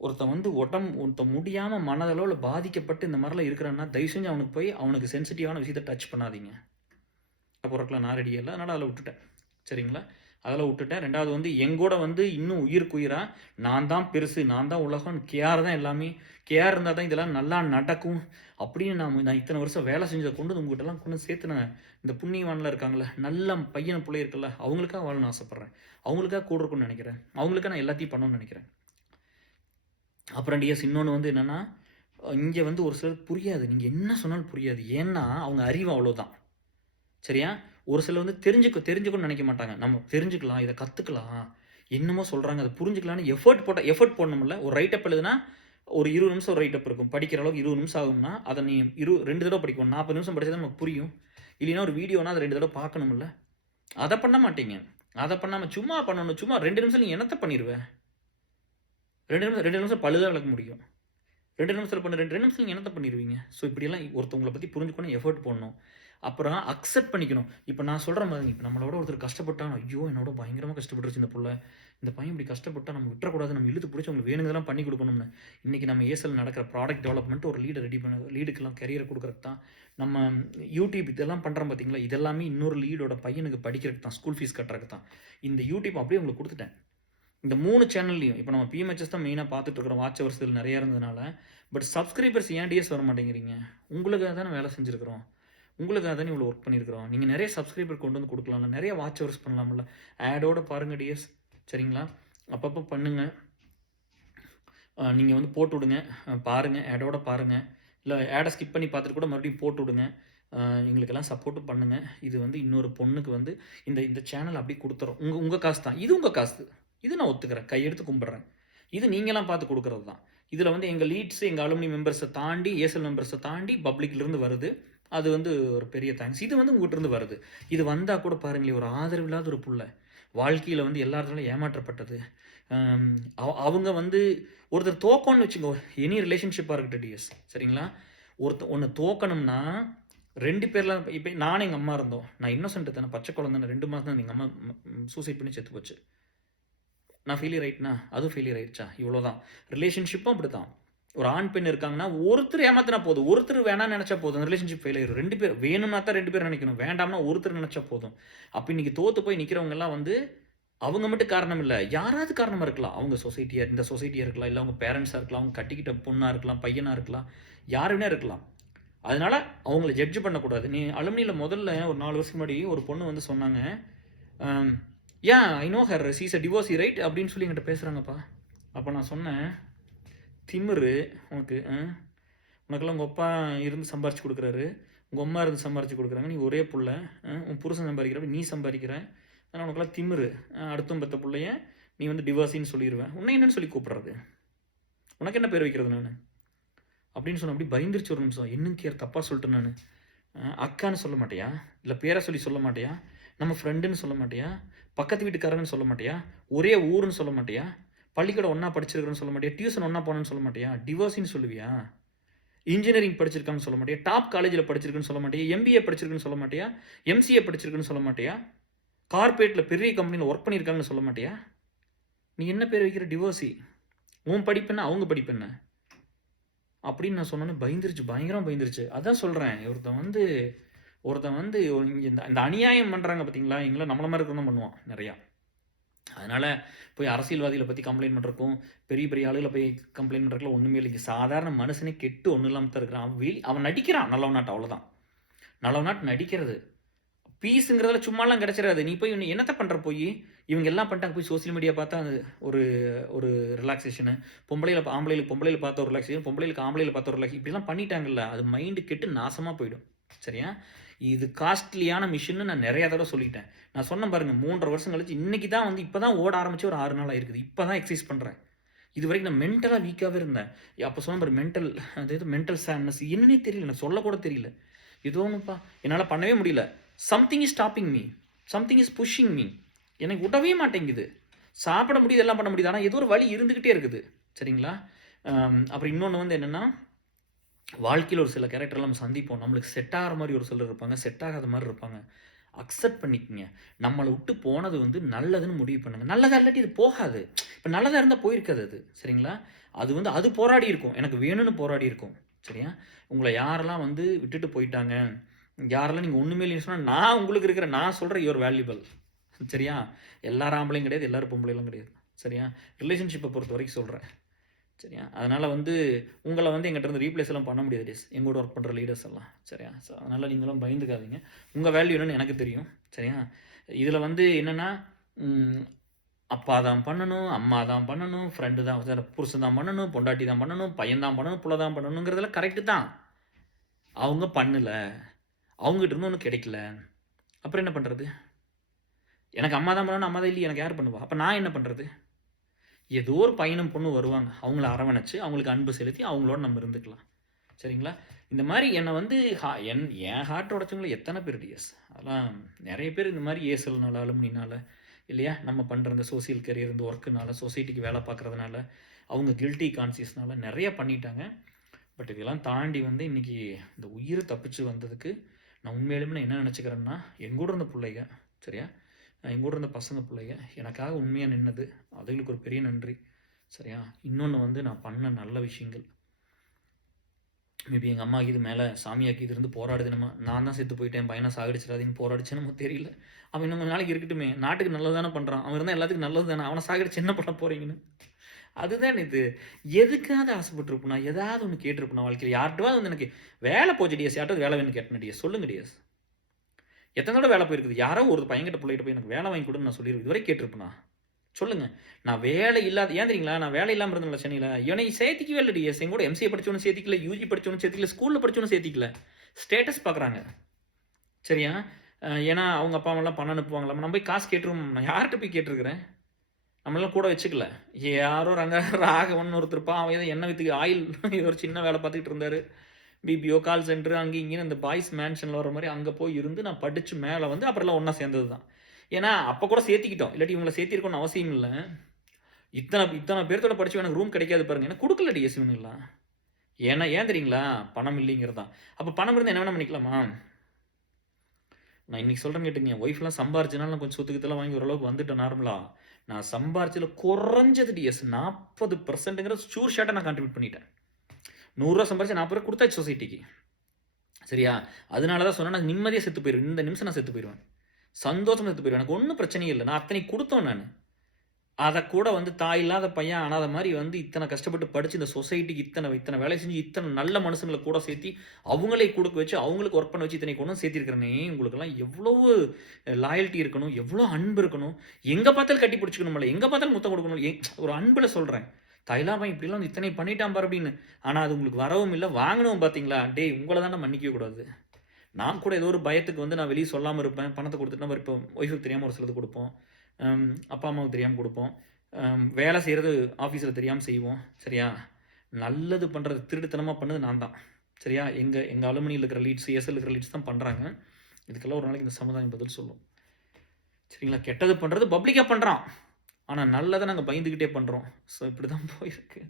ஒருத்தன் முடியாம மனதளவுல பாதிக்கப்பட்டு இந்த மாரிலாம் இருக்கிறான்னா, தயவு செஞ்சு அவனுக்கு போய் அவனுக்கு சென்சிட்டிவான விஷயத்த டச் பண்ணாதீங்க. பொறக்கலாம் நான் ரெடி இல்ல. அதனால அதில விட்டுட்டேன். சரிங்களா? அதில விட்டுட்டேன். 2வது வந்து எங்கூட வந்து இன்னும் உயிருக்கு உயிரா, நான் தான் பெருசு, நான் தான் உலகம், கேஆர் தான் எல்லாமே. கேஆர் இருந்தா தான் இதெல்லாம் நல்லா நடக்கும். அப்படின்னு நான் இத்தன வருஷம் வேலை செஞ்சத கொண்டு வந்து உங்ககிட்டலாம் கொண்டு வந்து சேர்த்து நான் இந்த புண்ணியவான்லாம் இருக்காங்கல்ல, நல்ல பையன் புள்ளை இருக்குல்ல, அவங்களுக்காக வாழணும்னு ஆசைப்படுறேன். அவங்களுக்காக கூட இருக்கணும்னு நெனைக்கிறேன். அவங்களுக்காக நான் எல்லாத்தையும் பண்ணணும்னு நெனைக்கிறேன். அப்புறம் டிஎஸ் இன்னொன்னு வந்து என்னன்னா, இங்க வந்து ஒரு சிலருக்கு புரியாது. நீங்க என்ன சொன்னாலும் புரியாது. ஏன்னா, அவங்க அறிவு அவ்வளோதான். சரியா? ஒரு சிலர் வந்து தெரிஞ்சுக்கணும்னு நினைக்க மாட்டாங்க. நம்ம தெரிஞ்சுக்கலாம், இத கத்துக்கலாம். என்னமோ சொல்றாங்க, அத புரிஞ்சுக்கலாம்னு எஃபோர்ட் போடணும்ல. ஒரு ரைட் அப் எழுதுனா, ஒரு 20 நிமிஷம் ஒரு ரைட் அப் இருக்கும். படிக்கிற அளவுக்கு 20 நிமிஷம் ஆகும்னா, அத நீ 2 தடவ படிக்கணும். 40 நிமிஷம் படிச்சா தான் நமக்கு புரியும். இல்லைன்னா ஒரு வீடியோனா அத 2 தடவ பார்க்கணும்ல. அத பண்ண மாட்டீங்க. அத பண்ணாம சும்மா பண்ணணும். சும்மா 2 நிமிஷம் நீ என்னத்த பண்ணிருவ? 2 நிமிஷம் பல்லு தான் விளக்க முடியும். 2 நிமிஷத்துல பண்ண 2 நிமிஷத்துல நீங்க என்னத்த பண்ணிருவீங்க? ஸோ இப்படியெல்லாம் ஒருத்தவங்கள பத்தி புரிஞ்சுக்கணும், எஃபோர்ட் போடணும். அப்புறம் அக்செப்ட் பண்ணிக்கணும். இப்ப நான் சொல்றேன் பாருங்க, இப்ப நம்மள விட ஒருத்தர் கஷ்டப்பட்டான், ஐயோ! என்னோட பயங்கரமா கஷ்டப்பட்டுருச்சு இந்த புள்ள. இந்த பையன் இப்படி கஷ்டப்பட்டா நம்ம விட்டுறக்கூடாது. நம்ம இழுத்து புடிச்சு அவங்களுக்கு வேணுங்கிறதெல்லாம் பண்ணி குடுக்கணும்னு. இன்னைக்கு நம்ம ஏசல் நடக்கிற ப்ராடக்ட் டெவலப்மென்ட் ஒரு லீடுக்கெல்லாம் கரியர் குடுக்கறதுக்கு தான். நம்ம யூடியூப் இதெல்லாம் பண்றோம் பார்த்தீங்களா? இதெல்லாமே இன்னொரு லீடோட பையனுக்கு படிக்கிறதுக்கு தான். ஸ்கூல் ஃபீஸ் கட்டுறதுக்கு தான். இந்த யூடியூப் அப்படியே உங்களுக்கு குடுத்துட்டேன். இந்த 3 சேனல்லயும் இப்ப நம்ம பிஎம்ஹெச்எஸ் தான் மெயினா பார்த்துட்டு இருக்கிறோம். வாட்ச் ஹவர்ஸ் இதில நெறைய இருந்ததுனால. பட் சப்ஸ்கிரைபர்ஸ் ஏன் டிஎஸ் வர மாட்டேங்கிறீங்க? உங்களுக்காக தானே வேலை செஞ்சிருக்கிறோம். உங்களுக்காக தானே இவ்வளோ ஒர்க் பண்ணியிருக்கிறோம். நீங்க நெறைய சப்ஸ்கிரைபர் கொண்டு வந்து குடுக்கலாம்ல. நெறைய வாட்ச் ஹவர்ஸ் பண்ணலாம்ல. ஆடோட பாருங்க டிஎஸ். சரிங்களா? அப்பப்போ பண்ணுங்க. நீங்க வந்து போட்டு விடுங்க. பாருங்க. ஆடோட பாருங்க. இல்ல ஆட ஸ்கிப் பண்ணி பார்த்துட்டு கூட மறுபடியும் போட்டு விடுங்க. எங்களுக்கெல்லாம் சப்போர்ட்டும் பண்ணுங்க. இது வந்து இன்னொரு பொண்ணுக்கு வந்து இந்த சேனல் அப்படியே குடுத்துறோம். உங்க காசு தான். இது உங்க காசு. இது நான் ஒத்துக்கிறேன், கையெடுத்து கும்பிட்றேன். இது நீங்களாம் பார்த்து கொடுக்குறது தான். இதில் வந்து எங்கள் லீட்ஸ், எங்கள் அலுமினி மெம்பர்ஸை தாண்டி, ஏசல் மெம்பர்ஸை தாண்டி பப்ளிக்லேருந்து வருது. அது வந்து ஒரு பெரிய தேங்க்ஸ். இது வந்து உங்கள்கிட்ட வருது. இது வந்தால் கூட பாருங்களேன், ஒரு ஆதரவு இல்லாத ஒரு புள்ள வாழ்க்கையில் வந்து எல்லாத்தாலும் ஏமாற்றப்பட்டது. அவங்க வந்து ஒருத்தர் தோக்கணும்னு வச்சுக்கோ, எனி ரிலேஷன்ஷிப்பாக இருக்கட்டும் டிஎஸ், சரிங்களா? ஒன்று தோக்கணும்னா 2 பேர்லாம், இப்போ நானும் எங்கள் அம்மா இருந்தோம். நான் இன்னோசென்ட் தானே, பச்சை குழந்தை, 2 மாதம் தான் எங்கள் அம்மா சூசைட் பண்ணி செத்து போச்சு. நான் ஃபெயிலியர் ஆயிட்டுனா அதுவும் ஃபெயிலியர் ஆயிடுச்சா? இவ்வளோதான். ரிலேஷன்ஷிப்பும் அப்படி தான். ஒரு ஆண் பெண் இருக்காங்கன்னா ஒருத்தர் ஏமாத்தினா போதும், ஒருத்தர் வேணாம்னு நினச்சா போதும், அந்த ரிலேஷன்ஷிப் ஃபெயில் ஆயிடும். 2 பேர் வேணும்னா தான் 2 பேர் நினைக்கணும், வேண்டாம்னா ஒருத்தர் நினச்சா போதும். அப்போ இன்னைக்கு தோற்று போய் நிற்கிறவங்கெல்லாம் வந்து அவங்க மட்டும் காரணம் இல்லை, யாராவது காரணமாக இருக்கலாம். அவங்க சொசைட்டியாக, இந்த சொசைட்டியாக இருக்கலாம், இல்லை அவங்க பேரண்ட்ஸாக இருக்கலாம், அவங்க கட்டிக்கிட்ட பொண்ணாக இருக்கலாம், பையனாக இருக்கலாம், யாருமே இருக்கலாம். அதனால அவங்கள ஜட்ஜ் பண்ணக்கூடாது. நீ அலுமினியில் முதல்ல ஒரு 4 வருஷம் முன்னாடி ஒரு பொண்ணு வந்து சொன்னாங்க, ஏன் I know her she's a divorcee right அப்படின்னு சொல்லி என்கிட்ட பேசுகிறாங்கப்பா. அப்போ நான் சொன்னேன், திமிரு உனக்கு, உனக்கெல்லாம் உங்கள் அப்பா இருந்து சம்பாரிச்சு கொடுக்குறாரு, உங்கள் அம்மா இருந்து சம்பாரிச்சு கொடுக்குறாங்க, நீ ஒரே புள்ள, உன் புருஷன் சம்பாதிக்கிறப்ப நீ சம்பாதிக்கிற, ஆனால் உனக்கெல்லாம் திமிரு, அடுத்தும் பெற்ற பிள்ளைய நீ வந்து டிவோர்ஸின்னு சொல்லிடுவேன், உன்னை என்னன்னு சொல்லி கூப்பிட்றது, உனக்கு என்ன பேர் வைக்கிறது நான் அப்படின்னு சொன்ன. அப்படி பயந்துருச்சு ஒரு நிமிஷம். என்னன்னு கேர், தப்பாக சொல்லிட்டேன் நான். அக்கான்னு சொல்ல மாட்டியா, இல்லை பேரை சொல்லி சொல்ல மாட்டியா, நம்ம ஃப்ரெண்டுன்னு சொல்ல மாட்டியா, பக்கத்து வீட்டுக்காரன்னு சொல்ல மாட்டியா, ஒரே ஊருன்னு சொல்ல மாட்டியா, பள்ளிக்கூடம் ஒன்றா படிச்சிருக்கிறேன்னு சொல்ல மாட்டியா, டியூஷன் ஒன்றா போனேன்னு சொல்ல மாட்டியா, டிவோர்ஸின்னு சொல்லுவியா, இன்ஜினியரிங் படிச்சிருக்கான்னு சொல்ல மாட்டியா, டாப் காலேஜில் படிச்சிருக்குன்னு சொல்ல மாட்டியா, எம்பிஏ படிச்சிருக்குன்னு சொல்ல மாட்டியா, எம்சிஏ படிச்சிருக்குன்னு சொல்ல மாட்டியா, கார்பரேட்டில் பெரிய கம்பெனியில் ஒர்க் பண்ணியிருக்காங்கன்னு சொல்ல மாட்டியா, நீ என்ன பேர் வைக்கிற டிவோர்ஸி, உன் படிப்பென்ன அவங்க படிப்பென்ன அப்படின்னு நான் சொன்னோன்னே பயந்துருச்சு, பயங்கரமாக பயந்துருச்சு. அதான் சொல்கிறேன், ஒருத்தன் வந்து இந்த அநியாயம் பண்ணுறாங்க பார்த்தீங்களா, இங்கெல்லாம் நம்மள மாதிரி இருக்கிறதும் பண்ணுவான் நிறையா. அதனால் போய் அரசியல்வாதிகளை பற்றி கம்ப்ளைண்ட் பண்ணுறக்கும், பெரிய பெரிய ஆளுகளை போய் கம்ப்ளைண்ட் பண்ணுறதுக்குலாம் ஒன்றுமே இல்லைங்க. சாதாரண மனுஷனே கெட்டு ஒன்றும் இல்லாமல் தான் இருக்கிறான். அவன் நடிக்கிறான் நல்லவனாட்டு, அவ்வளோதான். நல்லவனாட்டு நடிக்கிறது. பீஸுங்கிறதுல சும்மாலாம் கிடச்சிடாது. நீ போய் என்னத்தை பண்ணுற, போய் இவங்க எல்லாம் பண்ணிட்டாங்க, போய் சோசியல் மீடியா பார்த்தா அது ஒரு ரிலாக்ஸேஷனு, பொம்பளையில் பார்த்த ஒரு ரிலாக்ஸேஷன், பொம்பளைகளுக்கு ஆம்பளையில் பார்த்த ஒரு ரிலாக்ஸேஷன், இப்படிலாம் பண்ணிட்டாங்கல்ல, அது மைண்டு கெட்டு நாசமாக போயிடும். சரியா? இது காஸ்ட்லியான மிஷின்னு நான் நிறையா தடவை சொல்லிட்டேன். நான் சொன்னேன் பாருங்கள், 3.5 வருஷம் கழிச்சு இன்றைக்கி தான் வந்து இப்போ தான் ஓட ஆரம்பிச்சு ஒரு 6 நாள் ஆயிருக்குது. இப்போ தான் எக்ஸசைஸ் பண்ணுறேன். இது வரைக்கும் நான் மென்டலாக வீக்காகவே இருந்தேன். அப்போ சொன்ன பாரு, மென்டல் சேட்னஸ் என்னன்னே தெரியல, நான் சொல்லக்கூட தெரியல. ஏதோ ஒன்றுப்பா என்னால் பண்ணவே முடியல. Something is stopping me, something is pushing me. எனக்கு விடவே மாட்டேங்குது. சாப்பிட முடியுது, எல்லாம் பண்ண முடியுது, ஆனால் ஏதோ ஒரு வழி இருந்துக்கிட்டே இருக்குது. சரிங்களா? அப்புறம் இன்னொன்று வந்து என்னென்னா, வாழ்க்கையில் ஒரு சில கேரக்டர்லாம் நம்ம சந்திப்போம். நம்மளுக்கு செட் ஆகிற மாதிரி ஒரு சிலர் இருப்பாங்க, செட் ஆகாத மாதிரி இருப்பாங்க. அக்செப்ட் பண்ணிக்கங்க. நம்மளை விட்டு போனது வந்து நல்லதுன்னு முடிவு பண்ணுங்கள். நல்லதாக இல்லாட்டி இது போகாது. இப்போ நல்லதாக இருந்தால் போயிருக்காது அது. சரிங்களா? அது வந்து அது போராடி இருக்கும், எனக்கு வேணும்னு போராடி இருக்கும். சரியா? உங்களை யாரெல்லாம் வந்து விட்டுட்டு போயிட்டாங்க, யாரெல்லாம் நீங்கள் ஒன்றுமே இல்லைன்னு சொன்னால், நான் உங்களுக்கு இருக்கிற நான் சொல்கிறேன், யுவர் வேல்யூபிள். சரியா? எல்லாரும் ஆம்பளையும் கிடையாது, எல்லாரும் பொம்பளைகளும் கிடையாது. சரியா? ரிலேஷன்ஷிப்பை பொறுத்த வரைக்கும் சொல்கிறேன். சரியா? அதனால் வந்து உங்களை வந்து எங்கிட்ட இருந்து ரீப்ளேஸ் எல்லாம் பண்ண முடியாது டேஸ், எங்கூட ஒர்க் பண்ணுற லீடர்ஸ் எல்லாம். சரியா? ஸோ அதனால் நீங்களும் பயந்துக்காதீங்க. உங்கள் வேல்யூ என்னன்னு எனக்கு தெரியும். சரியா? இதில் வந்து என்னென்னா, அப்பா தான் பண்ணணும், அம்மா தான் பண்ணணும், ஃப்ரெண்டு தான், புருஷன் தான் பண்ணணும், பொண்டாட்டி தான் பண்ணணும், பையன் தான் பண்ணணும், புள்ள தான் பண்ணணுங்கிறதெல்லாம் கரெக்டு தான். அவங்க பண்ணலை, அவங்ககிட்ட இருந்து ஒன்றும் கிடைக்கல, அப்புறம் என்ன பண்ணுறது? எனக்கு அம்மா தான் பண்ணணும், அம்மா தான் இல்லையே, எனக்கு யார் பண்ணுவா? அப்போ நான் என்ன பண்ணுறது? ஏதோ ஒரு பையனும் பொண்ணு வருவாங்க, அவங்கள அரவணைச்சு அவங்களுக்கு அன்பு செலுத்தி அவங்களோட நம்ம இருந்துக்கலாம். சரிங்களா? இந்த மாதிரி என்னை வந்து என் ஹார்ட் உடைச்சவங்களை எத்தனை பேர் டிஎஸ், அதெல்லாம் நிறைய பேர் இந்த மாதிரி ஏசல்னால, அலுமினினால, இல்லையா, நம்ம பண்ணுற இந்த சோசியல் கரியர், இந்த ஒர்க்குனால, சொசைட்டிக்கு வேலை பார்க்குறதுனால, அவங்க கில்ட்டி கான்சியஸ்னால நிறைய பண்ணிட்டாங்க. பட் இதெல்லாம் தாண்டி வந்து இன்றைக்கி இந்த உயிர் தப்பிச்சு வந்ததுக்கு நான் உண்மையிலுமே நான் என்ன நினச்சிக்கிறேன்னா, எங்கூட இருந்த பிள்ளைங்க, சரியா, எங்கூட இருந்த பசங்க பிள்ளைங்க எனக்காக உண்மையாக நின்னது, அதுகளுக்கு ஒரு பெரிய நன்றி. சரியா? இன்னொன்று வந்து நான் பண்ண நல்ல விஷயங்கள், மேபி எங்கள் அம்மாவுக்கு இது மேலே சாமியாக்கி இது இருந்து போராடுது, நம்ம நான் தான் செத்து போயிட்டேன், பையனை சாகடிச்சிடாதீன்னு போராடிச்சு, நமக்கு தெரியல. அவன் இன்னும் கொஞ்சம் நாளைக்கு இருக்கட்டுமே, நாட்டுக்கு நல்லது தானே பண்ணுறான், அவன் இருந்தால் எல்லாத்துக்கும் நல்லது தானே, அவனை சாகடிச்சு என்ன பண்ண போகிறீங்கன்னு. அதுதான் இது. எதுக்காவது ஆசைப்பட்டுருப்பா, ஏதாவது ஒன்று கேட்டிருப்பா வாழ்க்கையில், யார்கிட்டவாது வந்து எனக்கு வேலை போச்சு டிஎஸ், யார்ட்டாவது வேலை வேணும் கேட்டேன் டிஎஸ், சொல்லுங்க டிஎஸ். எத்தனை தடவை வேலை போயிருக்குது, யாரோ ஒரு பையன்கிட்ட பிள்ளைகிட்ட போய் எனக்கு வேலை வாங்கி கொடுன்னு நான் சொல்லியிருக்கேன், இதுவரை கேட்டிருப்பேனா? சொல்லுங்கள். நான் வேலை இல்லாத, ஏன் தெரியுங்களா, நான் வேலை இல்லாமல் இருந்தேன்ல சென்னையில், இவனை சேர்த்திக்கவே இல்லை டிஎஸ், எங்கூட எம்சிஏ படித்தவனு சேர்த்திக்கல, யூஜி படித்தவனு சேர்த்திக்கல, ஸ்கூலில் படித்தவனு சேர்த்திக்கல, ஸ்டேட்டஸ் பார்க்குறாங்க. சரியா? ஏன்னா அவங்க அப்பா அம்மாலாம் பணம் அனுப்புவாங்களா, நம்ம போய் காசு கேட்டுருவோம், நான் யார்கிட்ட போய் கேட்டிருக்கிறேன்? நம்மளாம் கூட வச்சுக்கல. யாரோ ராகவன் ஒருத்தர் பாவம் ஏதோ எண்ணெய் வித்துக்கு ஆயில் ஒரு சின்ன வேலை பார்த்துக்கிட்டு இருந்தாரு. பிபிஓ, கால் சென்டர் அங்கேயும் இங்கேயும் இந்த பாய்ஸ் மேன்ஷன்ல வர மாரி அங்க போய் இருந்து நான் படிச்சு மேல வந்து அப்புறம்லாம் ஒண்ணா சேர்ந்தது தான். ஏன்னா, அப்ப கூட சேர்த்திக்கிட்டோம். இல்லாட்டி இவங்கள சேர்த்திருக்கணும்னு அவசியம் இல்ல. இத்தன பேர்த்தோட படிச்சு எனக்கு ரூம் கிடைக்காது பாருங்க. எனக்கு குடுக்கல டிஎஸ் இவனுங்கலாம். ஏன் தெரியுங்களா? பணம் இல்லைங்கிறது தான். அப்ப பணம் இருந்தா என்ன வேணா பண்ணிக்கலாமா? நான் இன்னைக்கு சொல்றேன்னு கேட்டுங்க. என் ஒய்ஃப்லாம் சம்பாரிச்சனால நான் கொஞ்சம் சொத்து கித்தெல்லாம் வாங்கி ஓரளவுக்கு வந்துட்டேன் நார்மலா. நான் சம்பாரிச்சதுல குறைஞ்சது டிஎஸ் 40%ங்கிற ஷூர் ஷாட்டா நான் கான்ட்ரிபியூட் பண்ணிட்டேன். ரூ. 100 சம்பாரிச்சு ரூ. 40 குடுத்தாச்சு சொசைட்டிக்கு. சரியா? அதனால தான் சொன்னேன் நான் நிம்மதியா செத்து போயிருவேன். இந்த நிமிஷம் நான் செத்து போயிருவேன். சந்தோஷமா செத்து போயிருவேன். எனக்கு ஒண்ணும் பிரச்சனையே இல்ல. நான் அத்தனைக்கு குடுத்தவன் நானு. அத கூட வந்து தாய் இல்லாத பையன் அனாத மாரி வந்து இத்தன கஷ்டப்பட்டு படிச்சு இந்த சொசைட்டிக்கு இத்தன வேலை செஞ்சு இத்தன நல்ல மனுஷங்கள கூட சேர்த்தி, அவங்களே குடுக்க வச்சு, அவங்களுக்கு ஒர்க் பண்ண வச்சு இத்தனை கொண்டு வந்து சேர்த்திருக்கிறேனே, உங்களுக்கெல்லாம் எவ்வளவு லாயல்டி இருக்கணும், எவ்வளோ அன்பு இருக்கணும். எங்க பார்த்தாலும் கட்டி பிடிச்சுக்கணும்ல, எங்க பார்த்தாலும் முத்தம் கொடுக்கணும். ஒரு அன்புல சொல்றேன். தாய்லாம் அவன் இப்படிலாம் வந்து இத்தனை பண்ணிட்டான் பாரு அப்படின்னு. ஆனா அது உங்களுக்கு வரவும் இல்ல, வாங்கணும் பார்த்தீங்களா? டேய் உங்கள தான்டா மன்னிக்கவே கூடாது. நான் கூட ஏதோ ஒரு பயத்துக்கு வந்து நான் வெளிய சொல்லாம இருப்பேன். பணத்த குடுத்துட்டா இப்போ ஒய்ஃப்க்கு தெரியாம ஒரு சிலது குடுப்போம். அப்பா, அம்மாவுக்கு தெரியாம குடுப்போம். வேலை செய்றது ஆஃபீஸ்ல தெரியாம செய்வோம். சரியா? நல்லது பண்றது திருட்டுத்தனமா பண்ணது நான் தான். சரியா? எங்க அலுமினியில இருக்கிற லீட்ஸ், எஸ்எல்ல இருக்கிற லீட்ஸ் தான் பண்றாங்க. இதுக்கெல்லாம் ஒரு நாளைக்கு இந்த சமுதாயம் பதில் சொல்லும். சரிங்களா? கெட்டது பண்றது பப்ளிக்கா பண்றான். ஆனா நல்லத நாங்க பயந்துகிட்டே பண்றோம். ஸோ இப்படிதான் போயிருக்கு.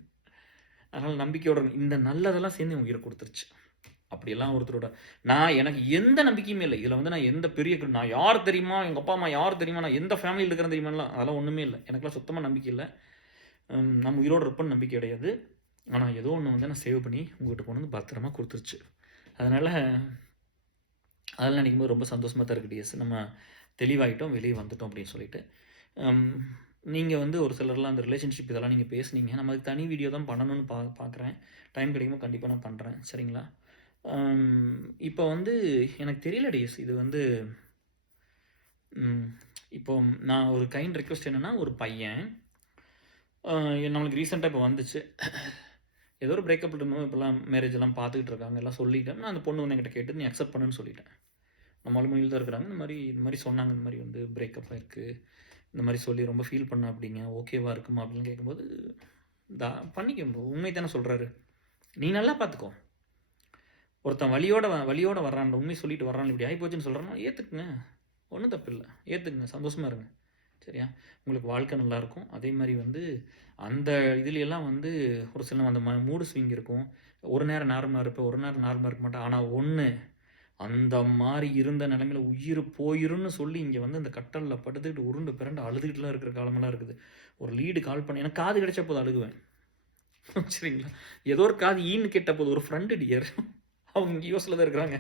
அதனால நம்பிக்கையோட இருங்க. இந்த நல்லதெல்லாம் சேர்ந்து என் உயிர குடுத்துருச்சு. அப்படியெல்லாம் ஒருத்தரோட எனக்கு எந்த நம்பிக்கையுமே இல்ல. இதுல வந்து நான் எந்த பெரிய நான் யார் தெரியுமா? எங்க அப்பா, அம்மா யார் தெரியுமா? நான் எந்த ஃபேமிலில இருக்கிறேன் தெரியுமாலாம் அதெல்லாம் ஒண்ணுமே இல்ல. எனக்கெல்லாம் சுத்தமா நம்பிக்கை இல்ல. நம்ம உயிரோட இருப்போம்னு நம்பிக்கை கிடையாது. ஆனா ஏதோ ஒண்ணு வந்து நான் சேவ் பண்ணி உங்ககிட்ட கொண்டு வந்து பத்திரமா குடுத்துருச்சு. அதனால அதெல்லாம் நினைக்கும்போது ரொம்ப சந்தோஷமா தான் இருக்கு டிஎஸ். நம்ம தெளிவாயிட்டோம், வெளிய வந்துட்டோம் அப்படின்னு சொல்லிட்டு. நீங்க வந்து ஒரு சிலர்லாம் அந்த ரிலேஷன்ஷிப் இதெல்லாம் நீங்க பேசுனீங்க. நம்ம அதுக்கு தனி வீடியோ தான் பண்ணணும்னு பார்க்குறேன். டைம் கிடைக்கும்போது கண்டிப்பா நான் பண்றேன். சரிங்களா? இப்போ வந்து எனக்கு தெரியல டிஎஸ். இது வந்து இப்போ நான் ஒரு கைண்ட் ரிக்வெஸ்ட் என்னன்னா, ஒரு பையன் நம்மளுக்கு ரீசெண்டா இப்போ வந்துச்சு. ஏதோ ஒரு பிரேக்கப்ல இருந்தோம். இப்போலாம் மேரேஜ் எல்லாம் பார்த்துக்கிட்டு இருக்காங்க. எல்லாம் சொல்லிட்டேன். நான் அந்த பொண்ணு வந்து என்கிட்ட கேட்டு, "நீ அக்செப்ட் பண்ணுன்னு" சொல்லிட்டேன். நம்ம அலுமினியில தான் இருக்கிறாங்க. இந்த மாரி சொன்னாங்க. இந்த மாரி வந்து பிரேக்கப் ஆயிருக்கு. இந்த மாரி சொல்லி ரொம்ப ஃபீல் பண்ணேன் அப்படிங்க. ஓகேவா இருக்குமா? அப்படின்னு கேட்கும்போது, பண்ணிக்க உண்மை தானே சொல்றாரு. நீ நல்லா பார்த்துக்கோ. ஒருத்தன் வலியோட வர்றான். உண்மைய சொல்லிட்டு வர்றான். இப்படி ஆயிப்போச்சுன்னு சொல்றான்னா, ஏத்துக்குங்க. ஒண்ணும் தப்பில்ல. ஏத்துக்குங்க. சந்தோஷமா இருங்க. சரியா? உங்களுக்கு வாழ்க்கை நல்லாயிருக்கும். அதே மாரி வந்து அந்த இதுலயெல்லாம் வந்து ஒரு சில அந்த மூடு ஸ்விங் இருக்கும். ஒரு நேரம் நார்மலா இருப்பேன். ஒரு நேரம் நார்மலா இருக்க மாட்டேன். ஆனா ஒண்ணு, அந்த மாரி இருந்த நிலைமையில உயிர் போயிரும்னு சொல்லி இங்க வந்து அந்த கட்டில்ல படுத்துக்கிட்டு உருண்டு பிரண்டு அழுதுகிட்டுலாம் இருக்கிற காலமெல்லாம் இருக்குது. ஒரு லீடு கால் பண்ணி எனக்கு காது கிடைச்சா போதும் அழுகுவேன். சரிங்களா? ஏதோ ஒரு காது ஈன்னு கேட்டா போதும். ஒரு ஃப்ரெண்டு டியர். அவங்க இங்க யூஎஸ்ல தான் இருக்கிறாங்க.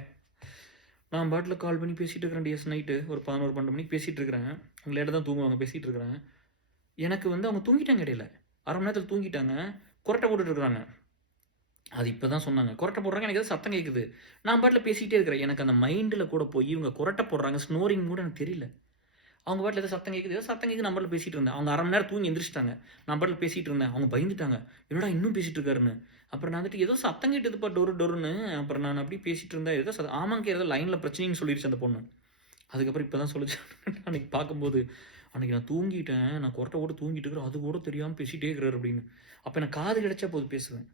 நான் பாட்டுல கால் பண்ணி பேசிட்டு இருக்கிறேன் டிஎஸ் நைட்டு. ஒரு 11, 12 மணிக்கு பேசிட்டு இருக்கிறேன். அவங்க லேட்டா தான் தூங்குவாங்க. பேசிட்டு இருக்கிறேன். எனக்கு வந்து அவங்க தூங்கிட்டாங்க இடையில. 1/2 மணி நேரத்துல தூங்கிட்டாங்க. கொரட்டை போட்டுட்டு இருக்கிறாங்க. அது இப்ப தான் சொன்னாங்க. கொரட்டை போடுறாங்க. எனக்கு ஏதோ சத்தம் கேட்குது. நான் பாட்டுல பேசிக்கிட்டே இருக்கிறேன். எனக்கு அந்த மைண்ட்ல கூட போய் இவங்க கொரட்டை போடுறாங்க. ஸ்னோரிங் கூட எனக்கு தெரியல. அவங்க பாட்டுல ஏதோ சத்தம் கேட்குது. ஏதோ சத்தம் கேட்குது. நான் பாட்டுல பேசிட்டு இருந்தேன். அவங்க 1/2 மணி நேரம் தூங்கி எந்திரிச்சிட்டாங்க. நான் பாட்டுல பேசிட்டு இருந்தேன். அவங்க பயந்துட்டாங்க. என்னடா இன்னும் பேசிட்டு இருக்காருன்னு. அப்புறம் நான் வந்துட்டு ஏதோ சத்தம் கேட்டதுப்பா டொருன்னு. அப்புறம் நான் அப்படியே பேசிட்டு இருந்தேன். ஏதோ ஆமாங்க ஏதோ லைன்ல பிரச்சனைன்னு சொல்லிருச்சு அந்த பொண்ணு. அதுக்கப்புறம் இப்பதான் சொல்லுச்சு. அன்னைக்கு பார்க்கும்போது, அன்னைக்கு நான் தூங்கிட்டேன். நான் கொரட்டை போட்டு தூங்கிட்டு இருக்கிறேன். அது கூட தெரியாம பேசிட்டே இருக்கிறாரு அப்படின்னு. அப்ப எனக்கு காது கிடைச்சா போது பேசுவேன்.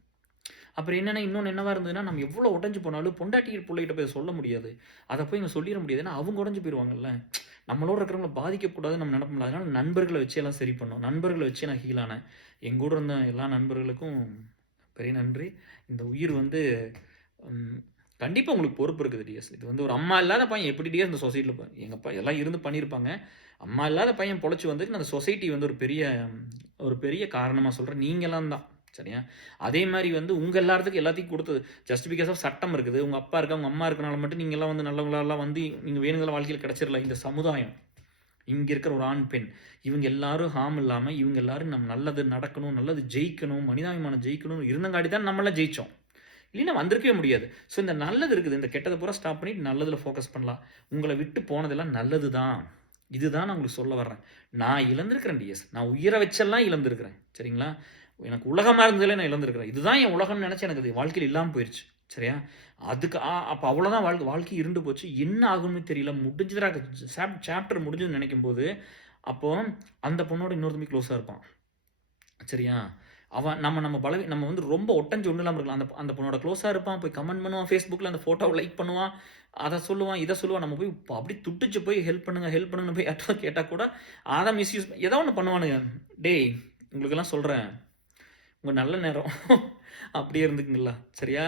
அப்புறம் என்னன்னா இன்னொன்னு என்னவா இருந்ததுன்னா, நம்ம எவ்வளோ உடைஞ்சு போனாலும் பொண்டாட்டி புள்ளைகிட்ட போய் சொல்ல முடியாது. அத போய் இங்க சொல்லிற முடியாது. ஏன்னா அவங்க உடைஞ்சு போயிருவாங்கல்ல. நம்மளோட இருக்கிறவங்கள பாதிக்கக்கூடாதுன்னு நம்ம நினைப்போம்ல. அதனால நண்பர்கள வச்சு எல்லாம் சரி பண்ணோம். நண்பர்கள வச்சு நான் ஹீல் ஆனேன். என் கூட இருந்த எல்லா நண்பர்களுக்கும் பெரிய நன்றி. இந்த உயிர் வந்து ம் கண்டிப்பா உங்களுக்கு பொறுப்பு இருக்குது டிஎஸ். இது வந்து ஒரு அம்மா இல்லாத பையன் எப்படி டிஎஸ் இந்த சொசைட்டில எங்க அப்பா எல்லாம் இருந்து பண்ணியிருப்பாங்க. அம்மா இல்லாத பையன் பொழைச்சு வந்ததுக்கு அந்த சொசைட்டி வந்து ஒரு பெரிய காரணமா சொல்றேன். நீங்கலாம் தான். சரியா? அதே மாரி வந்து உங்க எல்லாத்துக்கும் எல்லாத்தையும் குடுத்தது. ஜஸ்ட் பிகாஸ் ஆஃப் சட்டம் இருக்குது. உங்க அப்பா இருக்கா, உங்க அம்மா இருக்கனால மட்டும் நீங்கலாம் வந்து நல்லவங்களா வந்து நீங்க வேணுங்கிற வாழ்க்கையில கிடைச்சிரல. இந்த சமுதாயம், இங்க இருக்கிற ஒரு ஆண், பெண் இவங்க எல்லாரும் ஹார்ம் இல்லாம, இவங்க எல்லாரும் நம்ம நல்லது நடக்கணும், நல்லது ஜெயிக்கணும், மனிதாபிமானம் ஜெயிக்கணும்னு இருந்தங்காட்டி தான் நம்மலாம் ஜெயிச்சோம். இல்லைன்னா வந்திருக்கவே முடியாது. ஸோ இந்த நல்லது இருக்குது. இந்த கெட்டத பூரா ஸ்டாப் பண்ணிட்டு நல்லதுல ஃபோக்கஸ் பண்ணலாம். உங்கள விட்டு போனதெல்லாம் நல்லது தான். இதுதான் நான் உங்களுக்கு சொல்ல வர்றேன். நான் இழந்திருக்கிறேன் டிஎஸ். நான் உயிர வச்செல்லாம் இழந்திருக்கிறேன். சரிங்களா? எனக்கு உலகமா இருந்ததுலே நான் இழந்திருக்கிறேன். இதுதான் என் உலகம்னு நெனச்சு எனக்கு அது வாழ்க்கையில இல்லாம போயிருச்சு. சரியா? அதுக்கு அப்ப அவ்வளோதான் வாழ்க்கை இருண்டு போச்சு. என்ன ஆகும்னு தெரியல. முடிஞ்சுதுடா சாப்டர் முடிஞ்சுதுன்னு நெனைக்கும்போது, அப்போது அந்த பொண்ணோட இன்னொரு தம்பி க்ளோஸாக இருப்பான். சரியா? அவன் நம்ம வந்து ரொம்ப ஒட்டஞ்சு ஒன்றும் இல்லாமல் இருக்கலாம். அந்த அந்த பொண்ணோட க்ளோஸாக இருப்பான். போய் கமெண்ட் பண்ணுவான் ஃபேஸ்புக்கில், அந்த ஃபோட்டோவை லைக் பண்ணுவான். அதை சொல்லுவான், இதை சொல்லுவான். நம்ம போய் அப்படியே துடிச்சு போய் ஹெல்ப் பண்ணுங்க ஹெல்ப் பண்ணுங்கன்னு போய் யார்ட்டாவது கேட்டால் கூட அதை மிஸ்யூஸ் ஏதோ ஒன்று பண்ணுவானுங்க. டேய் உங்களுக்கெல்லாம் சொல்கிறேன், உங்கள் நல்ல நேரம் அப்படியே இருந்துக்குங்களா? சரியா?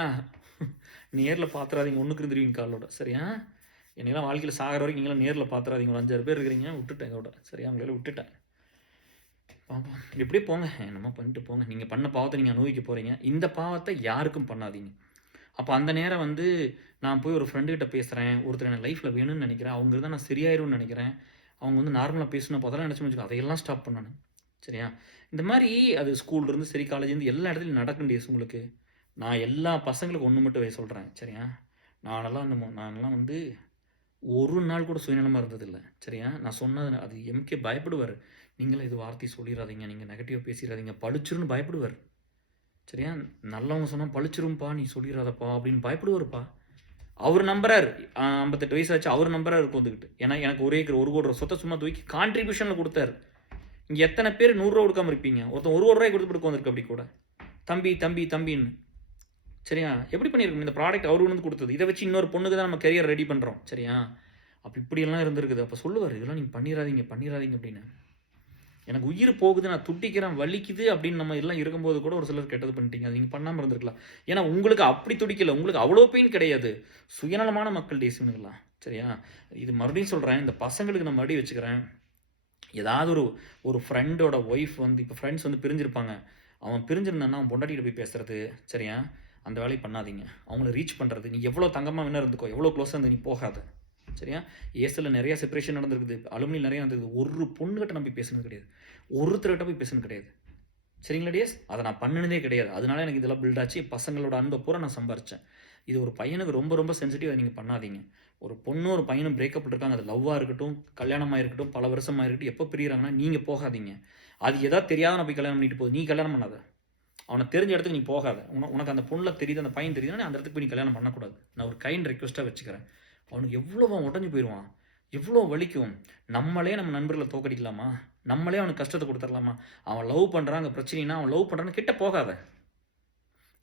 நேரில் பார்த்துறாதீங்க, ஒன்றுக்கு இருந்துருவீங்க காலோட. சரியா? என்னையெல்லாம் வாழ்க்கையில் சாகிற வரைக்கும் நீங்களாம் நேரில் பார்த்துறாதீங்க. ஒரு 5-6 பேர் இருக்கிறீங்க, விட்டுட்டேன் இதோட. சரியா? உங்களால விட்டுட்டேன். பாப்போம், எப்படியே போங்க, என்னமோ பண்ணிட்டு போங்க. நீங்கள் பண்ண பாவத்தை நீங்கள் அனுபவிக்க போகிறீங்க. இந்த பாவத்தை யாருக்கும் பண்ணாதீங்க. அப்போ அந்த நேரம் வந்து நான் போய் ஒரு ஃப்ரெண்டுக்கிட்ட பேசுகிறேன், ஒருத்தர் எனக்கு லைஃப்பில் வேணும்னு நினைக்கிறேன், அவங்க இருந்தால் நான் சரியாயிரும்னு நினைக்கிறேன், அவங்க வந்து நார்மலாக பேசணும் அப்போ அதெல்லாம் நினச்சி வச்சுக்கோ, அதையெல்லாம் ஸ்டாப் பண்ணணும். சரியா? இந்த மாதிரி அது ஸ்கூல்லேருந்து சரி காலேஜ்லேருந்து எல்லா இடத்துலையும் நடக்கும் டேஸ் உங்களுக்கு. நான் எல்லா பசங்களுக்கும் ஒன்று மட்டும் சொல்கிறேன். சரியா? நானெல்லாம் வந்து ஒரு நாள் கூட சுயநலமாக இருந்ததில்லை. சரியா? நான் சொன்னது அது எம்கே பயப்படுவார். நீங்களும் இது வார்த்தை சொல்லிடாதீங்க, நீங்கள் நெகட்டிவாக பேசிடாதீங்க, பழிச்சிருன்னு பயப்படுவார். சரியா? நல்லவங்க சொன்னால் பழிச்சிரும்பா, நீ சொல்லிடாதப்பா அப்படின்னு பயப்படுவார்ப்பா. அவர் நம்புறாரு, 58 வயசு ஆச்சு, அவர் நம்புறாரு இருக்கும் வந்துக்கிட்டு. ஏன்னா எனக்கு ஒரே 1 கோடி ரூபா சொத்தை சும்மா தூக்கி கான்ட்ரிபியூஷனில் கொடுத்தாரு. இங்கே எத்தனை பேர் 100 ரூபா கொடுக்காம இருப்பீங்க? ஒருத்தன் 1 கோடி ரூபாய் கொடுத்துட்டு வந்திருக்கு அப்படி கூட, தம்பி தம்பி தம்பின்னு. சரியா? எப்படி பண்ணியிருக்கணும்? இந்த ப்ராடக்ட் அவரு வந்து கொடுத்தது, இதை வச்சு இன்னொரு பொண்ணுக்கு தான் நம்ம கெரியர் ரெடி பண்ணுறோம். சரியா? அப்போ இப்படியெல்லாம் இருந்திருக்குது. அப்போ சொல்லுவார், இதெல்லாம் நீங்கள் பண்ணிடாதீங்க பண்ணிடாதீங்க அப்படின்னு. எனக்கு உயிர் போகுது, நான் துடிக்கிறேன், வலிக்குது அப்படின்னு நம்ம எல்லாம் இருக்கும்போது கூட ஒரு சிலர் கெட்டது பண்ணிட்டீங்க. அது நீங்கள் பண்ணாமல் இருந்திருக்கலாம். ஏன்னா உங்களுக்கு அப்படி துடிக்கல, உங்களுக்கு அவ்வளோ பெயின் கிடையாது. சுயநலமான மக்கள் டேஸ்னுங்களா? சரியா? இது மறுபடியும் சொல்கிறேன், இந்த பசங்களுக்கு நான் மறுபடியும் வச்சுக்கிறேன். ஏதாவது ஒரு ஃப்ரெண்டோட ஒய்ஃப் வந்து இப்போ ஃப்ரெண்ட்ஸ் வந்து பிரிஞ்சிருப்பாங்க. அவன் பிரிஞ்சிருந்தான்னா அவன் பொண்டாட்டிகிட்ட போய் பேசுறது. சரியா? அந்த வேலையை பண்ணாதீங்க. அவங்கள ரீச் பண்ணுறது, நீ எவ்வளோ தங்கமாக வேணா இருந்துக்கோ, எவ்வளோ க்ளோஸாக இருந்து நீ போகாத. சரியா? ஏஎஸ்எல்ல நிறைய செப்பரேஷன் நடந்திருக்குது, அலுமினியில் நிறைய நடந்திருக்குது. ஒரு பொண்ணுகிட்ட நான் போய் பேசுனது கிடையாது, ஒருத்தர்கிட்ட போய் பேசுனது கிடையாது. சரிங்களா டியர்ஸ்? அதை நான் பண்ணினதே கிடையாது. அதனால எனக்கு இதெல்லாம் பில்ட் ஆச்சு. பசங்களோட அன்பை பூரா நான் சம்பாரித்தேன். இது ஒரு பையனுக்கு ரொம்ப ரொம்ப சென்சிட்டிவ். அதை நீங்கள் பண்ணாதீங்க. ஒரு பொண்ணும் ஒரு பையனும் பிரேக்கப் இருக்காங்க, அது லவ்வாக இருக்கட்டும், கல்யாணமாக இருக்கட்டும், பல வருஷமாக இருக்கட்டும், எப்போ பிரிகிறாங்கன்னா நீங்கள் போகாதீங்க. அது எதாவது தெரியாத நான் போய் கல்யாணம் பண்ணிட்டு போகுது, நீ கல்யாணம் பண்ணாத. அவனை தெரிஞ்ச இடத்துக்கு நீ போகாத. உனக்கு அந்த பொண்ணில் தெரியுது, அந்த பையன் தெரியுதுன்னா அந்த இடத்துக்கு போய் நீ கல்யாணம் பண்ணக்கூடாது. நான் ஒரு கைண்ட் ரெக்வஸ்ட்டாக வச்சுக்கிறேன். அவனுக்கு எவ்வளோ அவன் உடஞ்சி போயிடுவான், எவ்வளோ வலிக்கும். நம்மளே நம்ம நண்பர்களை தோக்கடிக்கலாமா? நம்மளே அவனுக்கு கஷ்டத்தை கொடுத்துடலாமா? அவன் லவ் பண்ணுறான், அங்கே பிரச்சனைனா அவன் லவ் பண்ணுறான்னு கிட்ட போகாத.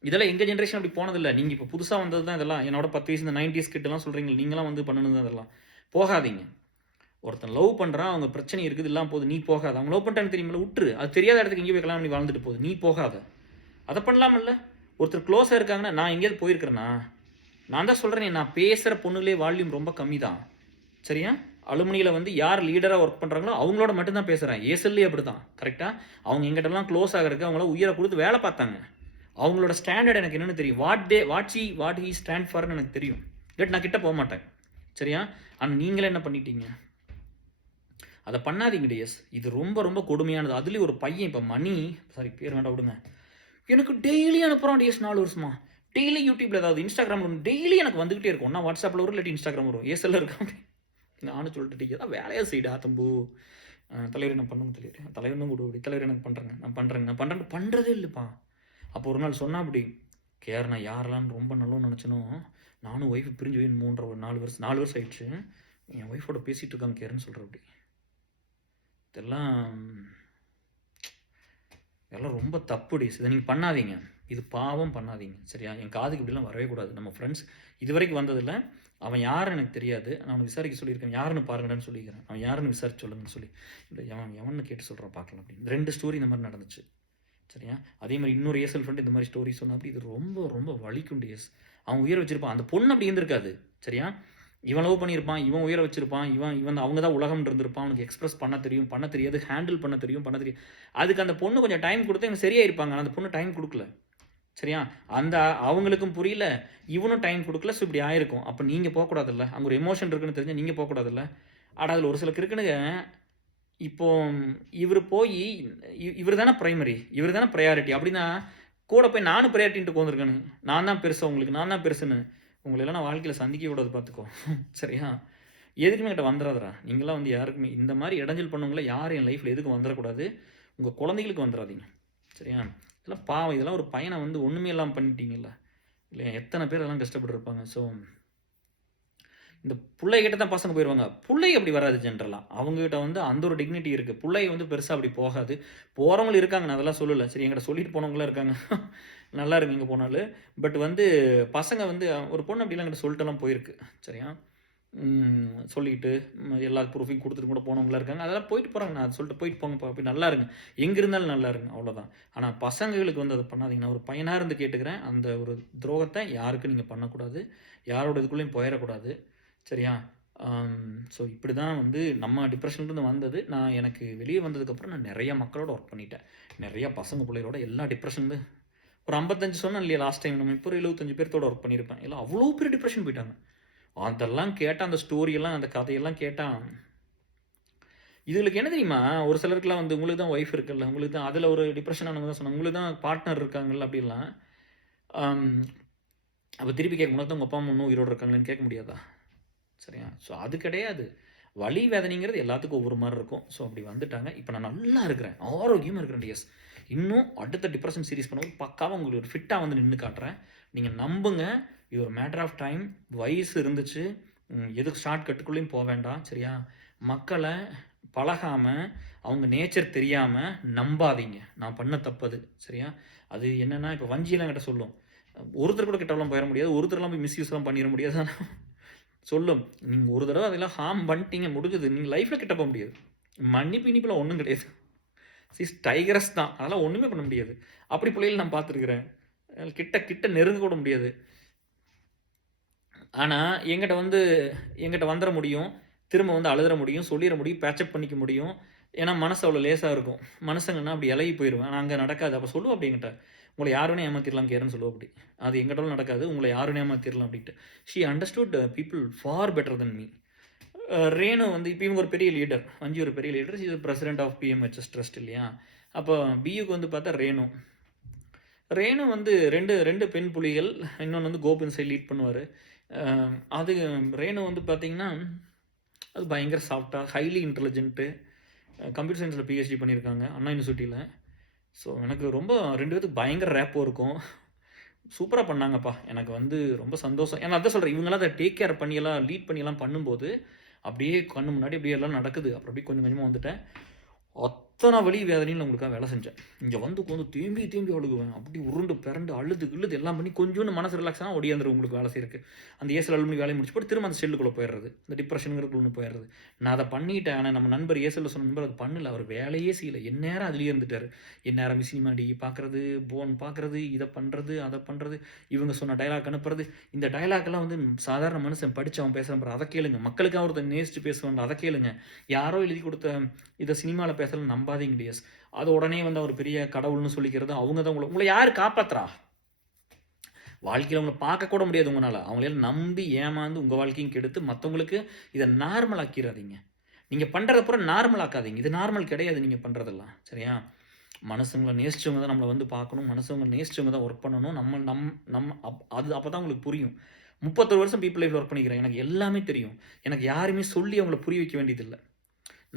இதெல்லாம் எங்கள் ஜென்ரேஷன் அப்படி போனதில்லை. நீங்கள் இப்போ புதுசாக வந்தது தான் இதெல்லாம். என்னோட 10 வயசு இந்த 90s கிட்டலாம் சொல்கிறீங்க, நீங்களாம் வந்து பண்ணணும் தான் இதெல்லாம். போகாதீங்க. ஒருத்தன் லவ் பண்ணுறான், அவங்க பிரச்சனை இருக்குது, இல்லாமல் போகுது, நீ போகாத. அவங்க லவ் பண்ணிட்டான்னு தெரியுமில்ல, விட்டுரு. அது தெரியாத இடத்துக்கு எங்கேயும் போய் கல்யாணம் பண்ணி வாழ்ந்துட்டு போகுது, நீ போகாத. அதை பண்ணலாமில்ல? ஒருத்தர் க்ளோஸாக இருக்காங்கன்னா, நான் எங்கேயாவது போயிருக்கிறேன்னா, நான் தான் சொல்கிறேன், நான் பேசுகிற பொண்ணுலே வால்யூம் ரொம்ப கம்மி தான். சரியா? அலுமினியில் வந்து யார் லீடராக ஒர்க் பண்ணுறாங்களோ அவங்களோட மட்டும்தான் பேசுகிறேன். ஏஎஸ்எல்லே அப்படி தான். கரெக்டாக? அவங்க எங்கிட்டலாம் க்ளோஸ் ஆகிறதுக்கு அவங்கள உயிரை கொடுத்து வேலை பார்த்தாங்க. அவங்களோட ஸ்டாண்டர்ட் எனக்கு என்னென்னு தெரியும். வாட் ஹீ ஸ்டாண்ட் ஃபார்னு எனக்கு தெரியும். பட் நான் கிட்ட போக மாட்டேன். சரியா? ஆனால் நீங்களே என்ன பண்ணிட்டீங்க? அதை பண்ணாதீங்க டிஎஸ். இது ரொம்ப ரொம்ப கொடுமையானது. அதுலேயும் ஒரு பையன், இப்போ மணி, சாரி பேர் வேண்டாம் விடுங்க, எனக்கு டெய்லி அனுப்புகிறான் டிஎஸ். 4 வருஷமா டெய்லி யூடியூப்பில் ஏதாவது, இன்ஸ்டாகிராமில் டெய்லி எனக்கு வந்துக்கிட்டே இருக்கும். நான் வாட்ஸ்அப்பில் வரும், இல்லாட்டி இன்ஸ்டாகிராம் வரும். ஏஎஸ்எல்ல இருக்கேன். நானும் சொல்லிட்டு ஏதாவது வேலையாக செய்டா தம்பு, தலைவர் என்ன பண்ணணும், தலைவர் தான் கூட தலைவர் எனக்கு பண்ணுறேங்க பண்ணுறதே இல்லைப்பா. அப்போ ஒரு நாள் சொன்னா அப்படி, கேர் நான் யாரெல்லாம் ரொம்ப நல்லவன்னு நினச்சனோ, நானும் ஒய்ஃபு பிரிஞ்சு போய் 4 வருஷம் ஆயிடுச்சு, என் ஒய்ஃபோட பேசிகிட்டு இருக்காங்க கேர்ன்னு சொல்கிற அப்படி. இதெல்லாம் ரொம்ப தப்பு டேஸ். இதை நீங்கள் பண்ணாதீங்க. இது பாவம், பண்ணாதீங்க. சரியா? என் காதுக்கு இப்படிலாம் வரவே கூடாது. நம்ம ஃப்ரெண்ட்ஸ் இது வரைக்கும் வந்ததில்லை. அவன் யாருன்னு எனக்கு தெரியாது, நான் அவனை விசாரிக்க சொல்லியிருக்கேன். யாருன்னு பாருங்கன்னு சொல்லிக்கிறேன். அவன் யாருன்னு விசாரிச்சு சொல்லுங்கன்னு சொல்லி, இல்லை எவன்னு கேட்டு சொல்கிறான் பார்க்கலாம் அப்படின்னு. 2 ஸ்டோரி இந்த மாதிரி நடந்துச்சு. சரியா? அதே மாதிரி இன்னொரு ஏஎஸ்எல் ஃப்ரெண்ட் இந்த மாதிரி ஸ்டோரி சொன்னா அப்படி, இது ரொம்ப ரொம்ப வலிக்கும் டிஎஸ். அவன் உயிரை வச்சிருப்பான், அந்த பொண்ணு அப்படி இருந்திருக்காது. சரியா? இவன் லவ் பண்ணியிருப்பான், இவன் உயிரை வச்சிருப்பான், இவன் அவங்க தான் உலகம் இருந்திருப்பான். அவனுக்கு எக்ஸ்பிரஸ் பண்ண தெரியும், பண்ண தெரியாது, ஹேண்டில் பண்ண தெரியும், பண்ண தெரியும். அதுக்கு அந்த பொண்ணு கொஞ்சம் டைம் கொடுத்து இவன் சரியாக இருப்பாங்க. ஆனால் அந்த பொண்ணு டைம் கொடுக்கல. சரியா? அந்த அவங்களுக்கும் புரியல, இவனும் டைம் கொடுக்கல. ஸோ இப்படி ஆயிருக்கும். அப்போ நீங்கள் போகக்கூடாதுல்ல, அங்கே ஒரு எமோஷன் இருக்குன்னு தெரிஞ்சு நீங்கள் போகக்கூடாதுல்ல. ஆனால் அதில் ஒரு சில இருக்குனுங்க. இப்போ இவர் போய் இவர் தானே ப்ரைமரி, இவர் தானே ப்ரையாரிட்டி அப்படின்னா, கூட போய் நானும் ப்ரையாரிட்டின்ட்டு உட்காந்துருக்கேன்னு, நான் தான் பெருசு, உங்களுக்கு நான் தான் பெருசுன்னு. உங்களெல்லாம் நான் வாழ்க்கையில் சந்திக்க கூடாது பார்த்துக்கோ. சரியா? எதுக்குமே கிட்ட வந்துடாதரா. நீங்களாம் வந்து யாருக்குமே இந்த மாதிரி இடைஞ்சல் பண்ணுவங்கள யாரும் என் லைஃப்பில் எதுக்கும் வந்துடக்கூடாது. உங்கள் குழந்தைகளுக்கு வந்துடாதீங்க. சரியா? இதெல்லாம் பாவம். இதெல்லாம் ஒரு பையனை வந்து ஒன்றுமே இல்லாமல் பண்ணிட்டீங்கல்ல. இல்லை, எத்தனை பேர் அதெல்லாம் கஷ்டப்பட்டுருப்பாங்க. ஸோ இந்த புள்ளைகிட்ட தான் பசங்க போயிடுவாங்க. புள்ளை அப்படி வராது ஜென்ரலாக. அவங்ககிட்ட வந்து அந்த ஒரு டிக்னிட்டி இருக்குது. புள்ளை வந்து பெருசாக அப்படி போகாது. போகிறவங்களும் இருக்காங்க, நான் அதெல்லாம் சொல்லலை. சரி, என்கிட்ட சொல்லிட்டு போனவங்களாம் இருக்காங்க. நல்லா இருக்கு எங்கே போனாலும். பட் வந்து பசங்க வந்து ஒரு பொண்ணு அப்படிலாம் என்கிட்ட சொல்லிட்டுலாம் போயிருக்கு. சரியா, சொல்லிக்கிட்டு எல்லா ப்ரூஃபையும் கொடுத்துட்டு கூட போனவங்களாம் இருக்காங்க. அதெல்லாம் போயிட்டு போகிறாங்க. நான் சொல்லிட்டு போயிட்டு போங்கப்பா, அப்படி நல்லா இருங்க, எங்கே இருந்தாலும் நல்லா இருங்க, அவ்வளோதான். ஆனால் பசங்களுக்கு வந்து அதை பண்ணாதீங்க. நான் ஒரு பையனாக இருந்து கேட்டுக்கிறேன், அந்த ஒரு துரோகத்தை யாருக்கும் நீங்கள் பண்ணக்கூடாது, யாரோட இதுக்குள்ளேயும் போயிடக்கூடாது. சரியா? ஸோ இப்படி தான் வந்து நம்ம டிப்ரெஷன்லேருந்து வந்தது. நான் எனக்கு வெளியே வந்ததுக்கப்புறம் நான் நிறைய மக்களோட ஒர்க் பண்ணிட்டேன். நிறையா பசங்க பிள்ளைகளோட எல்லா டிப்ரெஷன்லேருந்து ஒரு 55 சொன்னேன் இல்லையா லாஸ்ட் டைம், நம்ம இப்போ ஒரு 75 பேர்த்தோட ஒர்க் பண்ணியிருப்பேன். எல்லாம் அவ்வளோ பேர் டிப்ரெஷன் போயிட்டாங்க. அதெல்லாம் கேட்டால், அந்த ஸ்டோரியெல்லாம், அந்த கதையெல்லாம் கேட்டால், இதுகளுக்கு என்ன தெரியுமா, ஒரு சிலருக்குலாம் வந்து உங்களுக்கு தான் ஒய்ஃப் இருக்குல்ல, உங்களுக்கு தான் அதில் ஒரு டிப்ரெஷன் ஆனவங்க தான் சொன்னாங்க, உங்களுக்கு தான் பார்ட்னர் இருக்காங்கல்ல அப்படிலாம். அப்போ திருப்பி கேட்க முடியாது, உங்கள் அப்பா அம்மா இன்னும் உயிரோடு இருக்காங்களேன்னு கேட்க முடியாதா? சரியா? ஸோ அது கிடையாது. வலி வேதனைங்கிறது எல்லாத்துக்கும் ஒவ்வொரு மாதிரி இருக்கும். ஸோ அப்படி வந்துட்டாங்க. இப்போ நான் நல்லா இருக்கிறேன், ஆரோக்கியமாக இருக்கிறேன். எஸ், இன்னும் அடுத்த டிப்ரெஷன் சீரிஸ் பண்ணும்போது பக்காவாக உங்களுக்கு ஒரு ஃபிட்டாக வந்து நின்று காட்டுறேன். நீங்கள் நம்புங்க, இது ஒரு மேட்டர் ஆஃப் டைம். வயசு இருந்துச்சு, எதுக்கு ஷார்ட் கட்டுக்குள்ளேயும் போக வேண்டாம். சரியா? மக்களை பழகாமல், அவங்க நேச்சர் தெரியாமல் நம்பாதீங்க. நான் பண்ண தப்பது. சரியா? அது என்னென்னா, இப்போ வஞ்சியெல்லாம் கிட்ட சொல்லும், ஒருத்தர் கூட கிட்டலாம் போயிட முடியாது, ஒருத்தர்லாம் போய் மிஸ்யூஸ்லாம் பண்ணிட முடியாது. ஆனால் சொல்லும், நீங்கள் ஒரு தடவை அதெல்லாம் ஹார்ம் பண்ணிட்டீங்க, முடிஞ்சது. நீங்கள் லைஃப்பில் கிட்ட போக முடியாது. மன்னிப்பு இனிப்பில் ஒன்றும் கிடையாது. டைகரஸ் தான், அதெல்லாம் ஒன்றுமே பண்ண முடியாது. அப்படி பிள்ளைகள் நான் பார்த்துருக்குறேன். கிட்ட கிட்ட நெருங்க கூட முடியாது. ஆனால் எங்கிட்ட வந்துட முடியும், திரும்ப வந்து அழுதுற முடியும், சொல்லிட முடியும், பேச்சப் பண்ணிக்க முடியும். ஏன்னா மனசு அவ்வளோ லேசாக இருக்கும். மனுஷங்கன்னா அப்படி இலகி போயிடுவேன். ஆனால் அங்கே நடக்காது. அப்போ சொல்லுவோம் அப்படிங்கிட்ட, உங்களை யாருன்னே ஏமாற்றிடலாம் கேருன்னு சொல்லுவோம். அப்படி அது எங்கிட்டாலும் நடக்காது, உங்களை யாருன்னே ஏமாற்றிடலாம் அப்படின்ட்டு. She understood people for better then me. Renu வந்து இப்போ இவங்க ஒரு பெரிய லீடர், வஞ்சி ஒரு பெரிய leader, is president of BMHS trust இல்லையா? அப்போ பியூக்கு வந்து பார்த்தா ரேணு வந்து ரெண்டு பெண் புலிகள், இன்னொன்று வந்து கோபின் சைட் லீட் பண்ணுவார். அது ரேணு வந்து பார்த்திங்கன்னா, அது பயங்கர சாஃப்டாக, ஹைலி இன்டெலிஜென்ட்டு, கம்ப்யூட்டர் சயின்ஸில் பிஹெச்டி பண்ணியிருக்காங்க அண்ணா யூனிவர்சிட்டியில். ஸோ எனக்கு ரொம்ப 2 பேத்துக்கு பயங்கர ரேப்போ இருக்கும். சூப்பராக பண்ணாங்கப்பா. எனக்கு வந்து ரொம்ப சந்தோஷம். ஏன்னா அதான் சொல்கிறேன், இவங்களாம் அதை டேக் கேர் பண்ணியெல்லாம் லீட் பண்ணியெல்லாம் பண்ணும்போது அப்படியே கண்ணு முன்னாடி அப்படியே எல்லாம் நடக்குது. அப்புறம் அப்படியே கொஞ்சம் கொஞ்சமாக வந்துட்டேன். அத்தனை வலி வேதனையில் உங்களுக்காக வேலை செஞ்சேன். இங்கே வந்து தேம்பி அழுகுவேன். அப்படி உருண்டு பிறண்டு அழுது கிழுது எல்லாம் பண்ணி கொஞ்சோண்டு மனசு ரிலாக்ஸ் ஆனால் ஒடியாந்துரும் உங்களுக்கு வேலை செய்யறதுக்கு. அந்த ஏசில் அலுமணி வேலையை முடிச்சு போட்டு திரும்ப அந்த செல்லுக்குள்ளே போயிடுறது, இந்த டிப்ரெஷனுங்கிறதுக்குள்ள போயிடுறது. நான் அதை பண்ணிட்டேன். ஆனால் நம்ம நண்பர் ஏசில் சொன்ன நண்பர் அது பண்ணல. அவர் வேலையே செய்யலை, எந்நேரம் அதுலேயே இருந்துட்டார். எந்நேரம் சினிமா டி பார்க்குறது, போன் பார்க்குறது, இதை பண்ணுறது, அதை பண்ணுறது, இவங்க சொன்ன டைலாக் அனுப்புறது. இந்த டைலாக்லாம் வந்து சாதாரண மனுஷன் படித்து அவன் பேசுகிறான், அதை கேளுங்க. மக்களுக்காக ஒருத்தர் நேசிட்டு பேசுவாங்க, அதை கேளுங்க. யாரோ எழுதி கொடுத்த இதை சினிமாவில் பேசலாம் நம்பாதீங்க டிஎஸ். அது உடனே வந்து அவர் பெரிய கடவுள்னு சொல்லிக்கிறது. அவங்க தான் உங்களை யார் காப்பாத்துறா? வாழ்க்கையில் உங்களை பார்க்கக்கூட முடியாது உங்களால். அவங்களால நம்பி ஏமாந்து உங்கள் வாழ்க்கையும் கெடுத்து மற்றவங்களுக்கு இதை நார்மல் ஆக்கிடாதீங்க. நீங்கள் பண்ணுறத பூரா நார்மல் ஆக்காதீங்க. இது நார்மல் கிடையாது நீங்கள் பண்ணுறதெல்லாம். சரியா? மனுஷங்களை நேசிச்சவங்க தான் நம்மளை வந்து பார்க்கணும், மனுஷங்களை நேசிச்சவங்க தான் ஒர்க் பண்ணணும். அது அப்போ தான் உங்களுக்கு புரியும். 31 வருஷம் பீப்புள் லைஃப்பில் ஒர்க் பண்ணிக்கிறேன், எனக்கு எல்லாமே தெரியும். எனக்கு யாருமே சொல்லி அவங்கள புரிய வைக்க வேண்டியதில்லை.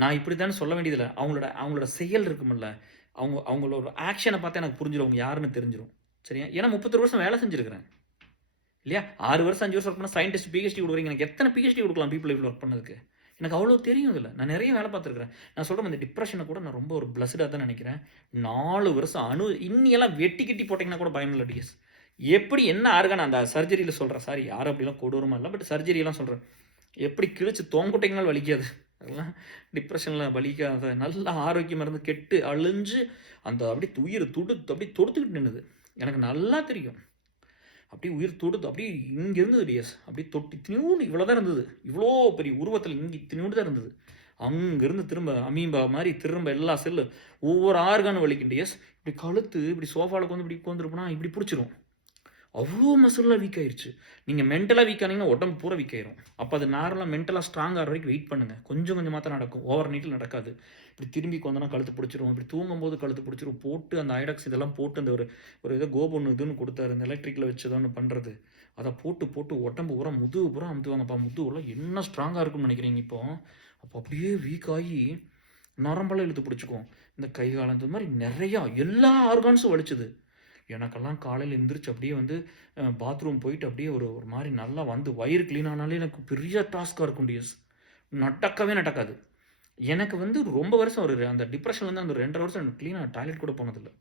நான் இப்படி தானே சொல்ல வேண்டியதில்லை. அவங்களோட செயல் இருக்குமில்ல, அவங்களோட ஆக்ஷனை பார்த்தா எனக்கு புரிஞ்சிடும், அவங்க யாருன்னு தெரிஞ்சிடும். சரியா? ஏன்னா 31 வருஷம் வேலை செஞ்சுருக்கிறேன் இல்லையா? 6 வருஷம் 5 வருஷம் ஒர்க் பண்ண சயின்டிஸ்ட் பிஹெச்டி கொடுக்குறீங்க. எனக்கு எத்தனை பிஹெச்டி கொடுக்கலாம் பீப்புள் லைஃப்பில் ஒர்க் பண்ணதுக்கு? எனக்கு அவ்வளோ தெரியும் இதில். நான் நிறைய வேலை பார்த்துருக்குறேன். நான் சொல்கிறேன், இந்த டிப்ரெஷனை கூட நான் ரொம்ப ஒரு பிளஸ்டாக தான் நினைக்கிறேன். 4 வருஷம் இன்னியெல்லாம் வெட்டி கட்டி போட்டிங்கன்னா கூட பயம் இல்லை டிஎஸ். எப்படி என்ன ஆர்கான் அந்த சர்ஜரியில் சொல்கிறேன், சாரி யாரும் அப்படிலாம் கொடூரமாக இல்லை, பட் சர்ஜரியெல்லாம் சொல்கிறேன், எப்படி கிழிச்சு தோங்கொட்டைங்கனாலும் வலிக்காது. அதெல்லாம் டிப்ரெஷனில் வலிக்காத, நல்ல ஆரோக்கியமாக இருந்து கெட்டு அழிஞ்சு அந்த அப்படி உயிர் அப்படி தொடுத்துக்கிட்டு நின்றுது. எனக்கு நல்லா தெரியும். அப்படி உயிர் தொடுத்து அப்படியே இங்கே இருந்தது டிஎஸ். அப்படியே தொட்டி திணியோடு இவ்வளோ தான் இருந்தது. இவ்வளோ பெரிய உருவத்தில் இங்கே திணியோடு தான் இருந்தது. அங்கேருந்து திரும்ப அமீபா மாதிரி திரும்ப எல்லா செல்லு ஒவ்வொரு ஆர்கானும் வலிக்கும் டிஎஸ். இப்படி கழுத்து இப்படி சோஃபாவில் வந்து இப்படி உட்காந்துருப்போனா இப்படி பிடிச்சிரும். அவ்வளோ மசில்லாம் வீக் ஆயிடுச்சு. நீங்கள் மென்டலாக வீக் ஆனீங்கன்னா உடம்பு பூரா வீக் ஆயிரும். அப்போ அது நார்மலாக மென்டலாக ஸ்ட்ராங் ஆகிற வரைக்கும் வெயிட் பண்ணுங்கள். கொஞ்சம் கொஞ்சமாக தான் நடக்கும், ஓவர் நைட்டில் நடக்காது. இப்படி திரும்பி கொண்டனா கழுத்து பிடிச்சிரும், இப்படி தூங்கும்போது கழுத்து பிடிச்சிரும். போட்டு அந்த ஐடாக்ஸ் இதெல்லாம் போட்டு அந்த ஒரு இதை கோபொன்று இதுன்னு கொடுத்தாரு, இந்த எலக்ட்ரிக்கில் வச்சு தான் ஒன்று பண்ணுறது. அதை போட்டு உடம்பு பூரா முதுகு பூரா அமுத்துவாங்கப்பா. முதுகுலாம் என்ன ஸ்ட்ராங்காக இருக்கும்னு நினைக்கிறீங்க இப்போ? அப்போ அப்படியே வீக் ஆகி நரம்பெல்லாம் இழுத்து பிடிச்சிக்கும். இந்த கை காலம் இந்த மாதிரி நிறையா எல்லா ஆர்கான்ஸும் வலிச்சுது. எனக்கெல்லாம் காலையில் எந்திரிச்சு அப்படியே வந்து பாத்ரூம் போயிட்டு அப்படியே ஒரு ஒரு மாதிரி நல்லா வந்து வயிறு க்ளீன் ஆனாலே எனக்கு பெரிய டாஸ்க்காக இருக்கும் டிஎஸ். நடக்காது. எனக்கு வந்து ரொம்ப வருஷம் ஒரு அந்த டிப்ரெஷன்லேருந்து அந்த 2.5 வருஷம் எனக்கு க்ளீனாக டாய்லெட் கூட போனதில்லை.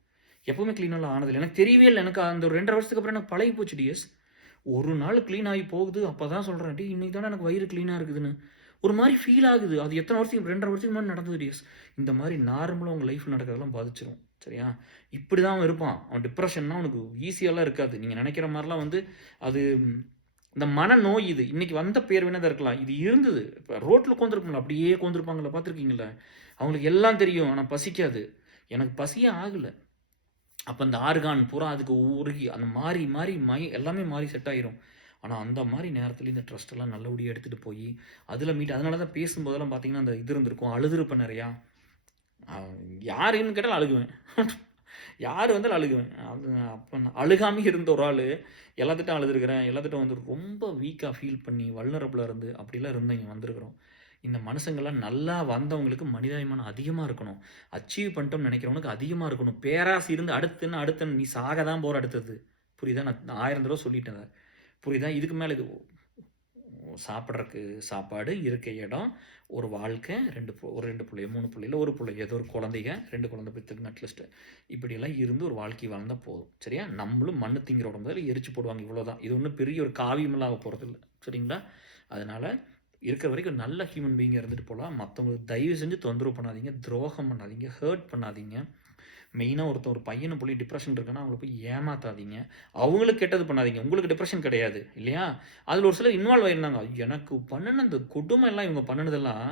எப்பவுமே க்ளீனெல்லாம் ஆனதில்லை. எனக்கு தெரியவே இல்லை. எனக்கு அந்த ஒரு 2.5 வருஷத்துக்கு அப்புறம் எனக்கு பழகி போச்சு டிஎஸ். ஒரு நாள் க்ளீன் ஆகி போகுது. அப்போ தான் சொல்கிறேன், டேய் இன்னைக்கு தானே எனக்கு வயிறு க்ளீனாக இருக்குதுன்னு. ஒரு மாதிரி ஃபீல் ஆகுது. அது எத்தனை வருஷம் 2.5 வருஷத்துக்கு முன்னாடி நடந்தது டிஎஸ். இந்த மாதிரி நார்மலாக உங்கள் லைஃப்பில் நடக்கிறதெல்லாம் பாதிச்சிரும். சரியா? இப்படி தான் அவன் இருப்பான். அவன் டிப்ரெஷன்னா அவனுக்கு ஈஸியாலாம் இருக்காது. நீங்கள் நினைக்கிற மாதிரிலாம் வந்து அது இந்த மனநோய் இது. இன்னைக்கு வந்த பேர் வேணா இருக்கலாம். இது இருந்தது. இப்போ ரோட்டில் உட்காந்துருப்பாங்களா, அப்படியே உட்காந்துருப்பாங்களா பார்த்துருக்கீங்களா? அவங்களுக்கு எல்லாம் தெரியும். ஆனால் பசிக்காது. எனக்கு பசியே ஆகலை. அப்போ அந்த ஆர்கான் பூரா அதுக்கு உருகி அந்த மாறி எல்லாமே மாறி செட் ஆயிரும். ஆனால் அந்த மாதிரி நேரத்தில் இந்த ட்ரஸ்ட்டெல்லாம் நல்லபடியாக எடுத்துகிட்டு போய் அதில் அதனால தான் பேசும்போதெல்லாம் பார்த்தீங்கன்னா அந்த இது இருந்திருக்கும். அழுதுருப்பேன் நிறையா. யாருன்னு கேட்டாலும் அழுகுவேன். யார் வந்தாலும் அழுகுவேன். அது அப்போ நான் அழுகாமல் இருந்த ஒரு ஆள் எல்லாத்திட்டும் அழுதுருக்கிறேன். எல்லாத்திட்டும் வந்து ரொம்ப வீக்காக ஃபீல் பண்ணி வல்னரபிளாக இருந்து அப்படிலாம் இருந்து இங்கே வந்திருக்கிறோம். இந்த மனுஷங்கள்லாம் நல்லா வந்தவங்களுக்கு மனிதாபிமானம் அதிகமாக இருக்கணும். அச்சீவ் பண்ணிட்டோம்னு நினைக்கிறவனுக்கு அதிகமாக இருக்கணும். பேராசை இருந்து அடுத்துன்னு நீ சாக தான் போகிற அடுத்தது. புரியுதா? நான் 1000 தடவை சொல்லிட்டேன் அதை. புரியுதா? இதுக்கு மேலே இது சாப்பிட்றதுக்கு சாப்பாடு, இருக்க இடம், ஒரு வாழ்க்கை, ஒரு 2 பிள்ளையோ 3 பிள்ளையில 1 பிள்ளை, ஏதோ ஒரு குழந்தைங்க 2 குழந்தை பெற்றுக்குங்க அட்லீஸ்ட்டு. இப்படியெல்லாம் இருந்து ஒரு வாழ்க்கை வாழ்ந்தால் போதும். சரியா? நம்மளும் மண்ணு திங்கிற உடம்புல எரிச்சு போடுவாங்க. இவ்வளோதான். இது ஒன்றும் பெரிய ஒரு காவியமெல்லாம் ஆக போகிறது இல்லை. சரிங்களா? அதனால் இருக்கிற வரைக்கும் நல்ல ஹியூமன் பீயிங்காக இருந்துட்டு போகலாம். மற்றவங்களுக்கு தயவு செஞ்சு தொந்தரவு பண்ணாதீங்க, துரோகம் பண்ணாதீங்க, ஹர்ட் பண்ணாதீங்க. மெயினாக ஒரு பையனை போய் டிப்ரெஷன் இருக்குன்னா அவங்கள போய் ஏமாத்தாதீங்க. அவங்களுக்கு கெட்டது பண்ணாதீங்க. உங்களுக்கு டிப்ரெஷன் கிடையாது இல்லையா? அதில் ஒரு சிலர் இன்வால்வ் ஆகிருந்தாங்க. எனக்கு பண்ணின அந்த கொடுமை எல்லாம் இவங்க பண்ணினதெல்லாம்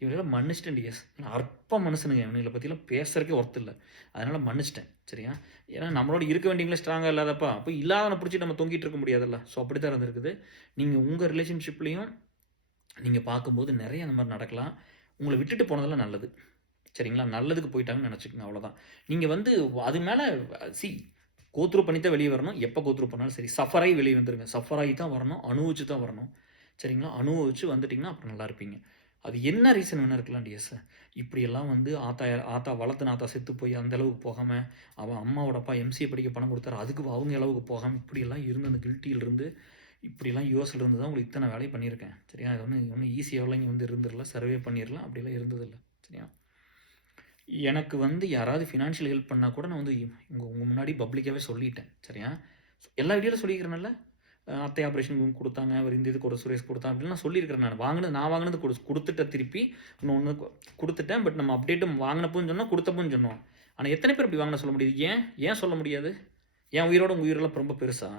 இவங்களெல்லாம் மன்னிச்சிட்டேன் டிஎஸ். அற்ப மனுஷனுங்க. இவங்களை பற்றிலாம் பேசுறதுக்கே ஒர்த்து இல்லை. அதனால் மன்னிச்சிட்டேன். சரியா? ஏன்னா நம்மளோட இருக்க வேண்டியவங்களே ஸ்ட்ராங்காக இல்லாதப்பா அப்போ இல்லாதவனை பிடிச்சி நம்ம தொங்கிட்டு இருக்க முடியாதுல்ல. ஸோ அப்படி தான் இருந்திருக்குது. நீங்கள் உங்கள் ரிலேஷன்ஷிப்லேயும் நீங்கள் பார்க்கும்போது நிறைய அந்த மாதிரி நடக்கலாம். உங்களை விட்டுட்டு போனதெல்லாம் நல்லது. சரிங்களா? நல்லதுக்கு போயிட்டாங்கன்னு நினச்சிக்கோங்க. அவ்வளோதான். நீங்கள் வந்து அது மேலே கோத்ரூ பண்ணி தான் வெளியே வரணும். எப்போ கோத்ரூ பண்ணாலும் சரி சஃபராகி வெளியே வந்துடுங்க. சஃபராகி தான் வரணும். அனுபவிச்சு தான் வரணும். சரிங்களா? அனுபவிச்சு வந்துட்டிங்கன்னா அப்புறம் நல்லா இருப்பீங்க. அது என்ன ரீசன் வேணா இருக்கலாம் டிஎஸ். இப்படியெல்லாம் வந்து ஆத்தா வளர்த்துன ஆத்தா செத்து போய் அந்த அளவுக்கு போகாமல், அவன் அம்மாவோட அப்பா எம்சிஏ படிக்க பணம் கொடுத்தாரு, அதுக்கு அவங்க அளவுக்கு போகாமல் இப்படியெல்லாம் இருந்து அந்த கில்ட்டியிலிருந்து இப்படிலாம் யூஎஸ்ல இருந்து தான் உங்களுக்கு இத்தனை வேலையை பண்ணியிருக்கேன். சரியா? அது ஒன்றும் ஈஸியாகலாம் இங்கே வந்து இருந்துடல. சர்வே பண்ணிடலாம். அப்படிலாம் இருந்ததில்லை. சரியா? எனக்கு வந்து யாராவது ஃபினான்ஷியல் ஹெல்ப் பண்ணால் கூட நான் வந்து உங்கள் முன்னாடி பப்ளிக்காகவே சொல்லிட்டேன். சரியா? எல்லா வீடியோவில் சொல்லியிருக்கிறேன்ல. அத்தை ஆப்ரேஷன் கொடுத்தாங்க, அவர் இந்த இது கூட சுரேஷ் கொடுத்தாங்க அப்படின்னு நான் சொல்லியிருக்கிறேன். நான் வாங்கினது கொடுத்துட்டேன். திருப்பி இன்னொன்று கொடுத்துட்டேன். பட் நம்ம அப்டேட்டும் வாங்கினப்போன்னு சொன்னோம், கொடுத்தப்போன்னு சொன்னோம். ஆனால் எத்தனை பேர் அப்படி வாங்கின சொல்ல முடியுது? ஏன் சொல்ல முடியாது? என் உயிரோட உங்கள் உயிரெல்லாம் ரொம்ப பெருசா?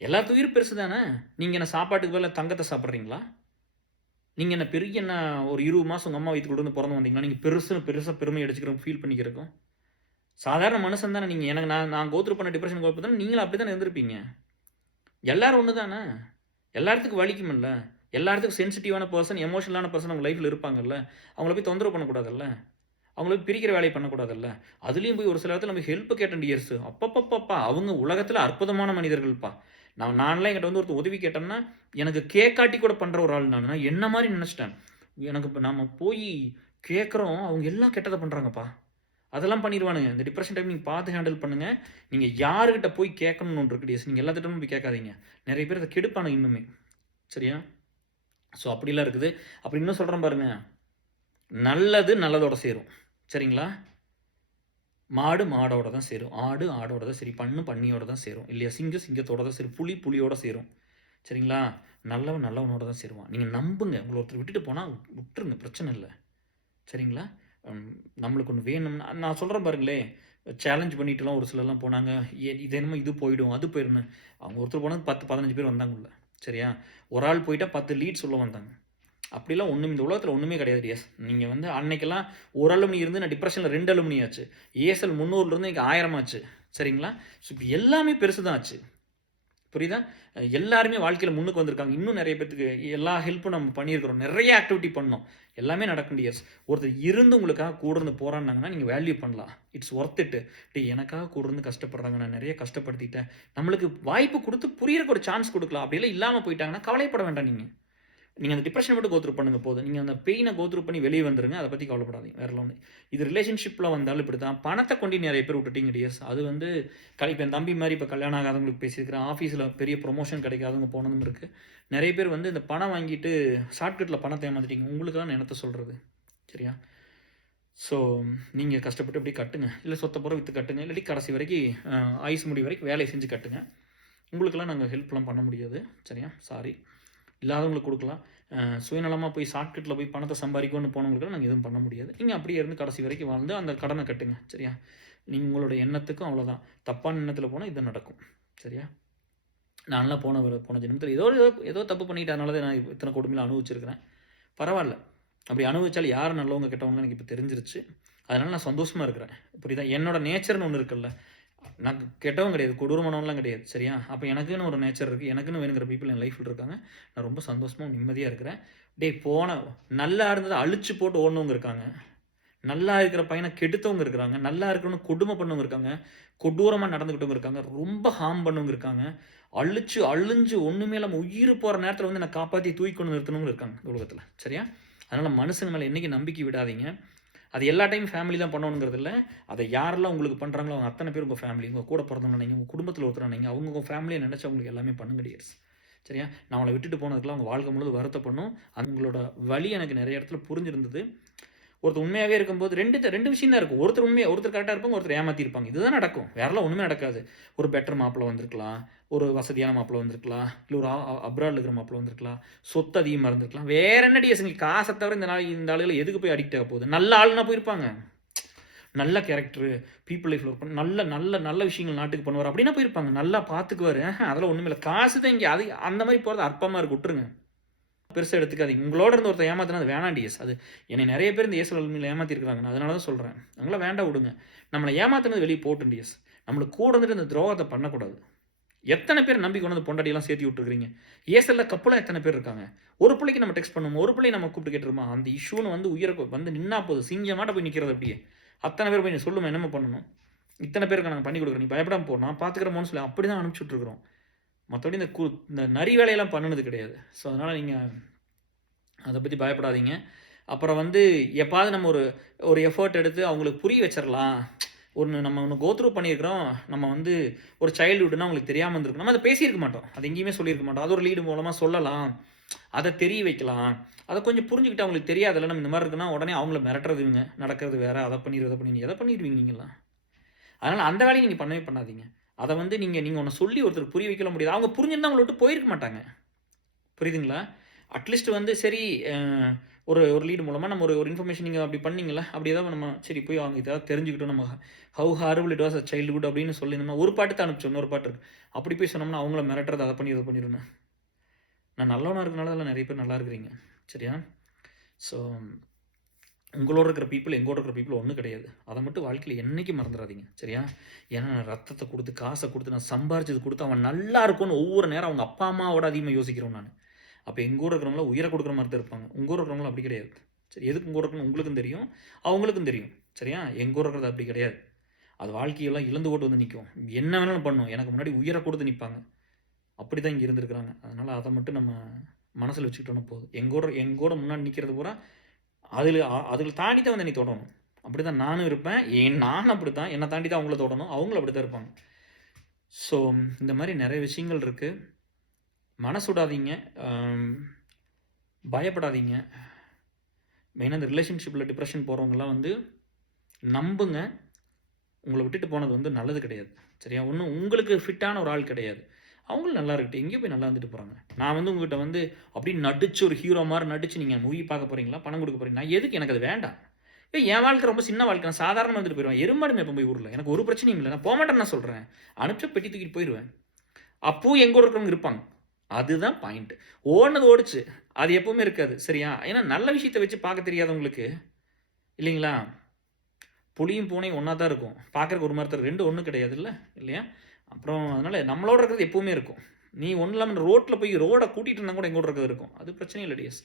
எல்லாத்து உயிர் பெருசு தானே. நீங்கள் என்ன சாப்பாட்டுக்கு பதிலாக தங்கத்தை சாப்பிட்றீங்களா? நீங்கள் என்ன பெரிய என்ன ஒரு 20 மாதம் உங்கள் அம்மா வயிற்றுக்குள்ள இருந்து பிறந்து வந்தீங்கன்னா நீங்கள் பெருசாக பெருமை அடிச்சுக்கிறோம் ஃபீல் பண்ணிக்கிறக்கும். சாதாரண மனுஷன் தானே நீங்கள். எனக்கு நான் கோத்ரூ பண்ண டிப்ரெஷன் கோல் தானே நீங்களும் அப்படி தானே இருந்திருப்பீங்க. எல்லாரும் ஒன்று தானே. எல்லாத்துக்கும் வலிக்குமில்ல. எல்லாத்துக்கும் சென்சிட்டிவான பர்சன், எமோஷனலான பர்சன் அவங்க லைஃப்பில் இருப்பாங்கல்ல. அவங்கள போய் தொந்தரவு பண்ணக்கூடாதுல்ல. அவங்கள போய் பிரிக்கிற வேலையை பண்ணக்கூடாதுல்ல. அதுலேயும் போய் ஒரு சில இடத்துல நம்ம ஹெல்ப் கேட்டேன் டியர்ஸ். அப்பப்பப்பா அவங்க உலகத்தில் அற்புதமான மனிதர்கள்ப்பா. நான்லாம் என்கிட்ட வந்து ஒருத்தர் உதவி கேட்டோம்னா எனக்கு கேட்காட்டி கூட பண்ணுற ஒரு ஆள் நான் என்ன மாதிரி நினச்சிட்டேன். எனக்கு இப்போ நம்ம போய் கேட்குறோம், அவங்க எல்லாம் கெட்டதை பண்ணுறாங்கப்பா. அதெல்லாம் பண்ணிடுவானுங்க. இந்த டிப்ரெஷன் டைம் நீங்கள் பார்த்து ஹேண்டில் பண்ணுங்கள். நீங்கள் யாருக்கிட்ட போய் கேட்கணும்னு ஒன்று இருக்கு டிஎஸ். நீங்கள் எல்லாத்திட்டமும் போய் கேட்காதீங்க. நிறைய பேர் அதை கெடுப்பானுங்க இன்னுமே. சரியா? ஸோ அப்படிலாம் இருக்குது. அப்படி இன்னும் சொல்கிறேன் பாருங்க, நல்லது நல்லதோட சேரும். சரிங்களா? மாடு மாடோட தான் சேரும், ஆடு ஆடோட தான் சரி, பண்ணியோட தான் சேரும் இல்லையா? சிங்கத்தோட தான் சேரும், புலியோட சேரும். சரிங்களா? நல்லவனோட தான் சேருவான். நீங்கள் நம்புங்க. உங்களை ஒருத்தர் விட்டுட்டு போனால் விட்டுருங்க, பிரச்சனை இல்லை. சரிங்களா? நம்மளுக்கு ஒன்று வேணும்னா நான் சொல்கிறேன் பாருங்களே, சேலஞ்ச் பண்ணிட்டுலாம் ஒரு சிலர்லாம் போனாங்க. இது என்னமோ இது போயிடும் அது போயிடுன்னு. அவங்க ஒருத்தர் போனது 10-15 பேர் வந்தாங்க உள்ள. சரியா? ஒரு ஆள் போயிட்டால் 10 லீட்ஸ் உள்ள வந்தாங்க. அப்படிலாம் ஒன்றும் இந்த உலகத்தில் ஒன்றுமே கிடையாது டிஎஸ். நீங்கள் வந்து அன்னைக்கெல்லாம் ஒரு அலுமினி இருந்து நான் டிப்ரெஷனில் 2 அலுமினி ஆச்சு. ஏஎஸ்எல் 300 இன்றைக்கி 1000 ஆச்சு. சரிங்களா? ஸோ இப்போ எல்லாமே பெருசு தான் ஆச்சு. புரியுதா? எல்லாருமே வாழ்க்கையில் முன்னுக்கு வந்திருக்காங்க. இன்னும் நிறைய பேருக்கு எல்லா ஹெல்ப்பும் நம்ம பண்ணியிருக்கிறோம். நிறைய ஆக்டிவிட்டி பண்ணோம். எல்லாமே நடக்கும் டிஎஸ். ஒருத்தர் இருந்து உங்களுக்காக கூட இருந்து போராடினாங்கன்னா நீங்கள் வேல்யூ பண்ணலாம். இட்ஸ் ஒர்த் இட்டு. எனக்காக கூட இருந்து கஷ்டப்படுறாங்க, நான் நிறைய கஷ்டப்படுத்திட்டேன். நம்மளுக்கு வாய்ப்பு கொடுத்து புரியறதுக்கு ஒரு சான்ஸ் கொடுக்கலாம். அப்படியெல்லாம் இல்லாமல் போயிட்டாங்கன்னா கவலைப்பட வேண்டாம். நீங்கள் நீங்கள் அந்த டிப்ரெஷன் மட்டும் கோத்ரூ பண்ணுங்க போதும். நீங்கள் அந்த பெயினை கோத்ரூ பண்ணி வெளியே வந்துருங்க. அதை பற்றி கவலைப்படாதீங்க. வேற ஒன்று. இது ரிலேஷன்ஷிப்பில் வந்தாலும் இப்படி தான். பணத்தை கொண்டு நிறைய பேர் விட்டுட்டீங்க டியர்ஸ். அது வந்து இப்போ என் தம்பி மாதிரி இப்போ கல்யாணம் ஆகாதவங்களுக்கு பேசியிருக்கிறேன். ஆஃபீஸில் பெரிய ப்ரொமோஷன் கிடைக்காதவங்க போனதும் இருக்குது. நிறைய பேர் வந்து இந்த பணம் வாங்கிட்டு ஷார்ட்கட்டில் பணத்தை ஏமாற்றிட்டீங்க. உங்களுக்கெல்லாம் நான் என்னத்தை சொல்கிறது, சரியா? ஸோ நீங்கள் கஷ்டப்பட்டு இப்படி கட்டுங்க. இல்லை சொத்தை பூரா விற்று கட்டுங்க. இல்லாட்டி கடைசி வரைக்கும் ஆயுசு முடி வரைக்கும் வேலையை செஞ்சு கட்டுங்க. உங்களுக்கெல்லாம் நாங்கள் ஹெல்ப்லாம் பண்ண முடியாது, சரியா? சாரி. இல்லாதவங்களுக்கு கொடுக்கலாம். சுயநலமாக போய் ஷார்ட்கட்டில் போய் பணத்தை சம்பாதிக்கணும்னு போனவங்களுக்கெல்லாம் நாங்கள் எதுவும் பண்ண முடியாது. நீங்கள் அப்படியே இருந்து கடைசி வரைக்கும் வாழ்ந்து அந்த கடனை கட்டுங்க, சரியா? நீங்கள் உங்களோட எண்ணத்துக்கும் அவ்வளோதான். தப்பான எண்ணத்தில் போனால் இது நடக்கும், சரியா? நான்லாம் போன ஜென்மத்தில் ஏதோ தப்பு பண்ணிட்டு அதனால தான் நான் இத்தனை கொடுமையில் அனுபவிச்சிருக்கிறேன். பரவாயில்ல. அப்படி அனுபவிச்சாலும் யார் நல்லவங்க கெட்டவங்க எனக்கு இப்போ தெரிஞ்சிருச்சு. அதனால் நான் சந்தோஷமாக இருக்கிறேன். புரியுதா? என்னோட நேச்சர்னு ஒன்று இருக்குல்ல. நான் கெட்டவன் கிடையாது, கொடூரமானவன்லாம் கிடையாது, சரியா? அப்போ எனக்குன்னு ஒரு நேச்சர் இருக்குது. எனக்குன்னு வேணுங்கிற பீப்புள் என் லைஃப்பில் இருக்காங்க. நான் ரொம்ப சந்தோஷமாக நிம்மதியாக இருக்கிறேன். நல்லா இருந்ததை அழிச்சு போட்டு ஓடனவங்க இருக்காங்க. நல்லா இருக்கிற பையனை கெடுத்தவங்க இருக்கிறாங்க. நல்லா இருக்கணும்னு கொடுமை பண்ணவங்க இருக்காங்க. கொடூரமாக நடந்துக்கிட்டவங்க இருக்காங்க. ரொம்ப ஹார்ம் பண்ணவங்க இருக்காங்க. அழிஞ்சு ஒன்றுமே இல்லாமல் உயிர் போகிற நேரத்தில் வந்து நான் காப்பாற்றி தூக்கி நிறுத்தணுங்க இருக்காங்க இந்த உலகத்தில், சரியா? அதனால் மனுஷங்க மேலே என்றைக்கு நம்பிக்கை விடாதீங்க. அது எல்லா டைம் ஃபேமிலி தான் பண்ணணுங்கிறது இல்லை. அதை யாரெல்லாம் உங்களுக்கு பண்ணுறாங்களோ அவங்க அத்தனை பேர் உங்கள் ஃபேமிலி. உங்கள் கூட பிறந்தவங்க நீங்கள், உங்கள் குடும்பத்தில் ஒருத்தர் நீங்கள், அவங்க உங்கள் ஃபேமிலியை நினச்சி அவங்களுக்கு எல்லாமே பண்ணுங்க டியர்ஸ், சரியா? நான் அவளை விட்டுட்டு போனதுக்கெல்லாம் அவங்க வாழ்க்கை முழுது வருத்தப்படணும். அவங்களோட வழி எனக்கு நிறைய இடத்துல புரிஞ்சிருந்தது. ஒருத்தர் உண்மையாகவே இருக்கும்போது ரெண்டு விஷயம் தான் இருக்கும். ஒருத்தர் கரெக்டாக இருப்பாங்க, ஒருத்தர் ஏமாற்றிருப்பாங்க. இதுதான் நடக்கும். வேறெல்லாம் ஒன்றுமே நடக்காது. ஒரு பெட்டர் மாப்பிள்ளை வந்திருக்கலாம், ஒரு வசதியான மாப்பிள்ளை வந்திருக்கலாம், இல்லை ஒரு அப்ராடில் இருக்கிற மாப்பிள்ளை வந்திருக்கலாம், சொத்து அதிகமாக இருந்திருக்கலாம். வேற என்ன டிஎஸ்ங்க? காசை தவிர இந்த ஆளுகளை எதுக்கு போய் அடிக்ட் ஆக போகுது? நல்ல ஆளுனா போயிருப்பாங்க. நல்ல கேரக்டரு, பீப்புள் லைஃப்பில் ஒர்க் பண்ண நல்ல நல்ல நல்ல விஷயங்கள் நாட்டுக்கு பண்ணுவார் அப்படின்னா போயிருப்பாங்க. நல்லா பார்த்துக்குவார். அதெல்லாம் ஒன்றுமே இல்லை. காசு தான் இங்கே. அது அந்த மாதிரி போகிறது அற்பமாக இருக்கு. விட்டுருங்க, பெருசாக எடுத்துக்காதீங்க. உங்களோட இருந்து ஒருத்தர் ஏமாத்தினா அது வேணாம் டிஎஸ். அது என்னை நிறைய பேர் இந்த ஏசல் ஏமாற்றிருக்கிறாங்க. நான் அதனால தான் சொல்கிறேன், அவங்களாம் வேண்டாம், விடுங்க. நம்மளை ஏமாத்தினது வெளியே போட்டும் டிஎஸ். நம்மளுக்கு கூட இருந்துட்டு இந்த துரோகத்தை பண்ணக்கூடாது. எத்தனை பேர் நம்பி கொண்டு வந்து பொண்டாட்டியெல்லாம் சேர்த்து விட்டுருக்கீங்க? ஏசலில் கப்பலாம் எத்தனை பேர் இருக்காங்க? ஒரு பிள்ளைக்கு நம்ம டெக்ஸ்ட் பண்ணுவோம், ஒரு பிள்ளைக்கு நம்ம கூப்பிட்டு கேட்டுருமா? அந்த இஷ்யூன்னு வந்து உயிரை வந்து நின்னா போதும், சிங்கமாட்ட போய் நிற்கிறது. அப்படியே அத்தனை பேர் போய் நீ சொல்லுமா என்னமா பண்ணணும்? இத்தனை பேருக்கு நாங்கள் பண்ணி கொடுக்குறோம், நீ பயப்படாமல் போ, நான் பார்த்துக்கிறோமோன்னு சொல்லி அப்படி தான் அனுப்பிச்சுட்ருக்குறோம். மற்றபடி இந்த நரி வேலையெல்லாம் பண்ணினது கிடையாது. ஸோ அதனால் நீங்கள் அதை பற்றி பயப்படாதீங்க. அப்புறம் வந்து எப்பாவது நம்ம ஒரு எஃபர்ட் எடுத்து அவங்களுக்கு புரிய வச்சிடலாம். நம்ம ஒன்று கோத்ரூ பண்ணியிருக்கிறோம், நம்ம வந்து ஒரு சைல்டுஹுட்னா அவங்களுக்கு தெரியாமல் இருந்திருக்கும். நம்ம அதை பேசியிருக்க மாட்டோம், அது எங்கேயுமே சொல்லியிருக்க மாட்டோம். அது ஒரு லீடு மூலமாக சொல்லலாம், அதை தெரிய வைக்கலாம். அதை கொஞ்சம் புரிஞ்சுக்கிட்டு அவங்களுக்கு தெரியாதுல்ல நம்ம இந்த மாதிரி இருக்குன்னா உடனே அவங்கள மிரட்டுறதுங்க, நடக்கிறது வேறு, அதை பண்ணிடுவீங்க, எதை பண்ணிடுவீங்க நீங்களாம். அதனால் அந்த வேலையை நீங்கள் பண்ணவே பண்ணாதீங்க. அதை வந்து நீங்கள் ஒன்று சொல்லி ஒருத்தர் புரிய வைக்கல முடியாது. அவங்க புரிஞ்சிருந்தா அவங்கள விட்டு போயிருக்க மாட்டாங்க. புரியுதுங்களா? அட்லீஸ்ட் வந்து சரி, ஒரு லீடு மூலமாக நம்ம ஒரு இன்ஃபர்மேஷன் நீங்கள் அப்படி பண்ணீங்களா, அப்படி ஏதாவது நம்ம சரி போய் அவங்க ஏதாவது தெரிஞ்சுக்கிட்டோம், நம்ம how horrible it was a childhood அப்படின்னு சொல்லி நம்ம ஒரு பாட்டு தான் அனுப்பிச்சோம், இன்னொரு பாட்டு இருக்குது. அப்படி போய் சொன்னோம்னா அவங்கள மிரட்டுறது, அதை பண்ணி இதை பண்ணிடுவேன். நான் நல்லவனாக இருக்கனால அதில் நிறைய பேர் நல்லா இருக்கிறீங்க, சரியா? ஸோ உங்களோட இருக்கிற பீப்புள் எங்களோட இருக்கிற பீப்புள் ஒன்றும் கிடையாது. அதை மட்டும் வாழ்க்கையில் என்றைக்கும் மறந்துடாதீங்க, சரியா? ஏன்னா நான் ரத்தத்தை கொடுத்து காசை கொடுத்து நான் சம்பாரிச்சது கொடுத்து அவன் நல்லா இருக்கும்னு ஒவ்வொரு நேரம் அவங்க அப்பா அம்மாவோட அதிகமாக யோசிக்கிறோம் நான். அப்போ எங்கள் ஊர் இருக்கிறவங்கள உயிரை கொடுக்குற மாதிரி தான் இருப்பாங்க. உங்கள் ஊர் இருக்கிறவங்களும் அப்படி கிடையாது, சரி? எதுக்கு உங்கள் ஊர் இருக்கணும் உங்களுக்கும் தெரியும், அவங்களுக்கும் தெரியும், சரியா? எங்கள் ஊர் இருக்கிறது அப்படி கிடையாது. அது வாழ்க்கையெல்லாம் இழந்து போட்டு வந்து நிற்கும். என்ன வேணாலும் பண்ணும், எனக்கு முன்னாடி உயிரை கொடுத்து நிற்பாங்க. அப்படி தான் இங்கே இருந்திருக்கிறாங்க. அதனால் அதை மட்டும் நம்ம மனசில் வச்சுக்கிட்டோன்னா போதும். எங்கூட முன்னாடி நிற்கிறது பூரா அதில் தாண்டி தான் வந்து நீ தொடணும். அப்படி தான் நானும் இருப்பேன். நானும் அப்படி தான், என்னை தாண்டி தான் அவங்கள தொடணும், அவங்களும் அப்படி தான் இருப்பாங்க. ஸோ இந்த மாதிரி நிறைய விஷயங்கள் இருக்குது. மனசுடாதீங்க, பயப்படாதீங்க. மெயினாக இந்த ரிலேஷன்ஷிப்பில் டிப்ரெஷன் போகிறவங்கலாம் வந்து நம்புங்க, உங்களை விட்டுட்டு போனது வந்து நல்லது கிடையாது, சரியா? ஒன்றும் உங்களுக்கு ஃபிட்டான ஒரு ஆள் கிடையாது. அவங்களும் நல்லா இருக்கட்டும், எங்கேயோ போய் நல்லா இருந்துட்டு போகிறாங்க. நான் வந்து உங்கள்கிட்ட வந்து அப்படி நடிச்சு ஒரு ஹீரோ மாதிரி நடிச்சு நீங்கள் மூவி பார்க்க போகிறீங்களா, பணம் கொடுக்க போகிறீங்களா? எதுக்கு? எனக்கு அது வேண்டாம். என் வாழ்க்கை ரொம்ப சின்ன வாழ்க்கை, நான் சாதாரணமாக வந்துட்டு போயிடுவேன். எருமாடு மேப்பம் போய் ஊரில் எனக்கு ஒரு பிரச்சனையும் இல்லை. நான் போக மாட்டேன்னு நான் சொல்கிறேன், அனுப்பிச்சா பெட்டி தூக்கிட்டு போயிடுவேன். அப்போ எங்கே இருக்கிறவங்க இருப்பாங்க. அதுதான் பாயிண்ட். ஓடுனது ஓடிச்சு, அது எப்பவுமே இருக்காது, சரியா? ஏன்னா நல்ல விஷயத்தை வச்சு பார்க்க தெரியாதவங்களுக்கு இல்லைங்களா? புலியும் பூனையும் ஒன்றா தான் இருக்கும், பார்க்குறக்கு ஒரு மாதிரி ரெண்டு ஒன்றும் கிடையாது, இல்லை இல்லையா? அப்புறம் அதனால் நம்மளோட இருக்கிறது எப்பவுமே இருக்கும். நீ ஒன்றும் இல்லாமல் ரோட்டில் போய் ரோடை கூட்டிகிட்டு இருந்தால் கூட எங்கூட இருக்கிறது இருக்கும், அது பிரச்சனை இல்லை டிஎஸ்.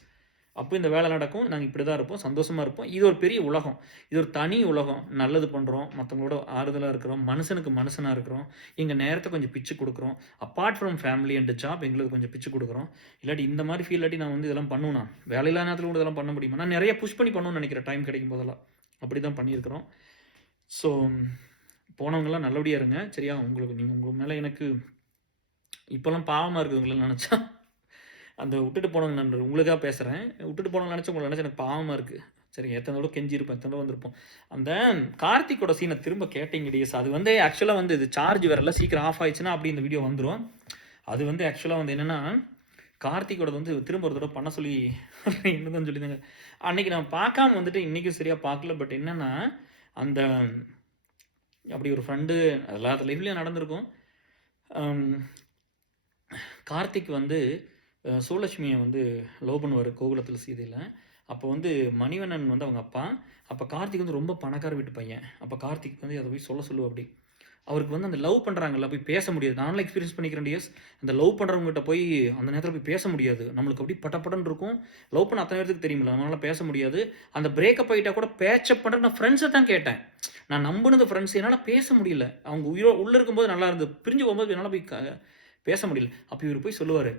அப்போ இந்த வேலை நடக்கும், நாங்கள் இப்படி தான் இருப்போம், சந்தோஷமாக இருப்போம். இது ஒரு பெரிய உலகம், இது ஒரு தனி உலகம். நல்லது பண்ணுறோம், மற்றவங்களோட ஆறுதலாக இருக்கிறோம், மனுஷனுக்கு மனுஷனாக இருக்கிறோம், எங்கள் நேரத்தை கொஞ்சம் பிச்சு கொடுக்குறோம். Apart from family and job எங்களுக்கு கொஞ்சம் பிச்சு கொடுக்குறோம். இல்லாட்டி இந்த மாதிரி ஃபீல் இல்லாட்டி நான் வந்து இதெல்லாம் பண்ணுவேனா, வேலையில்லா நேரத்தில் கூட இதெல்லாம் பண்ண முடியுமா? நான் நிறைய புஷ் பண்ணி பண்ணணும்னு நினைக்கிறேன் டைம் கிடைக்கும் போதெல்லாம். அப்படி தான் பண்ணியிருக்கிறோம். ஸோ போனவங்கெல்லாம் நல்லபடியாக இருங்க சரியா? உங்களுக்கு நீங்கள் உங்கள் மேலே எனக்கு இப்போல்லாம் பாவமாக இருக்குது உங்களை நினச்சா. அந்த விட்டுட்டு போனவங்க நான் உங்களுக்காக பேசுகிறேன். விட்டுட்டு போனவங்க நினச்சி உங்களை நினச்சி எனக்கு பாவமாக இருக்குது. சரி, எத்தனை தடவை கெஞ்சிருப்பேன், எத்தனை தடவை வந்திருப்போம். அந்த கார்த்திக்கோட சீனை திரும்ப கேட்டீங்க டேஸ், அது வந்து ஆக்சுவலாக வந்து இது சார்ஜ் வரல, சீக்கிரம் ஆஃப் ஆயிடுச்சுன்னா அப்படி இந்த வீடியோ வந்துடும். அது வந்து ஆக்சுவலாக வந்து என்னென்னா கார்த்திக்கோட வந்து திரும்ப ஒரு தடவை பண்ண சொல்லி என்னதான் சொல்லியிருந்தாங்க. அன்றைக்கி நான் பார்க்காம வந்துட்டு இன்றைக்கும் சரியாக பார்க்கல. பட் என்னென்னா அந்த அப்படி ஒரு ஃப்ரெண்டு எல்லாத்த லைஃப்லேயும் நடந்திருக்கும். கார்த்திக் வந்து சோலட்சுமியை வந்து லவ் பண்ணுவார் கோகுலத்தில் சீதையில். அப்போ வந்து மணிவண்ணன் வந்து அவங்க அப்பா. அப்போ கார்த்திக் வந்து ரொம்ப பணக்கார வீட்டு பையன். அப்போ கார்த்திக் வந்து அதை போய் சொல்லுவோம். அப்படி அவருக்கு வந்து அந்த லவ் பண்ணுறாங்கல்ல போய் பேச முடியாது. நானும் எக்ஸ்பீரியன்ஸ் பண்ணிக்கிறேன் டியர்ஸ். அந்த லவ் பண்ணுறவங்ககிட்ட போய் அந்த நேரத்தில் போய் பேச முடியாது. நம்மளுக்கு அப்படி பட்டப்படன்னு இருக்கும். லவ் பண்ண அத்தனை பேருக்கு தெரியுமில்ல, நம்மளால பேச முடியாது. அந்த பிரேக்கப் ஆகிட்டா கூட பேச்சப் பண்ணுற நான் ஃப்ரெண்ட்ஸை தான் கேட்டேன். நான் நம்பினது ஃப்ரெண்ட்ஸ், என்னால் பேச முடியல. அவங்க உள்ளே இருக்கும்போது நல்லா இருந்தது, பிரிஞ்சு போகும்போது என்னால் போய் பேச முடியல. அப்போ இவர் போய் சொல்லுவார்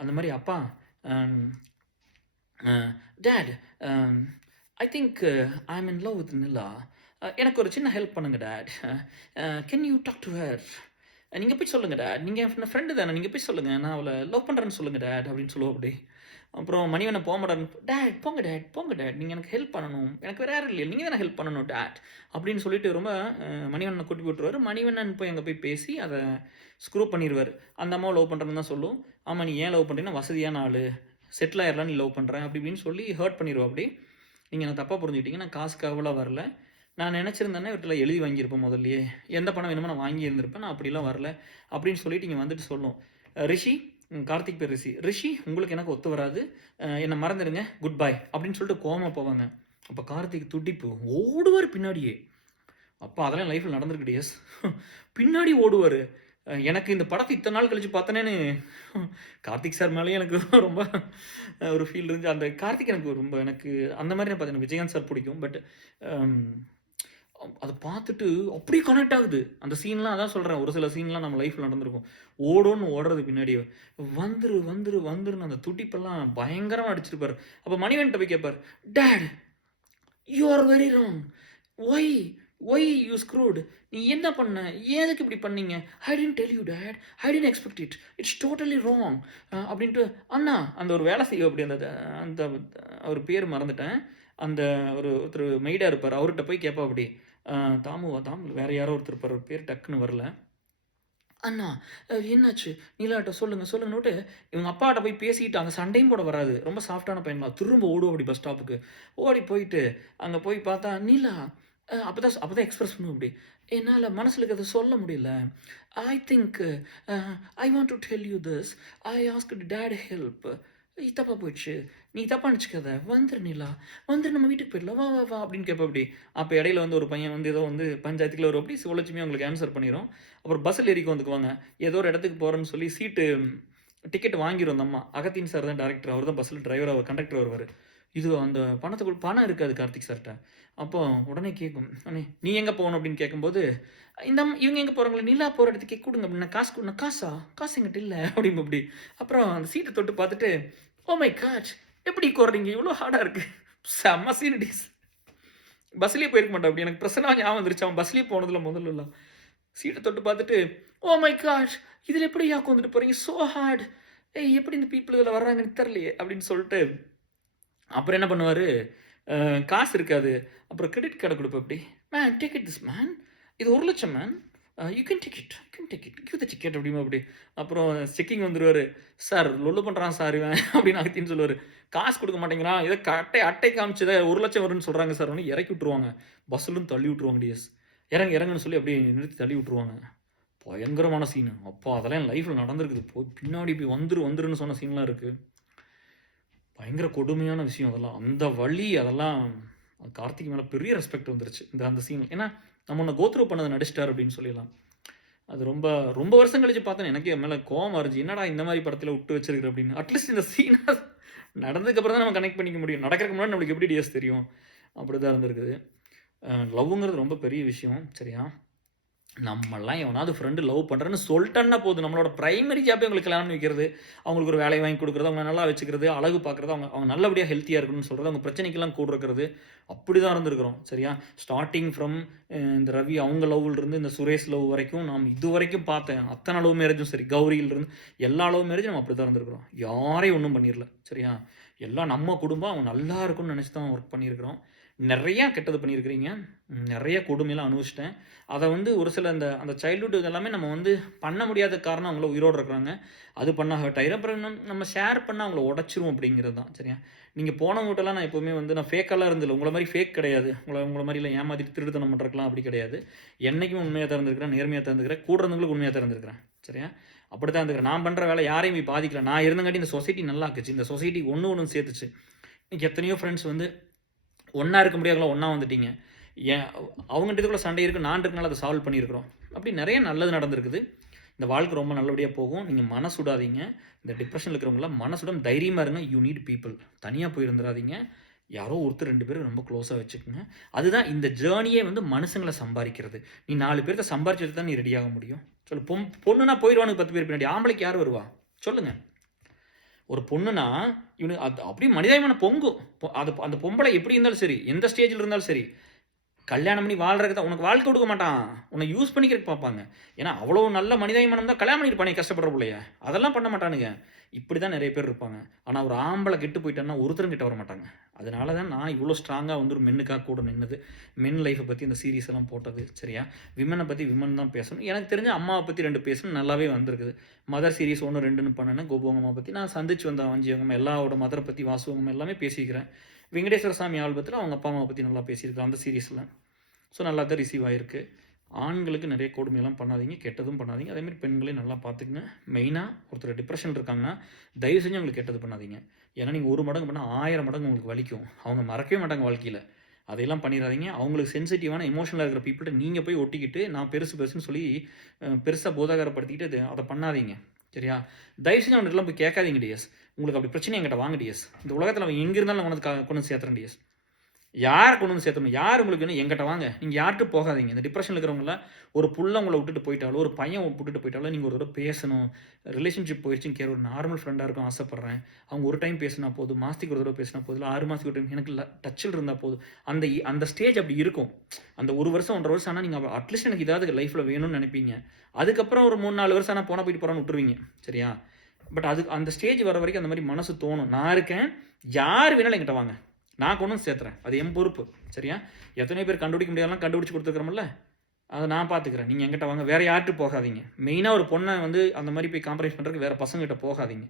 அந்த மாதிரி, அப்பா dad I think I am in love with Nila, எனக்கு ஒரு சின்ன ஹெல்ப் பண்ணுங்க dad, can you talk to her, நீங்கள் போய் சொல்லுங்கள் டேட், நீங்கள் என் ஃப்ரெண்டு தானே, நீங்கள் போய் சொல்லுங்கள், நான் அவளை லவ் பண்ணுறேன்னு சொல்லுங்கள் டேட் அப்படின்னு சொல்லுவோம். அப்படி அப்புறம் மணிவண்ணன் போக மாட்டார். டேட் போங்க டேட், போங்க டேட், நீங்கள் எனக்கு ஹெல்ப் பண்ணணும், எனக்கு வேறு யாரும் இல்லை, நீங்கள் தானே ஹெல்ப் பண்ணணும் டேட் அப்படின்னு சொல்லிட்டு ரொம்ப மணிவண்ணனை கூட்டி விட்டுருவார். மணிவண்ணன் போய் அங்கே போய் பேசி அதை ஸ்க்ரூ பண்ணிடுவார். அந்த அம்மாவை லவ் பண்ணுறேன்னு தான் சொல்லும். ஆமாம், நீ ஏன் லவ் பண்ணுறீங்கன்னா வசதியான ஆள், செட்டில் ஆயிடலாம், நீ லவ் பண்ணுறேன் அப்படி இப்படின்னு சொல்லி ஹர்ட் பண்ணிடுவோம். அப்படி நீங்கள் நான் தப்பாக புரிஞ்சுக்கிட்டீங்க, நான் காசுக்காகலாம் வரல, நான் நினச்சிருந்தேன்னா இவர்கிட்ட எழுதி வாங்கியிருப்பேன் முதல்லையே, எந்த பணம் வேணுமோ நான் வாங்கி இருந்திருப்பேன், நான் அப்படிலாம் வரல அப்படின்னு சொல்லிட்டு இங்கே வந்துட்டு சொல்லும். ரிஷி, கார்த்திக் பேர் ரிஷி, உங்களுக்கு எனக்கு ஒத்து வராது, என்னை மறந்துடுங்க, குட் பை அப்படின்னு சொல்லிட்டு கோமா போவாங்க. அப்போ கார்த்திக் துடிப்பு ஓடுவார் பின்னாடியே. அப்போ அதெல்லாம் லைஃப்பில் நடந்திருக்கு டியர்ஸ். பின்னாடி ஓடுவார். எனக்கு இந்த படத்தை இத்தனை நாள் கழிச்சு பார்த்தனேன்னு கார்த்திக் சார் மேலேயும் எனக்கு ரொம்ப ஒரு ஃபீல் இருந்துச்சு. அந்த கார்த்திக் எனக்கு ரொம்ப எனக்கு அந்த மாதிரி நான் பார்த்தேன். விஜயகாந்த் சார் பிடிக்கும். பட் அதை பார்த்துட்டு அப்படியே கனெக்ட் ஆகுது அந்த சீன்லாம். அதான் சொல்கிறேன், ஒரு சில சீன்லாம் நம்ம லைஃப்பில் நடந்திருக்கும். ஓடோன்னு ஓடுறது பின்னாடியே வந்துரு வந்துரு வந்துருன்னு அந்த துடிப்பெல்லாம் பயங்கரமாக அடிச்சிருப்பார். அப்போ மணிவன்ட்ட போய் கேட்பார், dad you are very wrong, why you screwed, நீ என்ன பண்ண, ஏதுக்கு இப்படி பண்ணீங்க, I didn't tell you dad, I didn't expect it, it's totally wrong அப்படின்ட்டு. அண்ணா அந்த ஒரு வேலை செய்யும் அப்படி அந்த அந்த அவர் பேர் மறந்துட்டேன், அந்த ஒருத்தர் மெய்டாக இருப்பார், அவர்கிட்ட போய் கேட்பா அப்படி, தாமு வேறு யாரோ ஒருத்தர் இருப்பார், ஒரு பேர் டக்குன்னு வரல. அண்ணா என்னாச்சு, நீலாட்ட சொல்லுங்கன்னுட்டு இவங்க அப்பாட்ட போய் பேசிக்கிட்டு அங்கே சண்டையும் போட வராது, ரொம்ப சாஃப்டான பையன்லாம், திரும்ப ஓடுவோம் அப்படி பஸ் ஸ்டாப்புக்கு. ஓடி போயிட்டு அங்கே போய் பார்த்தா நீலா அப்போதான் எக்ஸ்பிரஸ் பண்ணுவோம். அப்படி என்னால் மனசில் அதை சொல்ல முடியல, ஐ think I want to tell you this, I asked date help, தப்பாக போயிடுச்சு, நீ தப்பாக நினச்சிக்காத, வந்துரு நீலா, வந்துரு நம்ம வீட்டுக்கு போயிடலாம், வா வா வா அப்படின்னு கேட்ப. அப்படி அப்போ இடையில வந்து ஒரு பையன் வந்து ஏதோ வந்து பஞ்சாயத்துக்குள்ள வரும். அப்படி சுழட்சியுமே அவங்களுக்கு ஆன்சர் பண்ணிடும். அப்புறம் பஸ்ஸில் ஏறிக்கு வந்துக்குவாங்க, ஏதோ ஒரு இடத்துக்கு போகிறேன்னு சொல்லி சீட்டு டிக்கெட் வாங்கிடும் அந்த அம்மா. அகத்தின் சார் தான் டேரக்டர், அவர் தான் பஸ்ஸில் டிரைவர், அவர் கண்டக்டர் வருவார். இது அந்த பணத்துக்குள் பணம் இருக்காது கார்த்திக் சார்கிட்ட. அப்போ உடனே கேட்கும், அண்ணே நீ எங்கே போகணும் அப்படின்னு கேட்கும்போது, இவங்க எங்கே போகிறாங்களே, நிலா போகிற இடத்துக்கு கொடுங்க அப்படின்னா, காசு கொடுங்க, காசு எங்கிட்ட இல்லை அப்படிங்க. அப்படி அப்புறம் அந்த சீட்டை தொட்டு பார்த்துட்டு, ஓ மை காட் எப்படி கோர்றீங்க, இவ்வளோ ஹார்டாக இருக்குது, செம்ம சீனடிஸ். பஸ்லேயே போயிருக்க மாட்டேன். அப்படி எனக்கு பிரச்சனை ஞாபகம் வந்துருச்சு, அவன் பஸ்லேயே போனதில்ல முதல்ல. சீட்டை தொட்டு பார்த்துட்டு, ஓ மை காட் இதில் எப்படி யாக்கு வந்துட்டு போகிறீங்க, ஸோ ஹார்ட், எப்படி இந்த பீப்புள் இதில் வர்றாங்கன்னு தெரியலையே அப்படின்னு சொல்லிட்டு அப்புறம் என்ன பண்ணுவார், காசு இருக்காது, அப்புறம் கிரெடிட் கார்டை கொடுப்பேன். அப்படி man take it this man, இது 1 லட்சம் man, you can take it give the ticket அப்படிமா. அப்படி அப்புறம் செக்கிங் வந்துடுவார், சார் லொல்லு பண்ணுறான் சார் இவன் அப்படின்னு அகத்தின்னு சொல்லுவார். காசு கொடுக்க மாட்டேங்கிறான், இதை அட்டை காமிச்சதை 1 லட்சம் வரும்னு சொல்கிறாங்க சார், ஒன்று இறக்கி விட்ருவாங்க, பஸ்ஸுலும் தள்ளி விட்ருவாங்க. டிஎஸ் இறங்குன்னு சொல்லி அப்படியே நிறுத்தி தள்ளி விட்ருவாங்க. பயங்கரமான சீனு. அப்போ அதெல்லாம் என் லைஃப்பில் நடந்திருக்குது. பின்னாடி போய் வந்துருன்னு சொன்ன சீன்லாம் இருக்குது. பயங்கர கொடுமையான விஷயம் அதெல்லாம். அந்த வழி அதெல்லாம் கார்த்திக் மேலே பெரிய ரெஸ்பெக்ட் வந்துருச்சு அந்த சீன். ஏன்னா நம்ம ஒன்று கோத்ரூ பண்ணதை நடிச்சிட்டார் அப்படின்னு சொல்லிடலாம். அது ரொம்ப ரொம்ப வருஷம் கழிச்சு பார்த்தேன், எனக்கே மேலே கோவம் இருந்துச்சு, என்னடா இந்த மாதிரி படத்தில் விட்டு வச்சிருக்கிற அப்படின்னு. அட்லீஸ்ட் இந்த சீனை நடந்ததுக்கப்புறம் தான் நம்ம கனெக்ட் பண்ணிக்க முடியும். நடக்கிறதுக்கு முன்னாடி நம்மளுக்கு எப்படி டிஎஸ் தெரியும்? அப்படி தான் இருந்திருக்குது. லவ்வுங்கிறது ரொம்ப பெரிய விஷயம். சரியா? நம்மலாம் எவனாவது ஃப்ரெண்டு லவ் பண்ணுறேன்னு சொல்லிட்டேன்னா போதும், நம்மளோட பிரைமரி ஜாப்பே அவங்களுக்கு கல்யாணம் பண்ணி வைக்கிறது, அவங்களுக்கு ஒரு வேலையை வாங்கி கொடுக்குறது, அவங்க நல்லா வச்சுக்கிறது, அழகு பார்க்குறது, அவங்க நல்லபடியாக ஹெல்த்தியாக இருக்கணும்னு சொல்கிறது, அவங்க பிரச்சனைக்கெல்லாம் கூட இருக்கிறது, அப்படி தான் இருந்திருக்கிறோம். சரியா? ஸ்டார்டிங் ஃப்ரம் இந்த ரவி அவங்க லவ்விலிருந்து இந்த சுரேஷ் லவ் வரைக்கும் நான் இது வரைக்கும் பார்த்தேன். அத்தனை லவ் மேரேஜும் சரி, கௌரியிலிருந்து எல்லா லவ் மேரேஜும் நம்ம அப்படி தான் இருந்திருக்கிறோம். யாரையும் ஒன்றும் பண்ணிடல. சரியா? எல்லாம் நம்ம குடும்பம், அவங்க நல்லா இருக்கும்னு நினச்சி தான் ஒர்க் பண்ணியிருக்கிறோம். நிறையா கெட்டது பண்ணியிருக்கிறீங்க. நிறைய கொடுமையெல்லாம் அனுபவிச்சிட்டேன். அதை ஒரு சில அந்த சைல்ட்ஹுட் இதெல்லாமே நம்ம பண்ண முடியாத காரணம் அவங்கள உயிரோடு இருக்கிறாங்க. அது பண்ணால் ஹர்ட் ஆயிரும். அப்புறம் நம்ம ஷேர் பண்ணால் அவங்கள உடச்சிரும் அப்படிங்கிறது தான். சரியா? நீங்கள் போனவங்ககிட்டலாம் நான் எப்போவுமே நான் ஃபேக்கெல்லாம் இருந்தில்ல. உங்களை மாதிரி ஃபேக் கிடையாது. உங்களை மாதிரிலாம் ஏமாற்றிட்டு திருடுத்தனம் பண்ணுறதுலாம் அப்படி கிடையாது. என்றைக்கும் உண்மையாக தான் இருந்திருக்கிறேன், நேர்மையாக தான் இருந்திருக்கிறேன், கூட இருந்தவங்களுக்கு உண்மையாக தான் இருந்திருக்கிறேன். சரியா? அப்படி தான் இருந்திருக்கிறேன். நான் பண்ணுற வேலை யாரையும் போய் பாதிக்கல. நான் இருந்தங்காட்டி இந்த சொசைட்டி நல்லா ஆக்குச்சு. இந்த சொசைட்டி ஒன்று சேர்த்துச்சு. இன்றைக்கி எத்தனையோ ஃப்ரெண்ட்ஸ் ஒன்றா இருக்க முடியாதுங்களா, ஒன்றா வந்துட்டீங்க. ஏன் அவங்ககிட்ட இதுக்குள்ள சண்டை இருக்குது, நான் இருக்கனால அதை சால்வ் பண்ணியிருக்கிறோம். அப்படி நிறைய நல்லது நடந்திருக்குது. இந்த வாழ்க்கை ரொம்ப நல்லபடியாக போகும். நீங்கள் மனசுடாதீங்க. இந்த டிப்ரெஷனில் இருக்கிறவங்களாம் மனசுடன் தைரியமாக இருங்க. You need people. தனியாக போயிருந்துடாதீங்க. யாரோ ஒருத்தர் 2 பேரும் ரொம்ப க்ளோஸாக வச்சுக்கோங்க. அதுதான் இந்த ஜேர்னியே மனுஷங்களை சம்பாதிக்கிறது. நீ 4 பேர்த்த சம்பாரிச்சுட்டு தான் நீ ரெடியாக முடியும். சொல்லு. பொண்ணுனா போயிடுவானுக்கு 10 பேர் பின்னாடி. ஆம்பளைக்கு யார் வருவா சொல்லுங்கள்? ஒரு பொண்ணுனா இவனுக்கு அது அப்படியே மனிதாயமான பொங்கும். அந்த பொம்பளை எப்படி இருந்தாலும் சரி, எந்த ஸ்டேஜில் இருந்தாலும் சரி, கல்யாணம் பண்ணி வாழ்றதுக்கு தான். உனக்கு வாழ்க்கை கொடுக்க மாட்டான், உன்னை யூஸ் பண்ணிக்கிறதுக்கு பார்ப்பாங்க. ஏன்னா அவ்வளோ நல்ல மனிதாயமானம் தான் கல்யாணம் பண்ணியிருப்பானே கஷ்டப்படுற பிள்ளைய. அதெல்லாம் பண்ண மாட்டானுங்க. இப்படி தான் நிறைய பேர் இருப்பாங்க. ஆனால் ஒரு ஆம்பளை கெட்டு போயிட்டான்னா ஒருத்தரும் கிட்ட வர மாட்டாங்க. அதனால தான் நான் இவ்வளோ ஸ்ட்ராங்காக ஒரு மென்னுக்காக கூட நின்னது. மென் லைஃப்பை பற்றி இந்த சீரீஸ் எல்லாம் போட்டது. சரியா? விமனை பற்றி விமன் தான் பேசணும். எனக்கு தெரிஞ்ச அம்மாவை பற்றி 2 பேசணும், நல்லாவே வந்திருக்குது. மதர் சீரீஸ் 1, 2ன்னு பண்ணேன். கோபுவங்கம்மா பற்றி நான் சந்திச்சு வந்த வஞ்சியவங்கம்மா எல்லாரோட மதரை பற்றி வாசுவங்கம்மா எல்லாமே பேசிக்கிறேன். வெங்கடேஸ்வர சாமி ஆல்பத்தில் அவங்க அப்பா அம்மாவை பற்றி நல்லா பேசியிருக்கிறேன் அந்த சீரீஸில். ஸோ நல்லா தான் ரிசீவ் ஆகிருக்கு. ஆண்களுக்கு நிறைய கொடுமையெல்லாம் பண்ணாதீங்க, கெட்டதும் பண்ணாதீங்க. அதேமாதிரி பெண்களையும் நல்லா பார்த்துக்குங்க. மெயினாக ஒருத்தர் டிப்ரெஷன் இருக்காங்கன்னா தயவு செஞ்சு அவங்களுக்கு கெட்டது பண்ணாதீங்க. ஏன்னா நீங்கள் 1 மடங்கு பண்ணால் 1000 மடங்கு உங்களுக்கு வலிக்கும். அவங்க மறக்கவே மாட்டாங்க வாழ்க்கையில். அதையெல்லாம் பண்ணிடாதீங்க. அவங்களுக்கு சென்சிட்டிவான எமோஷனலாக இருக்கிற பீப்புள்கிட்ட நீங்கள் போய் ஒட்டிக்கிட்டு நான் பெருசு பெருசுன்னு சொல்லி பெருசாக போதாகாரப்படுத்திக்கிட்டு அதை பண்ணாதீங்க. சரியா? தயவு செஞ்சு அவங்கள்ட்டலாம் போய் கேட்காதீங்க டிஎஸ். உங்களுக்கு அப்படி பிரச்சனை என்கிட்ட வாங்க டிஎஸ். இந்த உலகத்தில் அவன் எங்கே இருந்தாலும் கொண்டு சேர்த்துறேன் டிஎஸ். யாரை கொண்டு சேர்த்தணும், யார் உங்களுக்கு வேணும் எங்கிட்ட வாங்க. நீங்கள் யார்கிட்ட போகாதீங்க. இந்த டிப்ரெஷனில் இருக்கிறவங்கள ஒரு புள்ள உங்களை விட்டுட்டு போயிட்டாலும், ஒரு பையன் விட்டுட்டு போயிட்டாலும் நீங்கள் ஒரு தடவை பேசணும். ரிலேஷன்ஷிப் போயிடுச்சுன்னு கேட்க ஒரு நார்மல் ஃப்ரெண்டாக இருக்கும் ஆசைப்பட்றேன். அவங்க ஒரு டைம் பேசினா போதும், மாதத்துக்கு ஒரு தடவை பேசினா போதும், 6 மாதத்துக்கு ஒரு டைம் எனக்கு டச்சில் இருந்தால் போதும். அந்த ஸ்டேஜ் அப்படி இருக்கும். அந்த 1 வருஷம் 1.5 வருஷம் ஆனால் நீங்கள் அட்லீஸ்ட் எனக்கு ஏதாவது லைஃப்பில் வேணும்னு நினைப்பீங்க. அதுக்கப்புறம் ஒரு 3-4 வருஷம் ஆனால் போனால் போயிட்டு போகிறான்னு விட்டுருவீங்க. சரியா? பட் அந்த ஸ்டேஜ் வர வரைக்கும் அந்த மாதிரி மனசு தோணும். நான் இருக்கேன், யார் வேணாலும் என்கிட்ட வாங்க, நான் கொண்டு சேர்த்துறேன். அது என் பொறுப்பு. சரியா? எத்தனை பேர் கண்டுபிடிக்க முடியாதெல்லாம் கண்டுபிடிச்சி கொடுத்துருக்குறோம்ல, அதை நான் பார்த்துக்கிறேன். நீங்கள் எங்கிட்ட வாங்க. வேறு யார்கிட்ட போகாதீங்க. மெயினாக ஒரு பொண்ணை அந்த மாதிரி போய் காம்ப்ரமைஸ் பண்ணுறதுக்கு வேறு பசங்கிட்ட போகாதீங்க.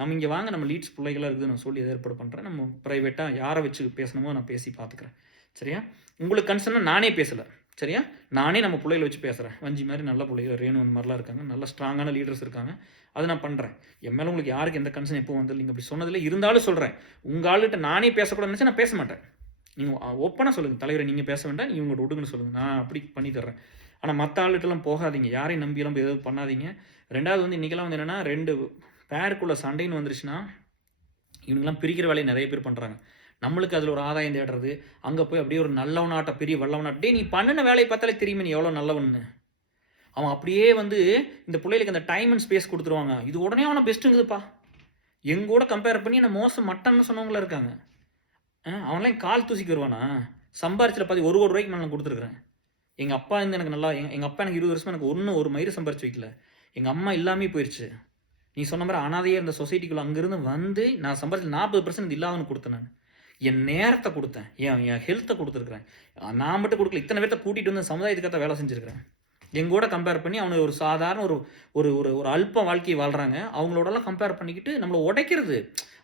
நம்ம இங்கே வாங்க, நம்ம லீட்ஸ் பிள்ளைகளாக இருக்குது நான் சொல்லி ஏற்பாடு பண்ணுறேன். நம்ம ப்ரைவேட்டாக யாரை வச்சு பேசணுமோ நான் பேசி பார்த்துக்கிறேன். சரியா? உங்களுக்கு கன்சர்னாக நானே பேசலை. சரியா? நானே நம்ம பிள்ளைகளை வச்சு பேசுகிறேன். வஞ்சி மாதிரி நல்ல பிள்ளைகள், ரேணு அந்த மாதிரிலாம் இருக்காங்க, நல்ல ஸ்ட்ராங்கான லீடர்ஸ் இருக்காங்க. அதை நான் பண்ணுறேன். என் மேலே உங்களுக்கு யாருக்கு எந்த கன்சர்ன் எப்போ வந்து நீங்கள் அப்படி சொன்னதில்லை. இருந்தாலும் சொல்கிறேன், உங்கள் ஆளுகிட்ட நானே பேசக்கூடாதுன்னு நினச்சா நான் பேச மாட்டேன். நீங்கள் ஓப்பனாக சொல்லுங்கள், தலைவரை நீங்கள் பேச வேண்டாம், நீங்கள் உங்கள்கிட்ட விடுங்கன்னு சொல்லுங்கள், நான் அப்படி பண்ணி தர்றேன். ஆனால் மற்ற ஆளுகிட்டலாம் போகாதீங்க, யாரையும் நம்பியெல்லாம் எதுவும் பண்ணாதீங்க. ரெண்டாவது இன்றைக்கெல்லாம் என்னென்னா 2 பேருக்குள்ளே சண்டைன்னு வந்துருச்சுன்னா இவங்கெல்லாம் பிரிக்கிற வேலையை நிறைய பேர் பண்ணுறாங்க. நம்மளுக்கு அதில் ஒரு ஆதாயம் தேடுறது, அங்கே போய் அப்படியே ஒரு நல்லவனாட்ட பெரிய வல்லவனாட்ட, டே நீ பண்ணின வேலையை பார்த்தாலே தெரியுமே நீ எவ்வளோ நல்லவன்னு. அவன் அப்படியே இந்த பிள்ளைகளுக்கு அந்த டைம் அண்ட் ஸ்பேஸ் கொடுத்துருவாங்க. இது உடனே அவனை பெஸ்ட்டுங்குதுப்பா. எங்கூட கம்பேர் பண்ணி நான் மோசம் மட்டன்னு சொன்னவங்களா இருக்காங்க. அவன்லாம் கால் தூசிக்கு வருவானா? சம்பாரிச்சில் பாதி 1 கோடி ரூபாய்க்கு மேலே நான் கொடுத்துருக்குறேன். எங்கள் அப்பா எனக்கு நல்லா, எங்கள் அப்பா எனக்கு 20 வருஷமாக எனக்கு ஒரு மயிறு சம்பாரிச்சு வைக்கல. எங்கள் அம்மா இல்லாமே போயிடுச்சு. நீ சொன்ன மாதிரி அனாதையே இருந்த சொசைட்டிக்குள்ளே அங்கேருந்து நான் சம்பாரிச்சு 40% இல்லாதவனு கொடுத்தேன். நான் என் நேரத்தை கொடுத்தேன், என் ஹெல்த்தை கொடுத்துருக்குறேன். நான் மட்டும் கொடுக்கல, இத்தனை பேர்த்த கூட்டிகிட்டு சமுதாயத்துக்காக வேலை செஞ்சுருக்கிறேன். எங்கூட கம்பேர் பண்ணி அவனை ஒரு சாதாரண ஒரு ஒரு ஒரு அல்ப வாழ்க்கையை வாழ்கிறாங்க. அவங்களோடலாம் கம்பேர் பண்ணிக்கிட்டு நம்மளை உடைக்கிறது,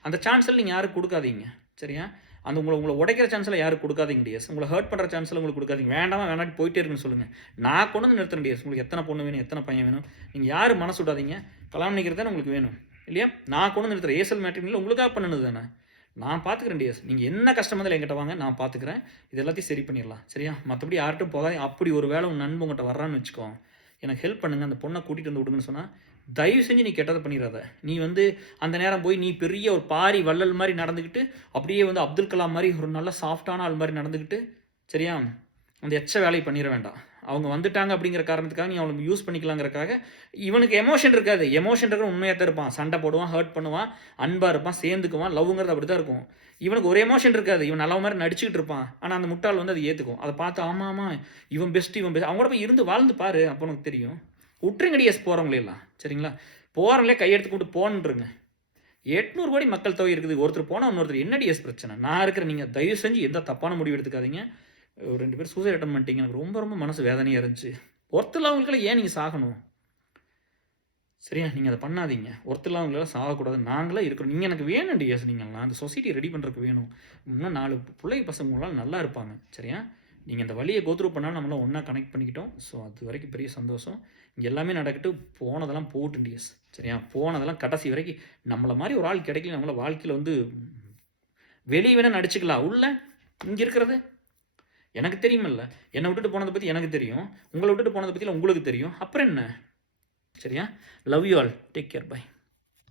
அந்த சான்ஸில் நீங்கள் யாருக்கு கொடுக்காதீங்க. சரியா? அந்த உங்களை உடைக்கிற சான்ஸில் யாருக்கு கொடுக்காதீங்க டிஎஸ். உங்களை ஹர்ட் பண்ணுற சான்ஸில் உங்களுக்கு கொடுக்காதீங்க. வேண்டாட்டி போயிட்டே இருக்குன்னு சொல்லுங்கள். நான் கொண்டு நிறுத்துறேன் டிஎஸ். உங்களுக்கு எத்தனை பொண்ணு வேணும், எத்தனை பையன் வேணும், நீங்கள் யார் மனசு விடாதீங்க. கல்யாணம் பண்ணிக்கிறது தானே உங்களுக்கு வேணும் இல்லையா? நான் கொண்டு நிறுத்துறேன். ஏசல் மேட்ரிமோனியில் உங்களுக்காக பண்ணுது தானே, நான் பார்த்துக்கிறேன் டிஎஸ். நீங்கள் என்ன கஷ்டமாக இருந்தாலும் என்கிட்ட வாங்க, நான் பார்த்துக்கிறேன். இது எல்லாத்தையும் சரி பண்ணிடலாம். சரியா? மற்றபடி யார்ட்டும் போகாதீங்க. அப்படி ஒரு வேலை உன் நண்பன் உங்கள்கிட்ட வர்றான்னு வச்சுக்கோ, எனக்கு ஹெல்ப் பண்ணுங்கள், அந்த பொண்ணை கூட்டிகிட்டு விடுங்கன்னு சொன்னால் தயவு செஞ்சு நீ கெட்டதை பண்ணிடாத. நீ வந்து அந்த நேரம் போய் நீ பெரிய ஒரு பாரி வள்ளல் மாதிரி நடந்துக்கிட்டு, அப்படியே வந்து அப்துல் கலாம் மாதிரி ஒரு நல்ல சாஃப்டான ஆள் மாதிரி நடந்துக்கிட்டு, சரியா? அந்த எச்ச வேலையை பண்ணிட வேண்டாம். அவங்க வந்துட்டாங்க அப்படிங்கிற காரணத்துக்காக நீ அவனுக்கு யூஸ் பண்ணிக்கலாங்கிறக்காக, இவனுக்கு எமோஷன் இருக்காது. எமோஷன் இருக்கிற உண்மையாக தான் இருப்பான். சண்டை போடுவான், ஹர்ட் பண்ணுவான், அன்பாக இருப்பான், சேர்ந்துக்குவான். லவ்ங்கிறது அப்படி தான் இருக்கும். இவனுக்கு ஒரு எமோஷன் இருக்காது. இவன் நல்ல மாதிரி நடிச்சுக்கிட்டு இருப்பான். ஆனால் அந்த முட்டாள் வந்து அதை ஏற்றுக்கும். அதை பார்த்து ஆமாம் ஆமாம் இவன் பெஸ்ட் இவன் பெஸ்ட். அவங்க கூட போய் இருந்து வாழ்ந்து பாரு, அப்போ உனக்கு தெரியும். விட்டுருங்கடியஸ் போகிறவங்களெல்லாம், சரிங்களா? போகிறவங்களே கையெடுத்து கொண்டு போன்றுங்க. 800 கோடி மக்கள் தொகை இருக்குது. ஒருத்தர் போனால் இன்னொருத்தர் என்னடியஸ் பிரச்சனை? நான் இருக்கிற நீங்கள் தயவு செஞ்சு எந்த தப்பான முடிவு எடுத்துக்காதீங்க. 2 பேர் சூசைட் அட்டன் பண்ணிட்டீங்க. எனக்கு ரொம்ப ரொம்ப மனசு வேதனையாக இருந்துச்சு. ஒருத்தர் அவங்களுக்கெல்லாம் ஏன் நீங்கள் சாகணும்? சரியா? நீங்கள் அதை பண்ணாதீங்க. ஒருத்தர் அவங்களெல்லாம் சாகக்கூடாது. நாங்களாம் இருக்கிறோம். நீங்கள் எனக்கு வேணும் டிஎஸ். நீங்கள்லாம் அந்த சொசைட்டியை ரெடி பண்ணுறதுக்கு வேணும். இன்னும் 4 பிள்ளை பசங்களால் நல்லா இருப்பாங்க. சரியா? நீங்கள் இந்த வழியை கோத்ரூ பண்ணாலும் நம்மளாம் ஒன்றா கனெக்ட் பண்ணிக்கிட்டோம். ஸோ அது வரைக்கும் பெரிய சந்தோஷம். இங்கே எல்லாமே நடக்கட்டும். போனதெல்லாம் போகட்டும் டிஎஸ். சரியா? போனதெல்லாம் கடைசி வரைக்கும் நம்மளை மாதிரி ஒரு ஆள் கிடைக்கல. நம்மள வாழ்க்கையில் வந்து வெளியே வேணால் நடிச்சுக்கலாம். உள்ள இங்கே இருக்கிறது எனக்கு தெரியுமில்ல. என்னை விட்டுட்டு போனதை பற்றி எனக்கு தெரியும். உங்களை விட்டுட்டு போனதை பற்றிலாம் உங்களுக்கு தெரியும். அப்புறம் என்ன? சரியா? Love you all. Take care. By.